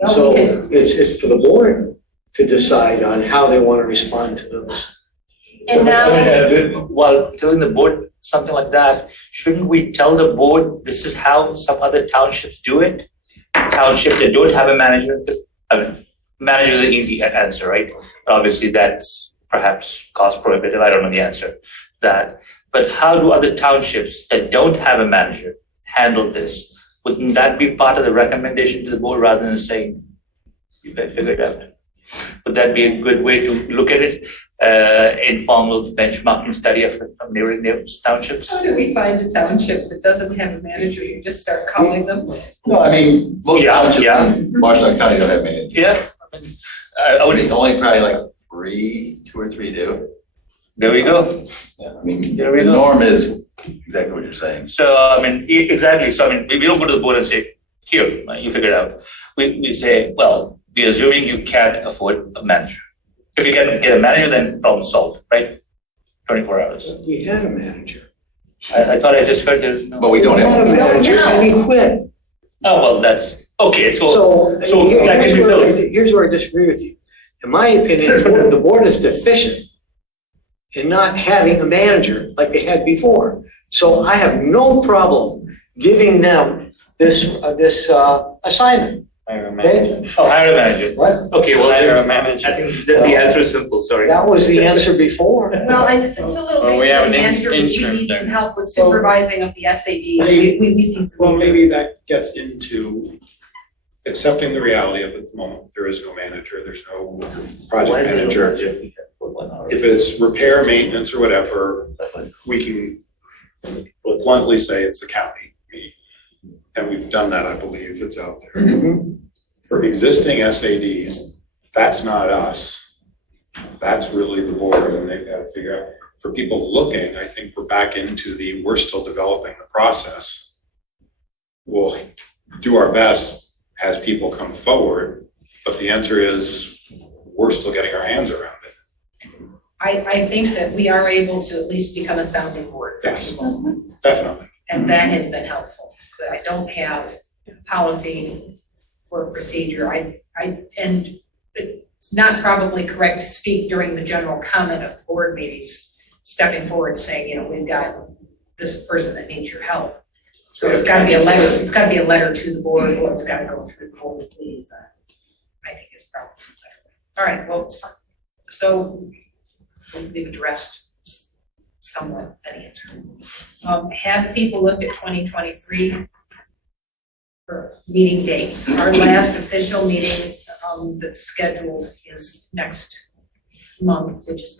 Well, So we can- it's for the board to decide on how they want to respond to those. And now, While telling the board something like that, shouldn't we tell the board this is how some other townships do it? Townships that don't have a manager, manager is an easy answer, right? Obviously, that's perhaps cost prohibitive, I don't know the answer to that. But how do other townships that don't have a manager handle this? Wouldn't that be part of the recommendation to the board rather than saying, you better figure it out? Would that be a good way to look at it? Informal benchmarking study of neighboring townships? How do we find a township that doesn't have a manager? You just start calling them? No, most townships yeah. in Washington County don't have managers. Yeah. I would, it's only probably like two or three do. There we go. Yeah, There we the go. norm is exactly what you're saying. So, exactly. So, we don't go to the board and say, here, you figure it out. We say, well, we're assuming you can't afford a manager. If you can get a manager, then problem solved, right? 24 hours. We had a manager. I thought I just heard there's no. But we don't We had a have. manager and he quit. Oh, well, that's, okay, So that can be filled. here's where I disagree with you. In my opinion, the board is deficient in not having a manager like they had before. So I have no problem giving them this assignment. Hire a Okay? manager. Oh, hire a manager. What? Okay, well, Hire a then, manager. I think the answer is simple, sorry. That was the answer before. Well, and it's a little Well, bit we have of an manager, we interim need there. some help with supervising of the SADs, we see some. Well, maybe that gets into accepting the reality of at the moment, there is no manager, there's no project manager. If it's repair, maintenance, or whatever, we can bluntly say it's the county. And we've done that, I believe, it's out there. For existing SADs, that's not us. That's really the board, and they've got to figure out. For people looking, I think we're back into we're still developing the process. We'll do our best as people come forward, but the answer is we're still getting our hands around it. I think that we are able to at least become a sounding board. Yes, definitely. And that has been helpful, but I don't have policy or procedure. And it's not probably correct to speak during the general comment of board meetings, stepping forward saying, we've got this person that needs your help. So it's gotta be a letter to the board, or it's gotta go through the board, please. I think it's probably better. All right, well, it's fine. So we've addressed somewhat that answer. Have people looked at 2023 for meeting dates? Our last official meeting that's scheduled is next month, which is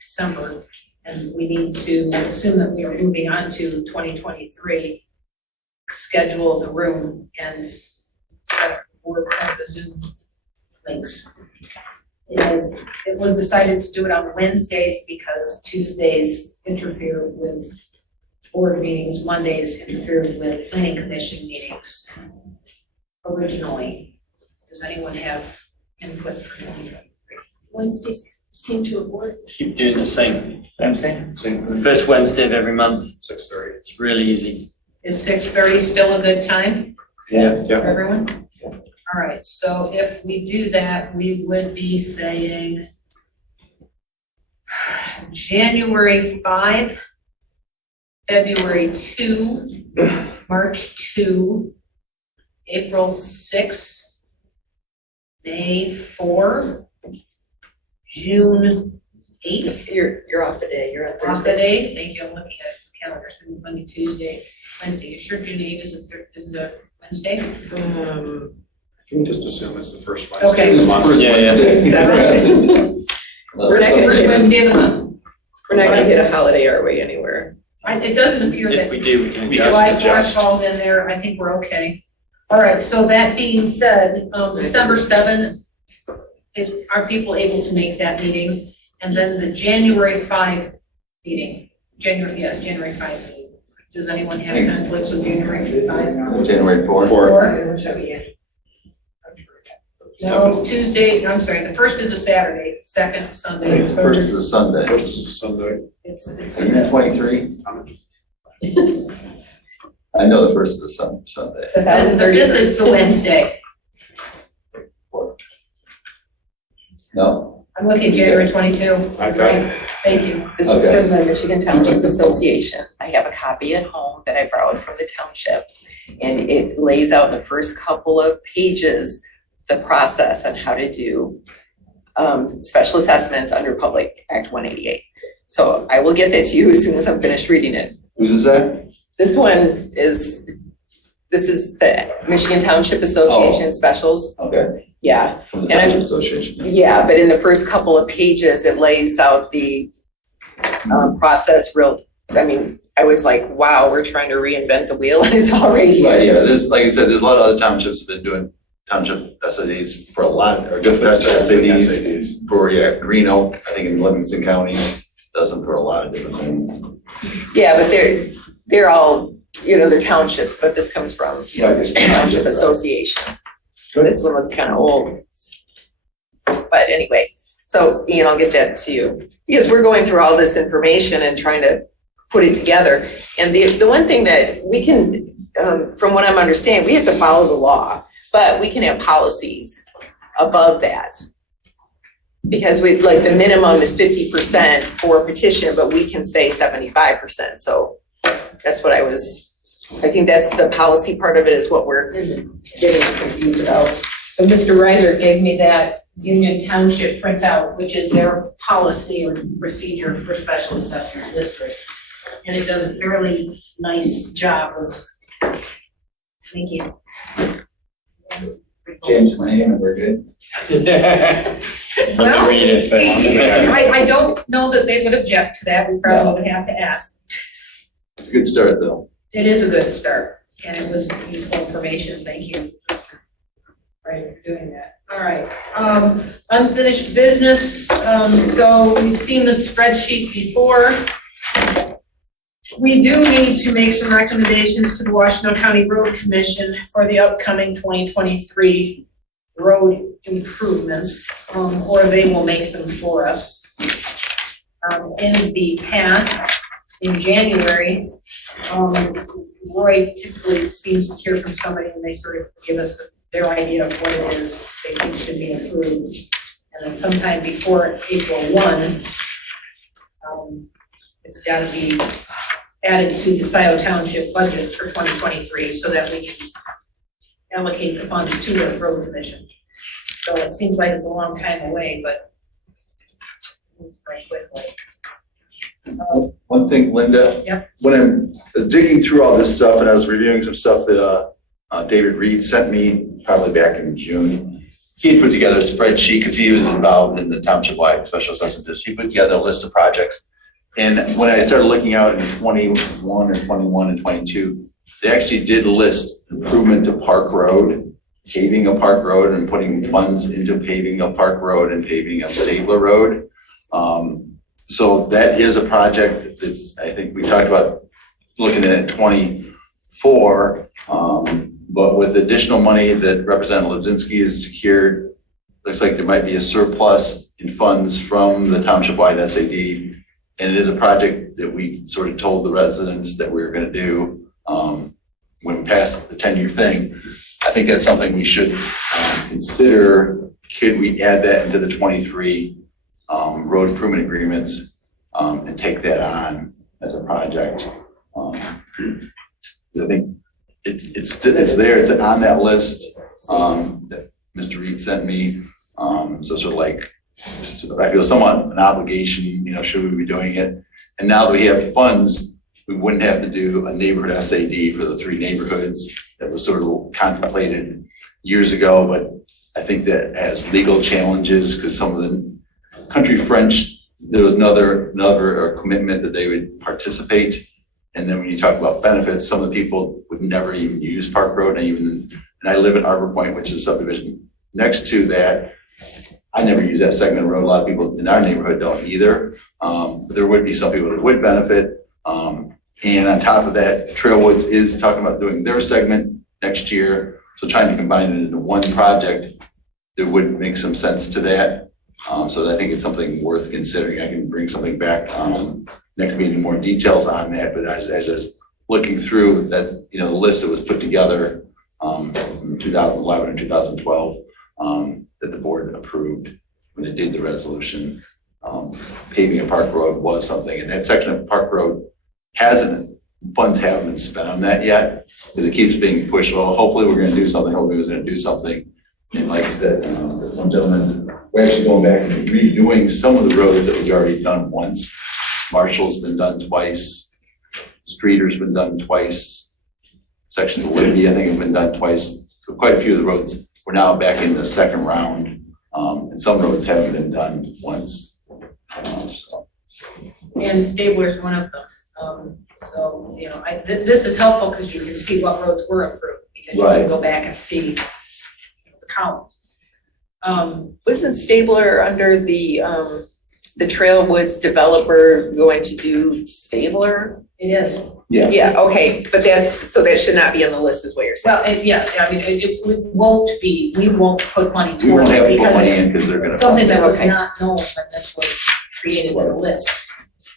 December. And we need to assume that we are moving on to 2023, schedule the room and work on the Zoom links. It was decided to do it on Wednesdays because Tuesdays interfere with board meetings, Mondays interfere with planning commission meetings originally. Does anyone have input for 2023? Wednesdays seem to have worked. Keep doing the same. Same thing. First Wednesday of every month. 6:30. It's really easy. Is 6:30 still a good time Yeah. for everyone? All right, so if we do that, we would be saying January 5, February 2, March 2, April 6, May 4, June 8. You're off the day, you're on Off the Thursday. day, thank you, I'm looking at the calendar, so Monday, Tuesday, Wednesday. You sure June 8 isn't a Wednesday? Can we just assume it's the first Okay. Wednesday of the month? We're not gonna First get, Wednesday of the month. we're not gonna get a holiday, are we, anywhere? It doesn't appear that If we do, we can July adjust. 4th falls in there, I think we're okay. All right, so that being said, December 7 are people able to make that meeting? And then the January 5 meeting, January 5 meeting. Does anyone have conflicts with January 5? January 4th. Four? No, Tuesday, I'm sorry, the first is a Saturday, second Sunday, First third. is a Sunday. First is a Sunday. It's Isn't it 23? I know the first is a Sunday. And the fifth is the Wednesday. No? I'm looking at January 22. I've got it. Thank you. This is Okay. from the Michigan Township Association. I have a copy at home that I borrowed from the township. And it lays out in the first couple of pages the process on how to do special assessments under Public Act 188. So I will get that to you as soon as I'm finished reading it. Whose is that? This one is, this is the Michigan Township Association specials. Okay. Yeah. From the And I'm- Township Association. Yeah, but in the first couple of pages, it lays out the process I was like, wow, we're trying to reinvent the wheel and it's already Right, here. yeah, there's, like I said, there's a lot of other townships have been doing township SADs for a lot, or just SADs for, Green Oak, I think in Livingston County, does them for a lot of different things. Yeah, but they're all, they're townships, but this comes from Right. Township Association. This one looks kind of old. But anyway, so Ian, I'll get that to you. Because we're going through all this information and trying to put it together. And the one thing that we can, from what I'm understanding, we have to follow the law, but we can have policies above that. Because the minimum is 50% for a petition, but we can say 75%. So that's what I was I think that's the policy part of it is what we're getting confused about. So Mr. Reiser gave me that Union Township printout, which is their policy or procedure for special assessment districts. And it does a fairly nice job of, thank you. James, my name, and we're good. Well, read it first. I don't know that they would object to that. We probably would have to ask. It's a good start, though. It is a good start, and it was useful information. Thank you, Mr. Wright, for doing that. All right, unfinished business. So we've seen the spreadsheet before. We do need to make some recommendations to the Washington County Road Commission for the upcoming 2023 road improvements, or they will make them for us. In the past, in January, Roy typically seems to hear from somebody and they sort of give us their idea of what it is they think should be improved. And then sometime before April 1, it's got to be added to the Scio Township budget for 2023 so that we can allocate the funds to the road commission. So it seems like it's a long time away, but it's very quickly. One thing, Linda. Yep. When I was digging through all this stuff and I was reviewing some stuff that David Reed sent me probably back in June, he had put together a spreadsheet because he was involved in the township-wide special assessment district. He put together a list of projects. And when I started looking out in 21 and 22, they actually did list improvement to Park Road, paving of Park Road and putting funds into paving of Park Road and paving of Stabler Road. So that is a project that's, I think we talked about looking at 24, but with additional money that Representative Lazinski has secured, looks like there might be a surplus in funds from the township-wide SAD. And it is a project that we sort of told the residents that we were going to do when we passed the 10-year thing. I think that's something we should consider. Could we add that into the 23 road improvement agreements and take that on as a project? I think it's there. It's on that list that Mr. Reed sent me. So sort of like, I feel somewhat an obligation, should we be doing it? And now that we have funds, we wouldn't have to do a neighborhood SAD for the 3 neighborhoods that was sort of contemplated years ago. But I think that has legal challenges because some of the Country French, there was another commitment that they would participate. And then when you talk about benefits, some of the people would never even use Park Road. And I live in Arbor Point, which is a subdivision next to that. I never use that segment of road. A lot of people in our neighborhood don't either. But there would be some people that would benefit. And on top of that, Trailwoods is talking about doing their segment next year. So trying to combine it into one project, there would make some sense to that. So I think it's something worth considering. I can bring something back next meeting, more details on that. But as I was looking through that, the list that was put together in 2011 and 2012, that the board approved when they did the resolution. Paving a Park Road was something, and that section of Park Road funds haven't been spent on that yet, because it keeps being pushed. Well, hopefully we're gonna do something, hopefully we're gonna do something. And like I said, one gentleman, we're actually going back and redoing some of the roads that we've already done once. Marshall's been done twice, Streeter's been done twice, sections of Liberty, I think, have been done twice. So quite a few of the roads, we're now back in the second round, and some roads haven't been done once. And Stabler's one of them. So, this is helpful because you can see what roads were approved, because you can go back and see the count. Wasn't Stabler under the Trailwoods developer going to do Stabler? It is. Yeah, okay, but so that should not be on the list is what you're saying. Well, it won't be, we won't put money We won't towards have it to put because money in because they're gonna. it's something that was Okay. not known when this was created as a list.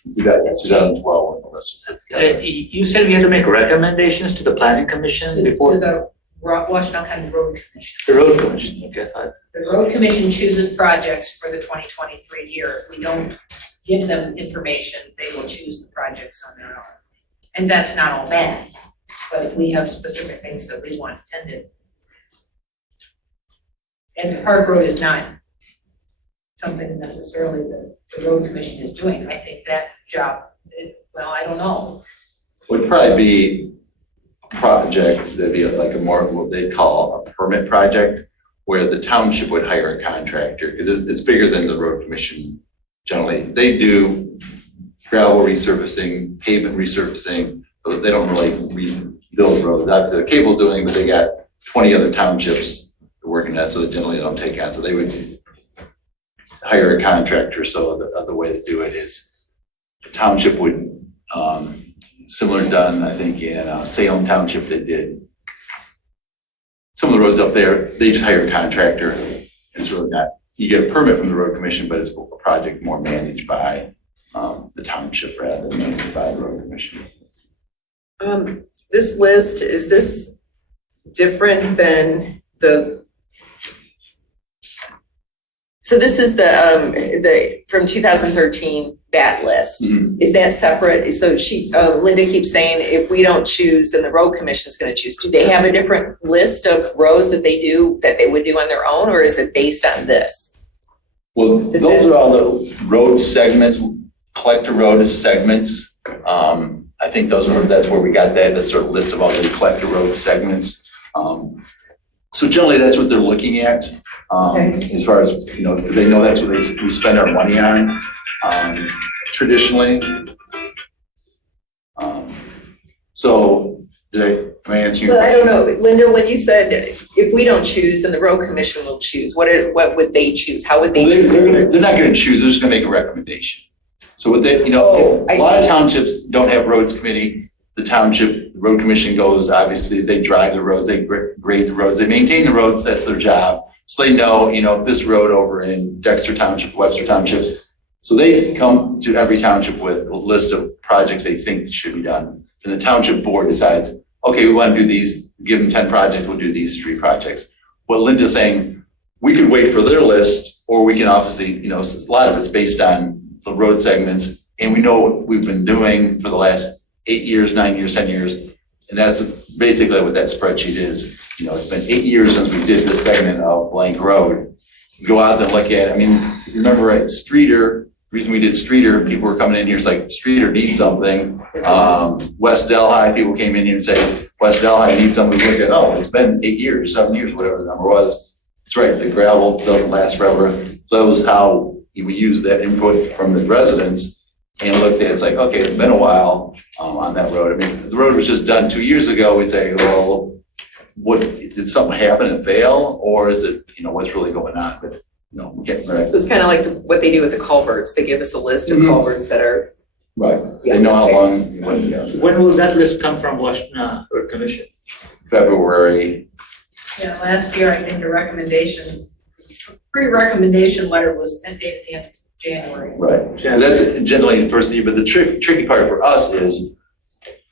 We got 2012 when the list was put together. You said we had to make recommendations to the planning commission To before the Washington County Road Commission. the road commission, okay, I thought. The road commission chooses projects for the 2023 year. If we don't give them information, they will choose the projects on their own. And that's not all bad. But if we have specific things that we want attended. And Park Road is not something necessarily that the road commission is doing. I think that job, well, I don't know. Would probably be a project that'd be like a more, what they call a permit project, where the township would hire a contractor, because it's bigger than the road commission generally. They do gravel resurfacing, pavement resurfacing, but they don't really rebuild roads. That's the cable doing, but they got 20 other townships working that, so they generally don't take on. So they would hire a contractor. So the other way to do it is the township would, similar done, I think in Salem Township, they did some of the roads up there, they just hire a contractor. It's really not, you get a permit from the road commission, but it's a project more managed by the township rather than managed by the road commission. This list, is this different than so this is the from 2013, that list. Mm-hmm. Is that separate? So Linda keeps saying if we don't choose, then the road commission's gonna choose. Do they have a different list of roads that they would do on their own, or is it based on this? Well, those are all the road segments, collector road is segments. I think that's where we got that sort of list of all the collector road segments. So generally that's what they're looking at, as far as, because they know that's what we spend our money on, traditionally. So am I answering your But I question? don't know, Linda, when you said if we don't choose, then the road commission will choose, what would they choose? How would they choose? They're not gonna choose, they're just gonna make a recommendation. So what they, a lot of townships don't have roads committee. The township, the road commission goes, obviously, they drive the roads, they grade the roads, they maintain the roads, that's their job. So they know, this road over in Dexter Township, Webster Township. So they come to every township with a list of projects they think should be done. And the township board decides, okay, we want to do these, give them 10 projects, we'll do these 3 projects. What Linda's saying, we could wait for their list, or we can obviously, a lot of it's based on the road segments. And we know what we've been doing for the last 8 years, 9 years, 10 years. And that's basically what that spreadsheet is. It's been 8 years since we did this segment of blank road. You go out there and look at it. I mean, remember at Streeter, the reason we did Streeter, people were coming in here, it's like Streeter needs something. West Delhi, people came in here and say, West Delhi needs something. We looked at, it's been 8 years, 7 years, whatever the number was. It's right, the gravel doesn't last forever. So that was how we used that input from the residents and looked at, it's like, okay, it's been a while on that road. I mean, if the road was just done 2 years ago, we'd say, well, did something happen and fail? Or is it, what's really going on? But, we can't. Right. So it's kind of like what they do with the culverts. They give us a list of culverts that are. Right. They know how long. When will that list come from Washington Road Commission? February. Yeah, last year, I think the recommendation, pre-recommendation letter was dated at the end of January. Right. And that's generally the first year, but the tricky part for us is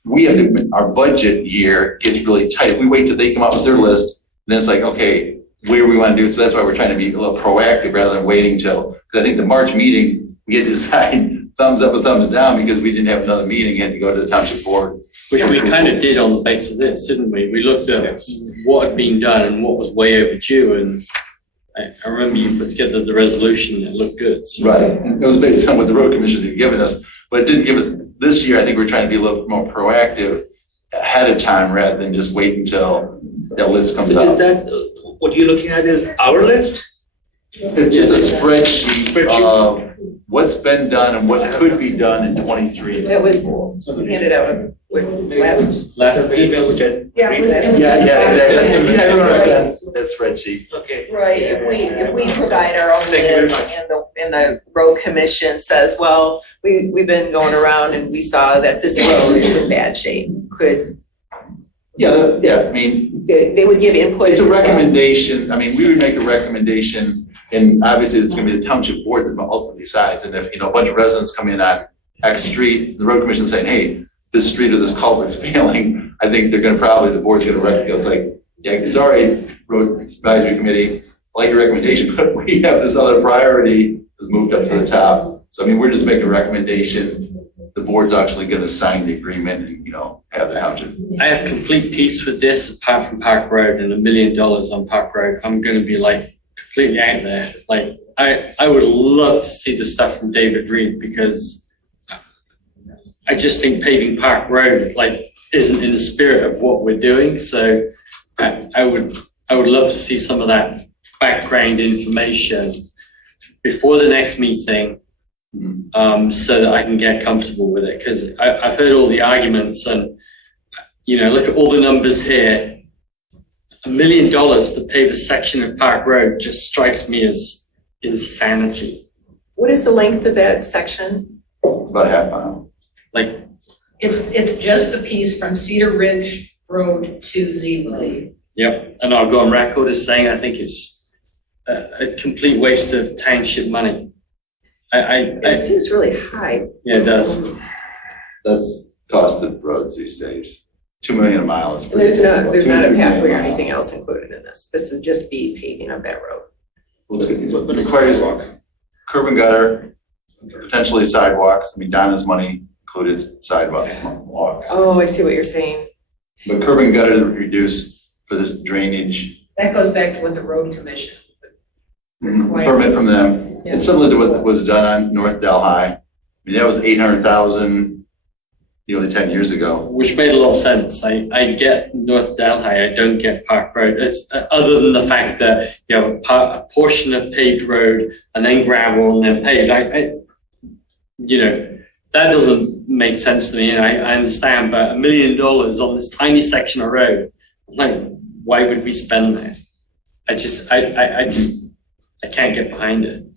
we have to, our budget year gets really tight. We wait till they come up with their list, and then it's like, okay, where we want to do it. So that's why we're trying to be a little proactive rather than waiting till, because I think the March meeting, we had to decide thumbs up or thumbs down because we didn't have another meeting, had to go to the township board. Which we kind of did on the basis of this, didn't we? We looked at what had been done and what was way overdue, and I remember you put together the resolution that looked good. So. Right. It was based on what the road commission had given us, but it didn't give us this year. I think we're trying to be a little more proactive ahead of time rather than just wait until that list comes out. What you're looking at is our list? It's just a spreadsheet of what's been done and what could be done in 23. That was handed out with last email, which I exactly. That spreadsheet. Okay. Right, if we provide our own list and the road commission says, well, we've been going around and we saw that this road is in bad shape, I mean, they would give input. It's a recommendation. I mean, we would make a recommendation, and obviously it's going to be the township board that ultimately decides. And if a bunch of residents come in on X street, the road commission saying, hey, this street or this culvert's failing, I think they're going to the board's going to recognize, like, yeah, sorry, road advisory committee, I like your recommendation, but we have this other priority that's moved up to the top. So I mean, we're just making a recommendation the board's actually gonna sign the agreement and, have the township. I have complete peace with this, apart from Park Road and $1 million on Park Road. I'm gonna be like completely out there. Like, I would love to see the stuff from David Reed, because I just think paving Park Road isn't in the spirit of what we're doing. So I would love to see some of that background information before the next meeting, so that I can get comfortable with it. Because I've heard all the arguments, and look at all the numbers here. $1 million to pave a section of Park Road just strikes me as insanity. What is the length of that section? About a half mile. Like, It's just the piece from Cedar Ridge Road to Zebra. yep, and I'll go on record as saying I think it's a complete waste of township money. It seems really high. Yeah, it does. That's cost of roads these days. 2 million a mile is. And there's not a 2 to 3 pathway or million a mile. anything else included in this. This would just be paving of that road. Well, it requires curb and gutter, potentially sidewalks. I mean, Donna's money included sidewalks. Oh, I see what you're saying. But curb and gutter to reduce for this drainage, That goes back to what the road commission required. permit from them. Yeah. It's similar to what was done on North Delhi. I mean, that was 800,000 nearly 10 years ago. Which made a lot of sense. I get North Delhi, I don't get Park Road. It's, other than the fact that you have a portion of paved road and then gravel and then paved. That doesn't make sense to me, and I understand, but $1 million on this tiny section of road, like, why would we spend that? I can't get behind it.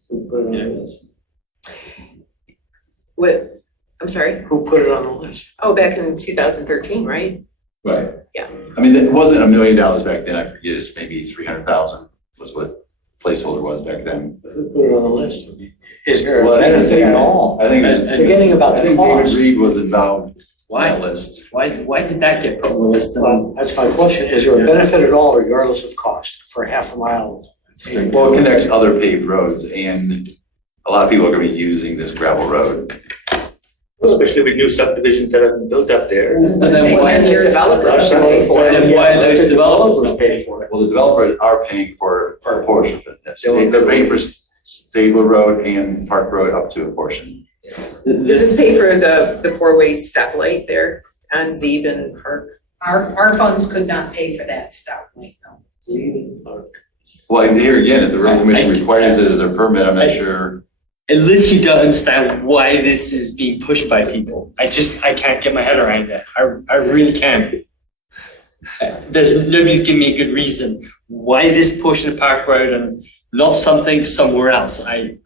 What, I'm sorry? Who put it on the list? Oh, back in 2013, right? Right. Yeah. I mean, it wasn't $1 million back then. I forget, it's maybe 300,000 was what placeholder was back then. Who put it on the list? Is there Well, a I think benefit at all? I think Forgetting about I the think David cost. Reed was involved in Why? that list. Why did that get put on the list? Well, that's my question. Is there a benefit at all regardless of cost for half a mile? Well, it connects other paved roads, and a lot of people are gonna be using this gravel road. Especially with new subdivisions that have been built up there. And then why Your developers. And why those developers don't pay for it? Well, the developers are paying for a portion of it. They're paying for Stable Road and Park Road up to a portion. Does this pay for the four-way stoplight there on Zeeb and Park? Our funds could not pay for that stoplight, no. Well, and here again, if the road commission requires it as a permit, I'm not sure. I literally don't understand why this is being pushed by people. I can't get my head around it. I really can't. Nobody's giving me a good reason why this portion of Park Road and not something somewhere else. I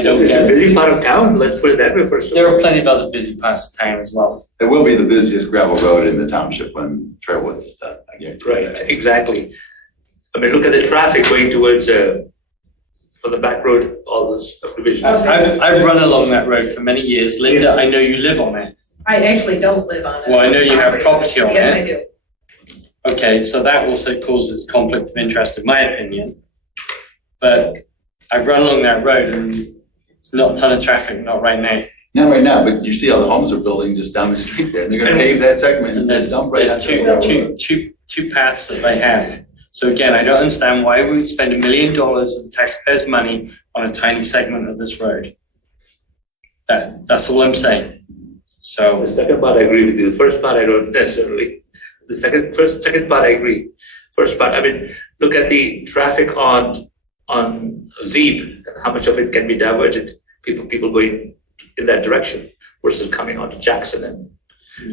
don't It's get a it. busy part of town, let's put it that way first of There all. are plenty of other busy parts of town as well. It will be the busiest gravel road in the township when Trailwood is done, I guarantee you Right, that. exactly. I mean, look at the traffic going towards, for the back road, all those subdivisions. I've run along that road for many years. Linda, I know you live on it. I actually don't live on it. Well, I know you have property on Yes, it. I do. Okay, so that also causes a conflict of interest, in my opinion. But I've run along that road and it's not a ton of traffic, not right now. Not right now, but you see how the homes are building just down the street there, and they're gonna pave that segment and There's dump right there's onto the road. two paths that they have. So again, I don't understand why we would spend $1 million of taxpayers' money on a tiny segment of this road. That's all I'm saying. So. The second part, I agree with you. The first part, I don't necessarily. The second part, I agree. First part, I mean, look at the traffic on Zeeb, and how much of it can be diverted, people going in that direction versus coming onto Jackson. And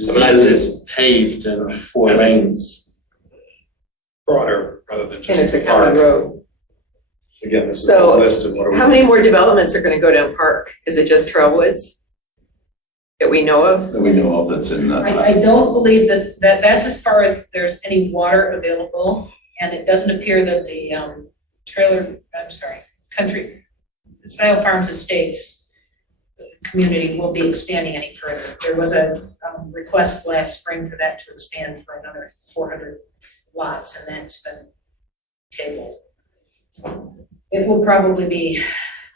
Zeeb is paved and 4 lanes. Broader rather than just. And it's a county road. Again, this is a So, list of what are we. how many more developments are gonna go down Park? Is it just Trailwoods that we know of? That we know of that's in the. I don't believe that's as far as there's any water available, and it doesn't appear that the country, Scio Farms Estates community will be expanding any further. There was a request last spring for that to expand for another 400 lots, and that's been tabled. It will probably be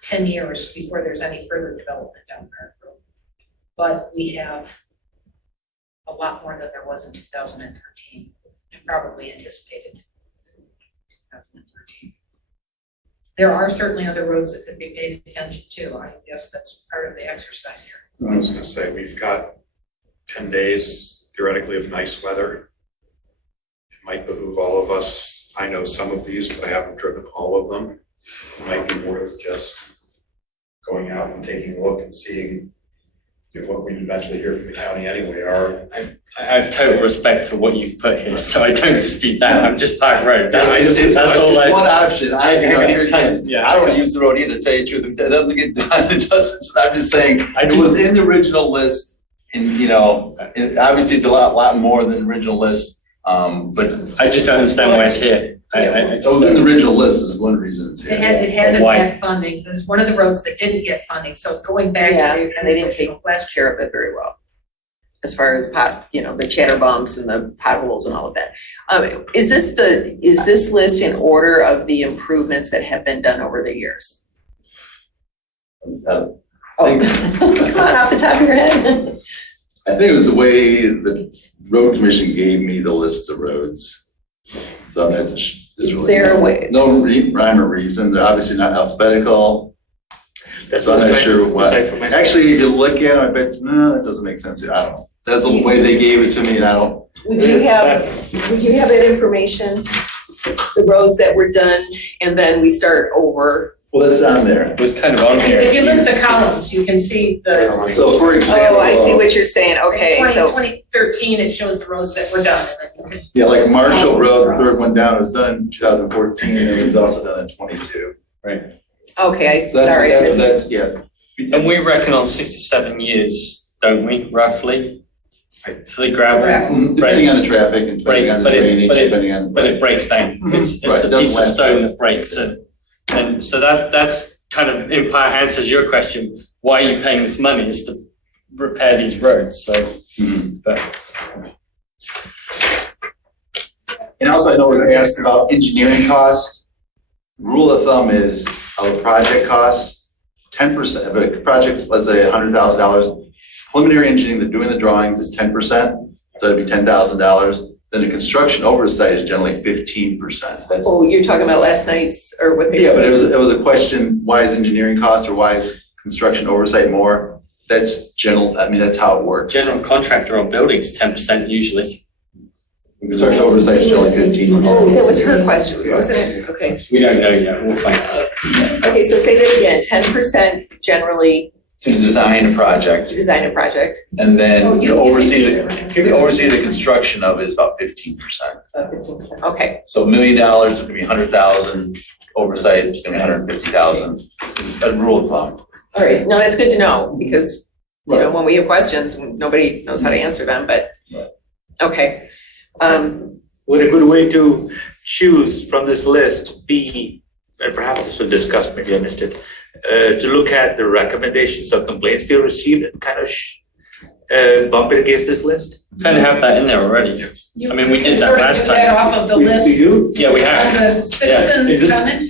10 years before there's any further development down Park Road. but we have a lot more than there was in 2013, probably anticipated 2013. There are certainly other roads that could be paid attention to. I guess that's part of the exercise here. I was gonna say, we've got 10 days theoretically of nice weather. It might behoove all of us. I know some of these, but I haven't driven all of them. It might be worth just going out and taking a look and seeing what we eventually hear from the county anyway. I have total respect for what you've put here, so I don't dispute that. I'm just Park Road. That's It's all I. one option. Here again, Yeah. I don't use the road either, to tell you the truth. It doesn't get done, it doesn't. So I'm just saying, it was in the original list, and obviously it's a lot more than the original list. But I just don't understand why it's here. it was in the original list is one reason it's here. It hasn't Why? had funding. There's one of the roads that didn't get funding. So going back Yeah, to and they didn't take care of it very well. As far as the chatter bumps and the potholes and all of that. Is this list in order of the improvements that have been done over the years? I Come on, off the top of your head. think it was the way the road commission gave me the list of roads. So I'm not. Is there a way? No rhyme or reason. They're obviously not alphabetical. That's So I'm what not sure what. aside from my- Actually, if you look at it, I bet, no, that doesn't make sense. I don't know. That's the way they gave it to me, and I don't. Would you have that information? The roads that were done and then we start over? Well, that's on there. It was kind of on here. If you look at the columns, you can see the. So for example. Oh, I see what you're saying. Okay, so. 2013, it shows the roads that were done. And then you can. Yeah, like Marshall Road, the third one down, it was done in 2014, and it was also done in 22. Right. Okay, So sorry. I missed- that's, yeah. And we reckon on 6 to 7 years, don't we, roughly? For the gravel. Depending on the traffic and depending on the drainage, depending on. But it breaks down. It's Right, a it doesn't piece of last stone that breaks, and so that's kind of in part answers your question. Why are you paying this money? Is to repair these roads. So, but And also I know it was asked about engineering costs. Rule of thumb is of a project cost, 10% of a project's, let's say $100,000. Preliminary engineering, the doing the drawings is 10%, so it'd be $10,000. Then the construction oversight is generally 15%. That's, Oh, you're talking about last night's or what? yeah, but it was a question, why is engineering cost or why is construction oversight more? That's general, I mean, that's how it works. general contractor on buildings, 10% usually. Construction oversight is generally 15%. Oh, that was her question, wasn't it? Okay. We don't know yet. We'll find out. Okay, so say that again, 10% generally To design a project. design a project. And then Oh, to oversee the construction of it is about 15%. 15%. Okay, So $1 million is gonna be 100,000, oversight is gonna be 150,000, is a rule of thumb. all right. No, that's good to know because, when we have questions, nobody knows how to answer them, but, okay. Would a good way to choose from this list be, and perhaps this was discussed, maybe I missed it, to look at the recommendations or complaints we received and kind of bump it against this list? Kind of have that in there already. I mean, we did that last That time. off of the list. you? Yeah, we On have. the citizen Yeah. comment,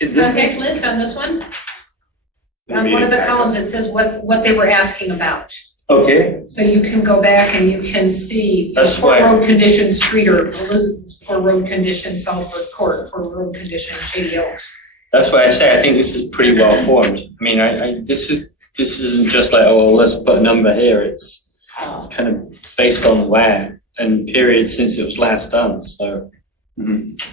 Is this- contact list on this one. On one of the columns, it says what they were asking about. Okay, So you can go back and you can see That's poor why- road condition, Streeter, Elizabeth's poor road condition, Southwood Court, poor road condition, Shady Oaks. That's why I say I think this is pretty well formed. I mean, this isn't just like, oh, well, let's put a number here. It's kind of based on where and period since it was last done. So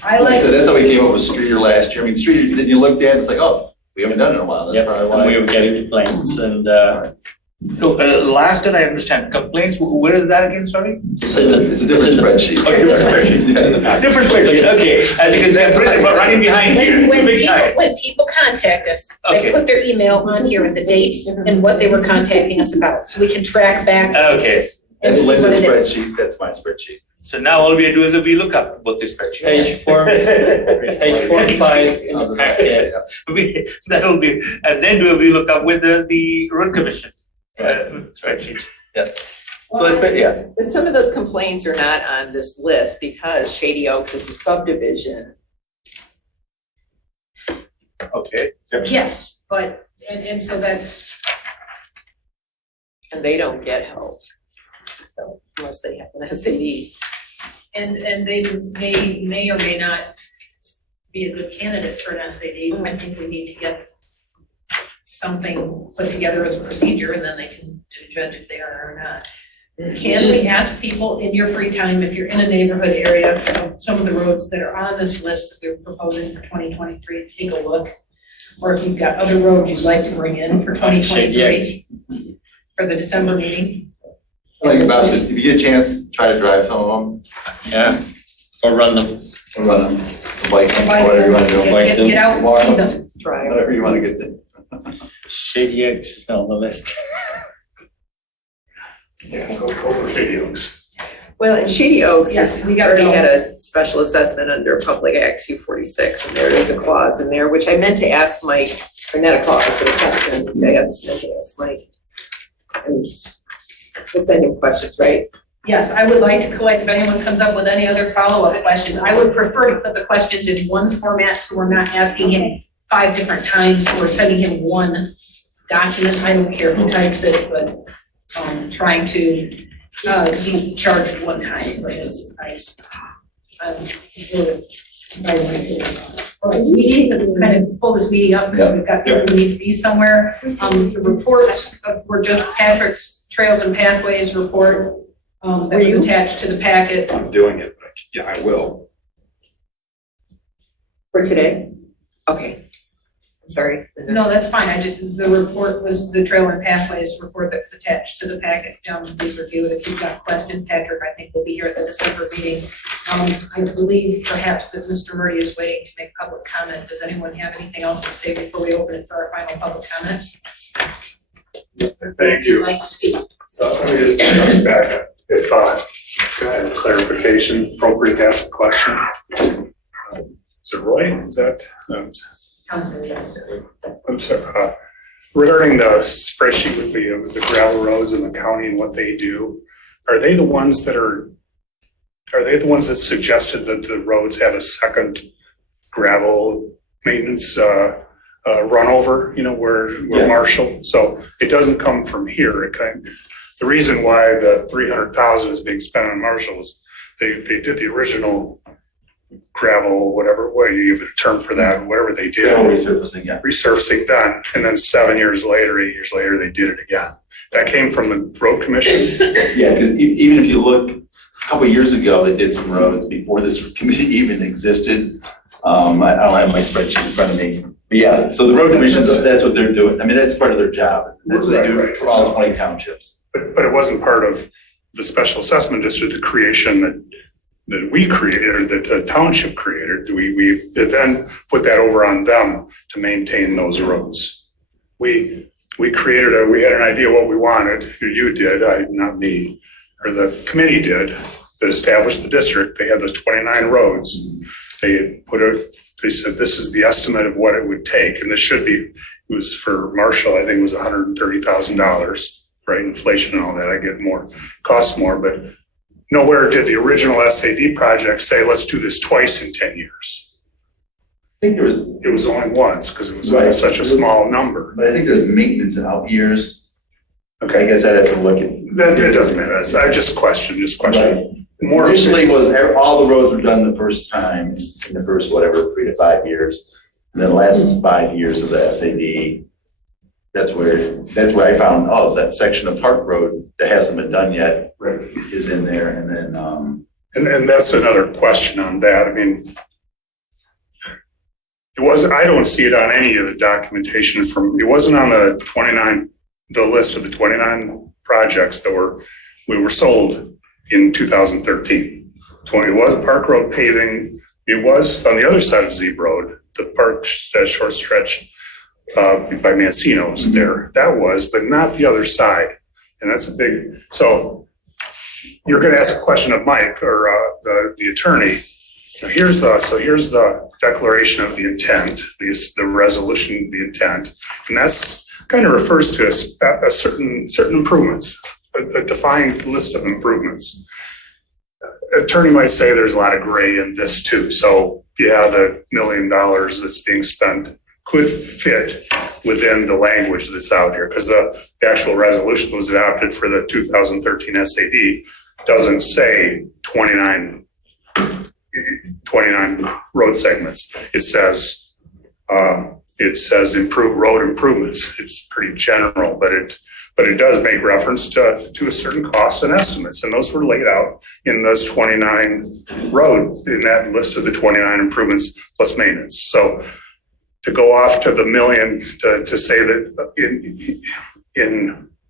I like. So that's how we came up with Streeter last year. I mean, Streeter, then you looked at it, it's like, oh, we haven't done it in a while. That's yeah, probably and why. we were getting complaints and so last time I understand, complaints, where is that again, sorry? it's in the, It's a different spreadsheet. Oh, different spreadsheet. Different spreadsheet, okay, because I'm running behind here, big time. When people contact us, they Okay. put their email on here and the dates and what they were contacting us about, so we can track back. Okay, That's and see what Linda's it is. spreadsheet, that's my spreadsheet. so now all we do is we look up both the spreadsheets. page 4 and 5 in the packet. That'll be, and then we look up with the road commission spreadsheet. So it's, yeah, But some of those complaints are not on this list because Shady Oaks is a subdivision. Okay. Yes, but, and so that's, and they don't get help. So unless they have an SAD. And they may or may not be a good candidate for an SAD. I think we need to get something put together as a procedure, and then they can judge if they are or not. Can we ask people in your free time, if you're in a neighborhood area, of some of the roads that are on this list that we're proposing for 2023, take a look? Or if you've got other roads you'd like to bring in for 2023 for the December meeting? Like about this, if you get a chance, try to drive some of them. Yeah, or run them. Or run them, bike them, whatever you want to do. Get out and Walk see them, them. Try. whatever you want to get there. Shady Oaks is not on the list. Yeah, go for Shady Oaks. Well, in Shady Oaks, Yes, we we got already going. had a special assessment under Public Act 246, and there is a clause in there, which I meant to ask Mike, or not a clause, but a section, I meant to ask Mike. And we'll send him questions, right? Yes, I would like to collect, if anyone comes up with any other follow-up questions, I would prefer to put the questions in one format, so we're not asking him 5 different times, or sending him one document. I don't care who types it, but trying to be charged one time for his price. We need to kind of pull this meeting up, because we've got, we need to be somewhere. The reports were just Patrick's Trails and Pathways report that was attached to the packet. I'm doing it, but yeah, I will. For today? Okay. I'm sorry. No, that's fine. The report was the Trail and Pathways report that was attached to the packet. Please review it. If you've got questions, Patrick, I think will be here at the December meeting. I believe perhaps that Mr. Murdy is waiting to make public comment. Does anyone have anything else to say before we open it for our final public comment? Thank you. Like to speak. So let me just touch back. If I have clarification, appropriate to ask a question. So Roy, is that? Townsend, yes. I'm sorry. Regarding the spreadsheet with the gravel roads in the county and what they do, are they the ones that suggested that the roads have a second gravel maintenance runover, where Marshall? So it doesn't come from here. The reason why the 300,000 is being spent on Marshall is they did the original gravel, whatever way you give it a term for that, whatever they did. Resurfacing, yeah. Resurfacing done, and then 8 years later, they did it again. That came from the road commission. Yeah, because even if you look, a couple of years ago, they did some roads before this committee even existed. I don't have my spreadsheet in front of me. But yeah, so the road commissions, that's what they're doing. I mean, that's part of their job. That's what they do for all 20 townships. But it wasn't part of the special assessment district, the creation that we created, or that the township created. We then put that over on them to maintain those roads. We created we had an idea what we wanted. You did, not me, or the committee did, that established the district. They had those 29 roads. They said, this is the estimate of what it would take. And it was for Marshall, I think it was $130,000, right? Inflation and all that, I get more, costs more, but nowhere did the original SAD project say, let's do this twice in 10 years. I think It was only once, because it was Right. such a small number. But I think there's maintenance in out years. Okay. I guess I'd have to look at. It doesn't matter. I just question. Right. More Initially was all the roads were done the first time in the first, 3 to 5 years. And then the last 5 years of the SAD, that's where I found, it's that section of Park Road that hasn't been done yet. Right. Is in there. And then, and that's another question on that. I mean, I don't see it on any of the documentation it wasn't on the list of the 29 projects that we were sold in 2013. It was Park Road paving. It was on the other side of Zeeb Road, the that short stretch by Mancino's there. That was, but not the other side. And that's so you're going to ask a question of Mike or the attorney. Here's the declaration of the intent, the resolution, the intent, and that's kind of refers to a certain improvements, a defined list of improvements. Attorney might say there's a lot of gray in this too. So yeah, the $1 million that's being spent could fit within the language that's out here, because the actual resolution was adopted for the 2013 SAD doesn't say 29 road segments. It says improve road improvements. It's pretty general, but it does make reference to a certain cost and estimates, and those were laid out in those 29 roads, in that list of the 29 improvements plus maintenance. So to go off to the million, to say that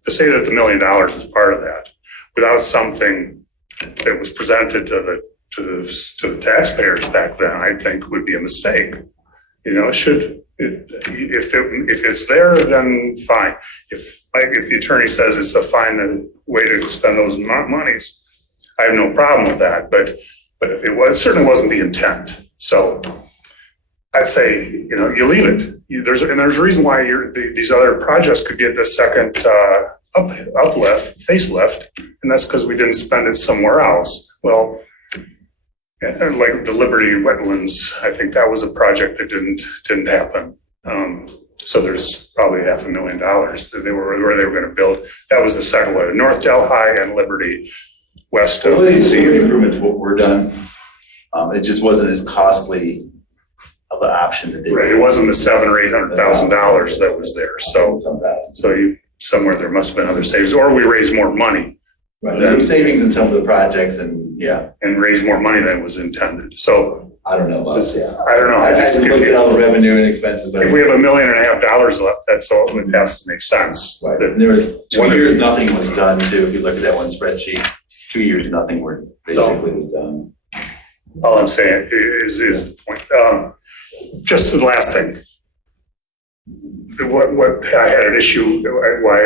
to say that the $1 million is part of that, without something that was presented to the taxpayers back then, I think would be a mistake. You know, if it's there, then fine. If the attorney says it's a fine way to spend those monies, I have no problem with that. But if it was, it certainly wasn't the intent. So I'd say, you know, you leave it. There's a reason why these other projects could get a second facelift, and that's because we didn't spend it somewhere else. Well, like the Liberty Wetlands, I think that was a project that didn't happen. So there's probably $500,000 that they were going to build. That was the second one, North Delhi and Liberty, west of the improvements were done. It just wasn't as costly of an option that they. Right, it wasn't the $700,000 or $800,000 that was there. So somewhere there must have been other savings, or we raised more money. Right, there were savings in some of the projects, and raised more money than was intended. So I don't know about I don't know. I just look at all the revenue and expenses. If we have $1.5 million left, that's all. It has to make sense. Right. And there was 2 years nothing was done too. If you look at that one spreadsheet, 2 years nothing was done. All I'm saying is the point. Just the last thing. What I had an issue why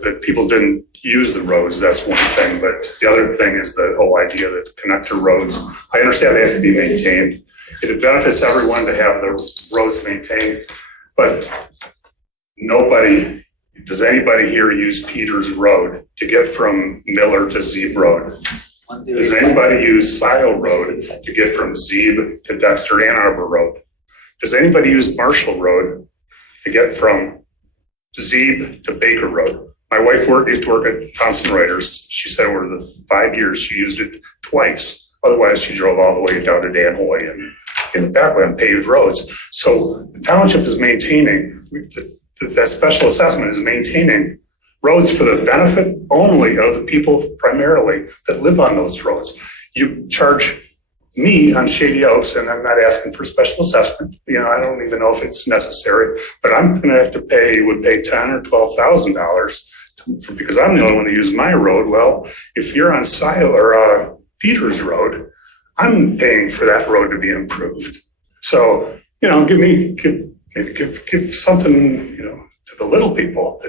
that people didn't use the roads. That's one thing, but the other thing is the whole idea that connector roads. I understand they have to be maintained. It benefits everyone to have the roads maintained, but does anybody here use Peters Road to get from Miller to Zeeb Road? Does anybody use Scio Road to get from Zeeb to Dexter Ann Arbor Road? Does anybody use Marshall Road to get from Zeeb to Baker Road? My wife used to work at Thomson Reuters. She said over the 5 years she used it twice. Otherwise, she drove all the way down to Dan Hoy and in the back on paved roads. So the township is maintaining, that special assessment is maintaining roads for the benefit only of the people primarily that live on those roads. You charge me on Shady Oaks, and I'm not asking for special assessment. You know, I don't even know if it's necessary, but I'm going to have to pay $10,000 or $12,000 because I'm the only one that uses my road. Well, if you're on Scio or Peters Road, I'm paying for that road to be improved. So, you know, give something, you know, to the little people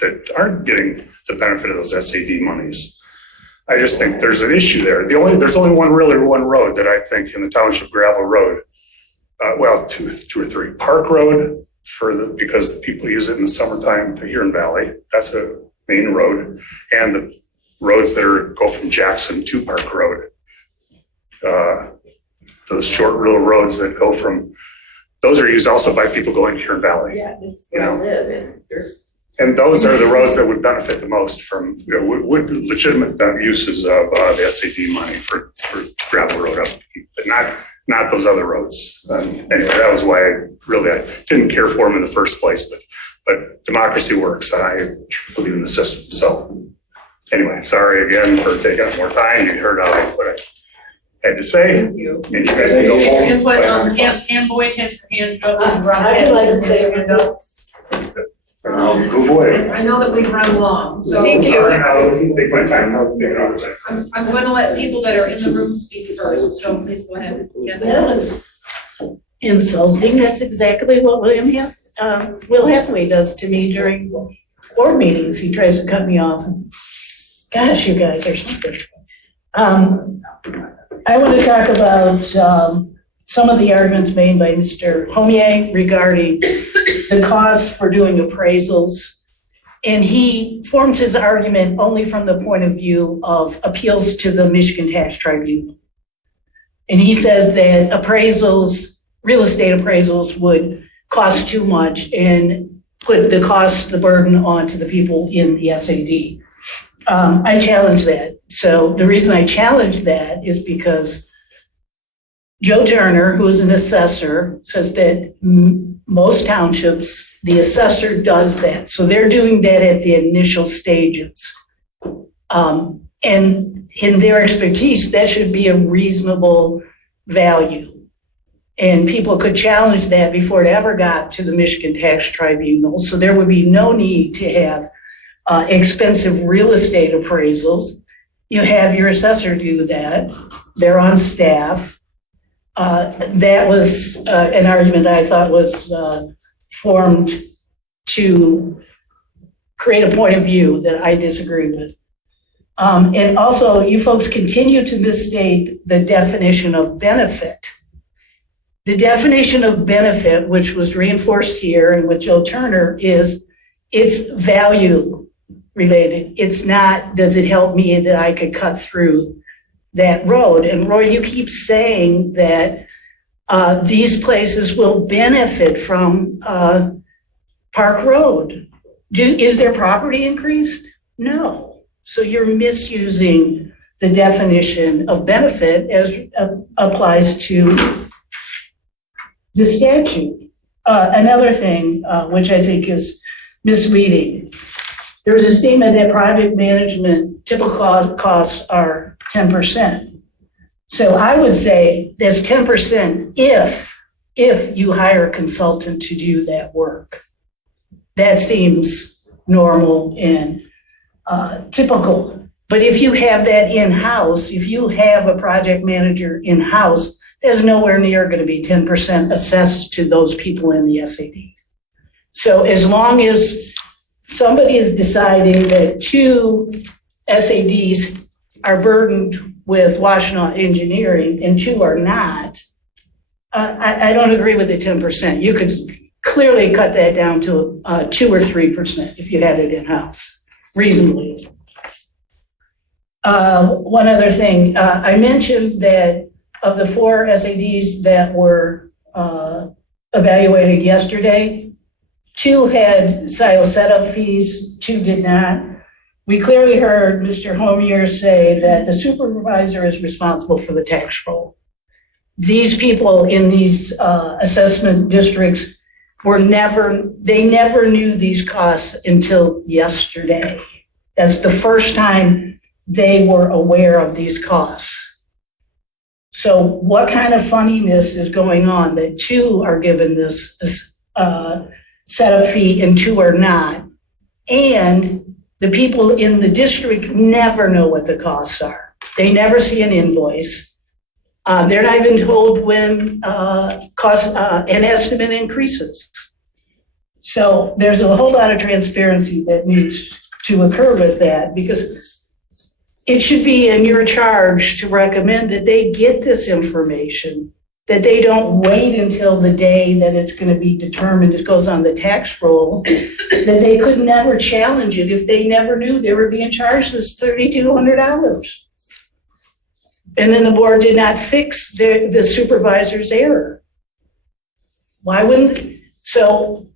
that aren't getting the benefit of those SAD monies. I just think there's an issue there. There's only one road that I think in the township, gravel road. Two or three. Park Road because people use it in the summertime to Huron Valley. That's a main road, and the roads that go from Jackson to Park Road. Those short little roads that go from. Those are used also by people going to Huron Valley. Yeah, it's where I live, and there's. And those are the roads that would benefit the most from, would legitimate uses of the SAD money for gravel road upkeep, but not those other roads. Anyway, that was why I didn't care for them in the first place, but democracy works, and I believe in the system. So anyway, sorry again for taking up more time. You heard what I had to say. Thank you. And you guys can go home. Pam Boyd has her hand up. I'd like to say her hand up. Go for it. I know that we've run long, so. Thank you. I'll take my time. I'm going to let people that are in the room speak first, so please go ahead. That was insulting. That's exactly what Will Hathaway does to me during board meetings. He tries to cut me off. Gosh, you guys are something. I want to talk about some of the arguments made by Mr. Homier regarding the cost for doing appraisals. And he forms his argument only from the point of view of appeals to the Michigan Tax Tribunal. And he says that real estate appraisals would cost too much and put the burden onto the people in the SAD. I challenge that. So the reason I challenge that is because Joe Turner, who is an assessor, says that most townships, the assessor does that. So they're doing that at the initial stages. And in their expertise, that should be a reasonable value. And people could challenge that before it ever got to the Michigan Tax Tribunal. So there would be no need to have expensive real estate appraisals. You have your assessor do that. They're on staff. That was an argument I thought was formed to create a point of view that I disagree with. And also, you folks continue to misstate the definition of benefit. The definition of benefit, which was reinforced here and with Joe Turner, is it's value related. It's not, does it help me that I could cut through that road? And Roy, you keep saying that these places will benefit from Park Road. Is their property increased? No. So you're misusing the definition of benefit as applies to the statute. Another thing, which I think is misleading, there was a statement that project management typical costs are 10%. So I would say there's 10% if you hire a consultant to do that work. That seems normal and typical. But if you have that in-house, if you have a project manager in-house, there's nowhere near going to be 10% assessed to those people in the SAD. So as long as somebody is deciding that 2 SADs are burdened with Washtenaw engineering and 2 are not, I don't agree with the 10%. You could clearly cut that down to 2 or 3% if you had it in-house, reasonably. One other thing, I mentioned that of the 4 SADs that were evaluated yesterday, 2 had Scio setup fees, 2 did not. We clearly heard Mr. Homier say that the supervisor is responsible for the tax roll. These people in these assessment districts they never knew these costs until yesterday. That's the first time they were aware of these costs. So what kind of funniness is going on that 2 are given this setup fee and 2 are not? And the people in the district never know what the costs are. They never see an invoice. They're not even told when an estimate increases. So there's a whole lot of transparency that needs to occur with that, because it should be in your charge to recommend that they get this information, that they don't wait until the day that it's going to be determined, it goes on the tax roll, that they could never challenge it if they never knew they were being charged this $3,200. And then the board did not fix the supervisor's error. Why wouldn't? So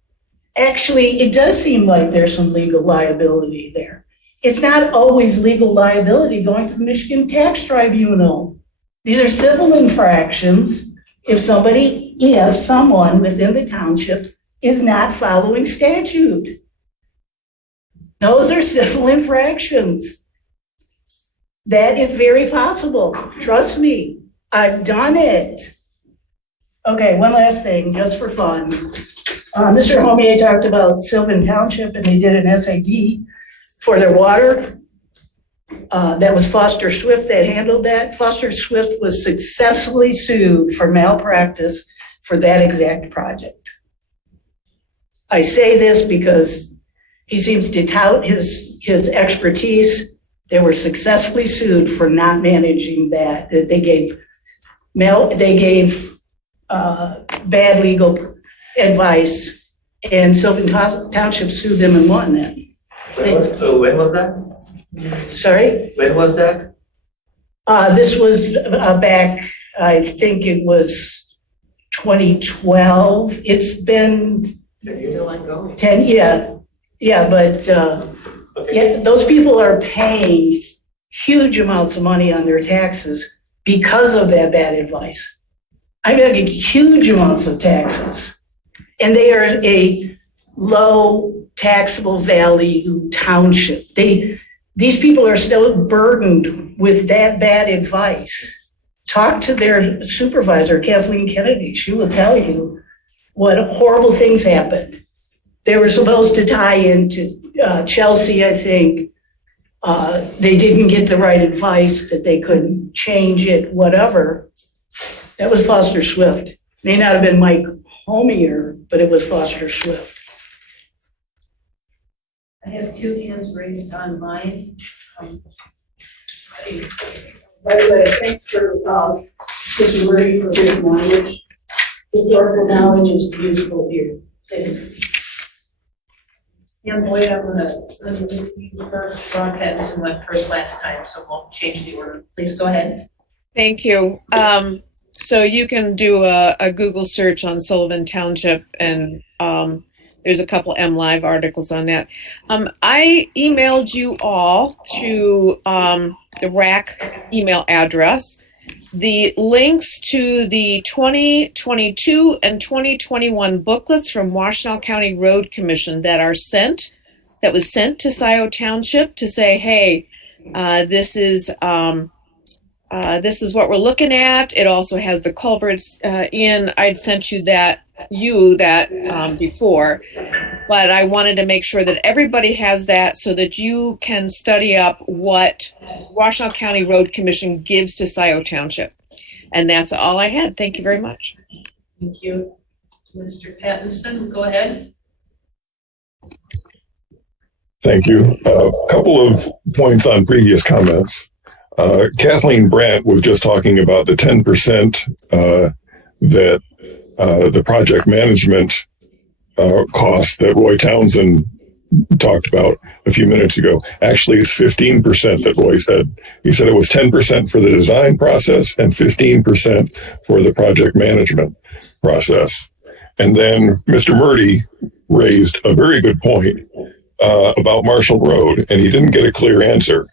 actually, it does seem like there's some legal liability there. It's not always legal liability going to the Michigan Tax Tribunal. These are civil infractions if someone within the township is not following statute. Those are civil infractions. That is very possible. Trust me, I've done it. Okay, one last thing, just for fun. Mr. Homier talked about Sylvan Township, and they did an SAD for their water. That was Foster Swift that handled that. Foster Swift was successfully sued for malpractice for that exact project. I say this because he seems to tout his expertise. They were successfully sued for not managing that. They gave bad legal advice, and Sylvan Township sued them and won that. When was that? Sorry? When was that? This was back, I think it was 2012. It's been Still ongoing. 10, yeah, but, yeah, those people are paying huge amounts of money on their taxes because of that bad advice. I'm getting huge amounts of taxes. And they are a low taxable value township. These people are still burdened with that bad advice. Talk to their supervisor, Kathleen Kennedy. She will tell you what horrible things happened. They were supposed to tie into Chelsea, I think. They didn't get the right advice, that they couldn't change it, whatever. That was Foster Swift. May not have been Mike Homier, but it was Foster Swift. I have 2 hands raised on mine. By the way, thanks for Mr. Murray for his knowledge. Historical knowledge is useful here. Pam Boyd, I'm gonna you first, Rakesh went first last time, so we'll change the order. Please go ahead. Thank you. So you can do a Google search on Sullivan Township, and there's a couple MLive articles on that. I emailed you all through the RAC email address the links to the 2022 and 2021 booklets from Washtenaw County Road Commission that was sent to Scio Township to say, hey, this is what we're looking at. It also has the culverts in. I'd sent you that before, but I wanted to make sure that everybody has that so that you can study up what Washtenaw County Road Commission gives to Scio Township. And that's all I had. Thank you very much. Thank you. Mr. Pattinson, go ahead. Thank you. A couple of points on previous comments. Kathleen Brandt was just talking about the 10% that the project management costs that Roy Townsend talked about a few minutes ago. Actually, it's 15% that Roy said. He said it was 10% for the design process and 15% for the project management process. And then Mr. Murdy raised a very good point about Marshall Road, and he didn't get a clear answer.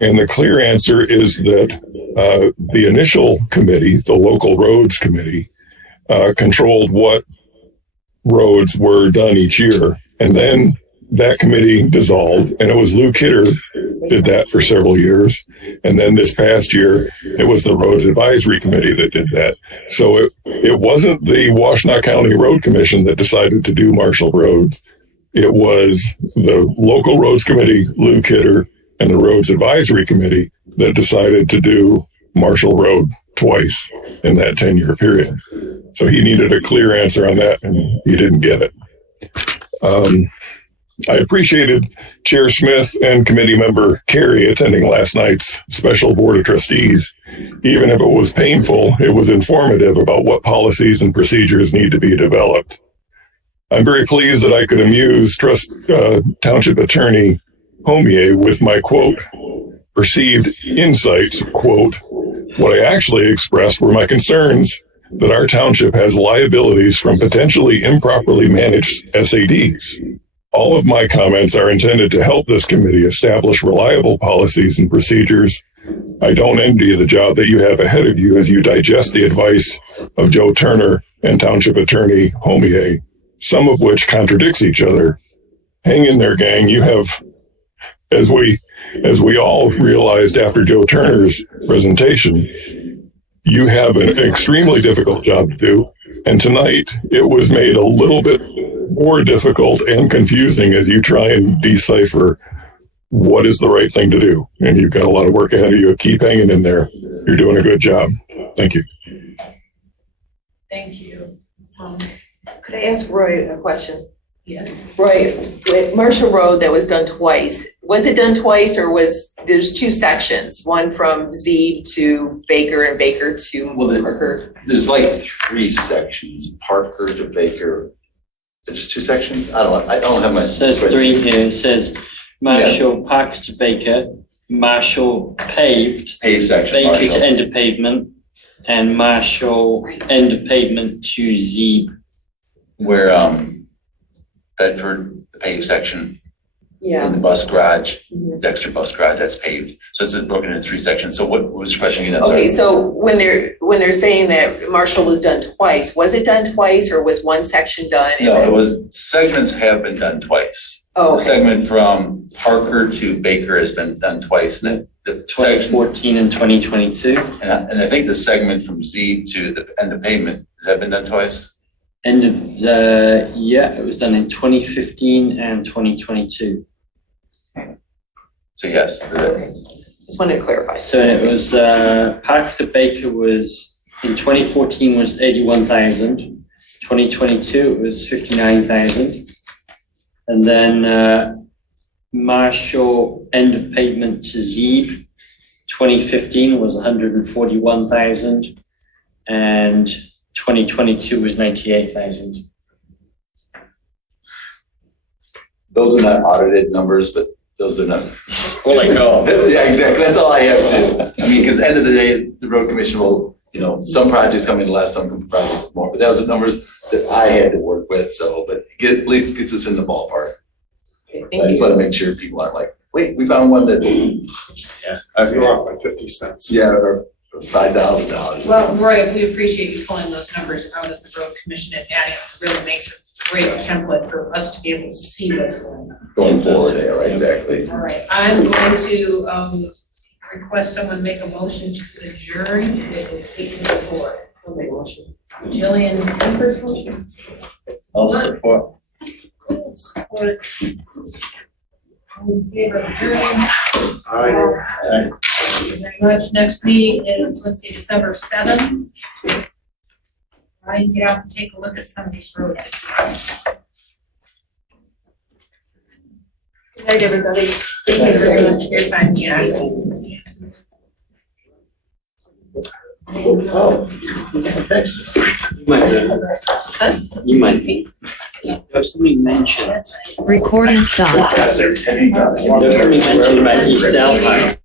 And the clear answer is that the initial committee, the local roads committee, controlled what roads were done each year. And then that committee dissolved, and it was Lou Kidder did that for several years. And then this past year, it was the Roads Advisory Committee that did that. So it wasn't the Washtenaw County Road Commission that decided to do Marshall Roads. It was the local roads committee, Lou Kidder, and the Roads Advisory Committee that decided to do Marshall Road twice in that 10-year period. So he needed a clear answer on that, and he didn't get it. I appreciated Chair Smith and committee member Kerry attending last night's special Board of Trustees. Even if it was painful, it was informative about what policies and procedures need to be developed. I'm very pleased that I could amuse Township Attorney Homier with my quote, perceived insights, quote. What I actually expressed were my concerns that our township has liabilities from potentially improperly managed SADs. All of my comments are intended to help this committee establish reliable policies and procedures. I don't envy the job that you have ahead of you as you digest the advice of Joe Turner and Township Attorney Homier, some of which contradicts each other. Hang in there, gang. You have, as we all realized after Joe Turner's presentation, you have an extremely difficult job to do. And tonight it was made a little bit more difficult and confusing as you try and decipher what is the right thing to do. And you've got a lot of work ahead of you. Keep hanging in there. You're doing a good job. Thank you. Thank you. Could I ask Roy a question? Yeah. Roy, with Marshall Road that was done twice, was it done twice or there's 2 sections, one from Z to Baker and Baker to Parker? There's like 3 sections, Parker to Baker. There's 2 sections? I don't have my. It says 3 here. It says Marshall, Parker to Baker, Marshall paved. Paved section. Baker's Marshall. end of pavement, and Marshall, end of pavement to Zeeb. Where, Bedford, the paved section, Yeah. and the bus garage, Dexter bus garage, that's paved. So it's broken into 3 sections. So what was your question again? I'm sorry. Okay, so when they're saying that Marshall was done twice, was it done twice or was one section done? and No, then- it was, segments have been done twice. Oh, The okay. segment from Parker to Baker has been done twice, and the section, 2014 and 2022. and I think the segment from Z to the end of pavement, has that been done twice? End of, yeah, it was done in 2015 and 2022. So yes, Just wanted to clarify. So it was, Parker to Baker was, in 2014 was 81,000. 2022, it was 59,000. And then, Marshall, end of pavement to Zeeb, 2015 was 141,000. And 2022 was 98,000. those are not audited numbers, but those are not. All I got. Yeah, exactly, that's all I have too. I mean, because end of the day, the road commission will, some projects come in less, some projects more, but those are numbers that I had to work with, so, but at least gets us in the ballpark. Okay, I thank just you. want to make sure people aren't like, wait, we found one that's, Yeah. You're off by 50 cents. yeah, or $5,000. Well, Roy, we appreciate you pulling those numbers out of the road commission and adding, it really makes a great template for us to be able to see what's going on. Going forward, yeah, right, exactly. All right, I'm going to request someone make a motion to adjourn the board. I'll make a motion. Jillian, first motion. I'll support. Support. All in favor of adjourning? Aye. Thank you very much. Next meeting is, let's see, December 7th. I can get out and take a look at some of these roads. Good night, everybody. Thank you very much for your time. Yeah. You might be. There's something mentioned. Recording stopped. There's something mentioned about East Alpine.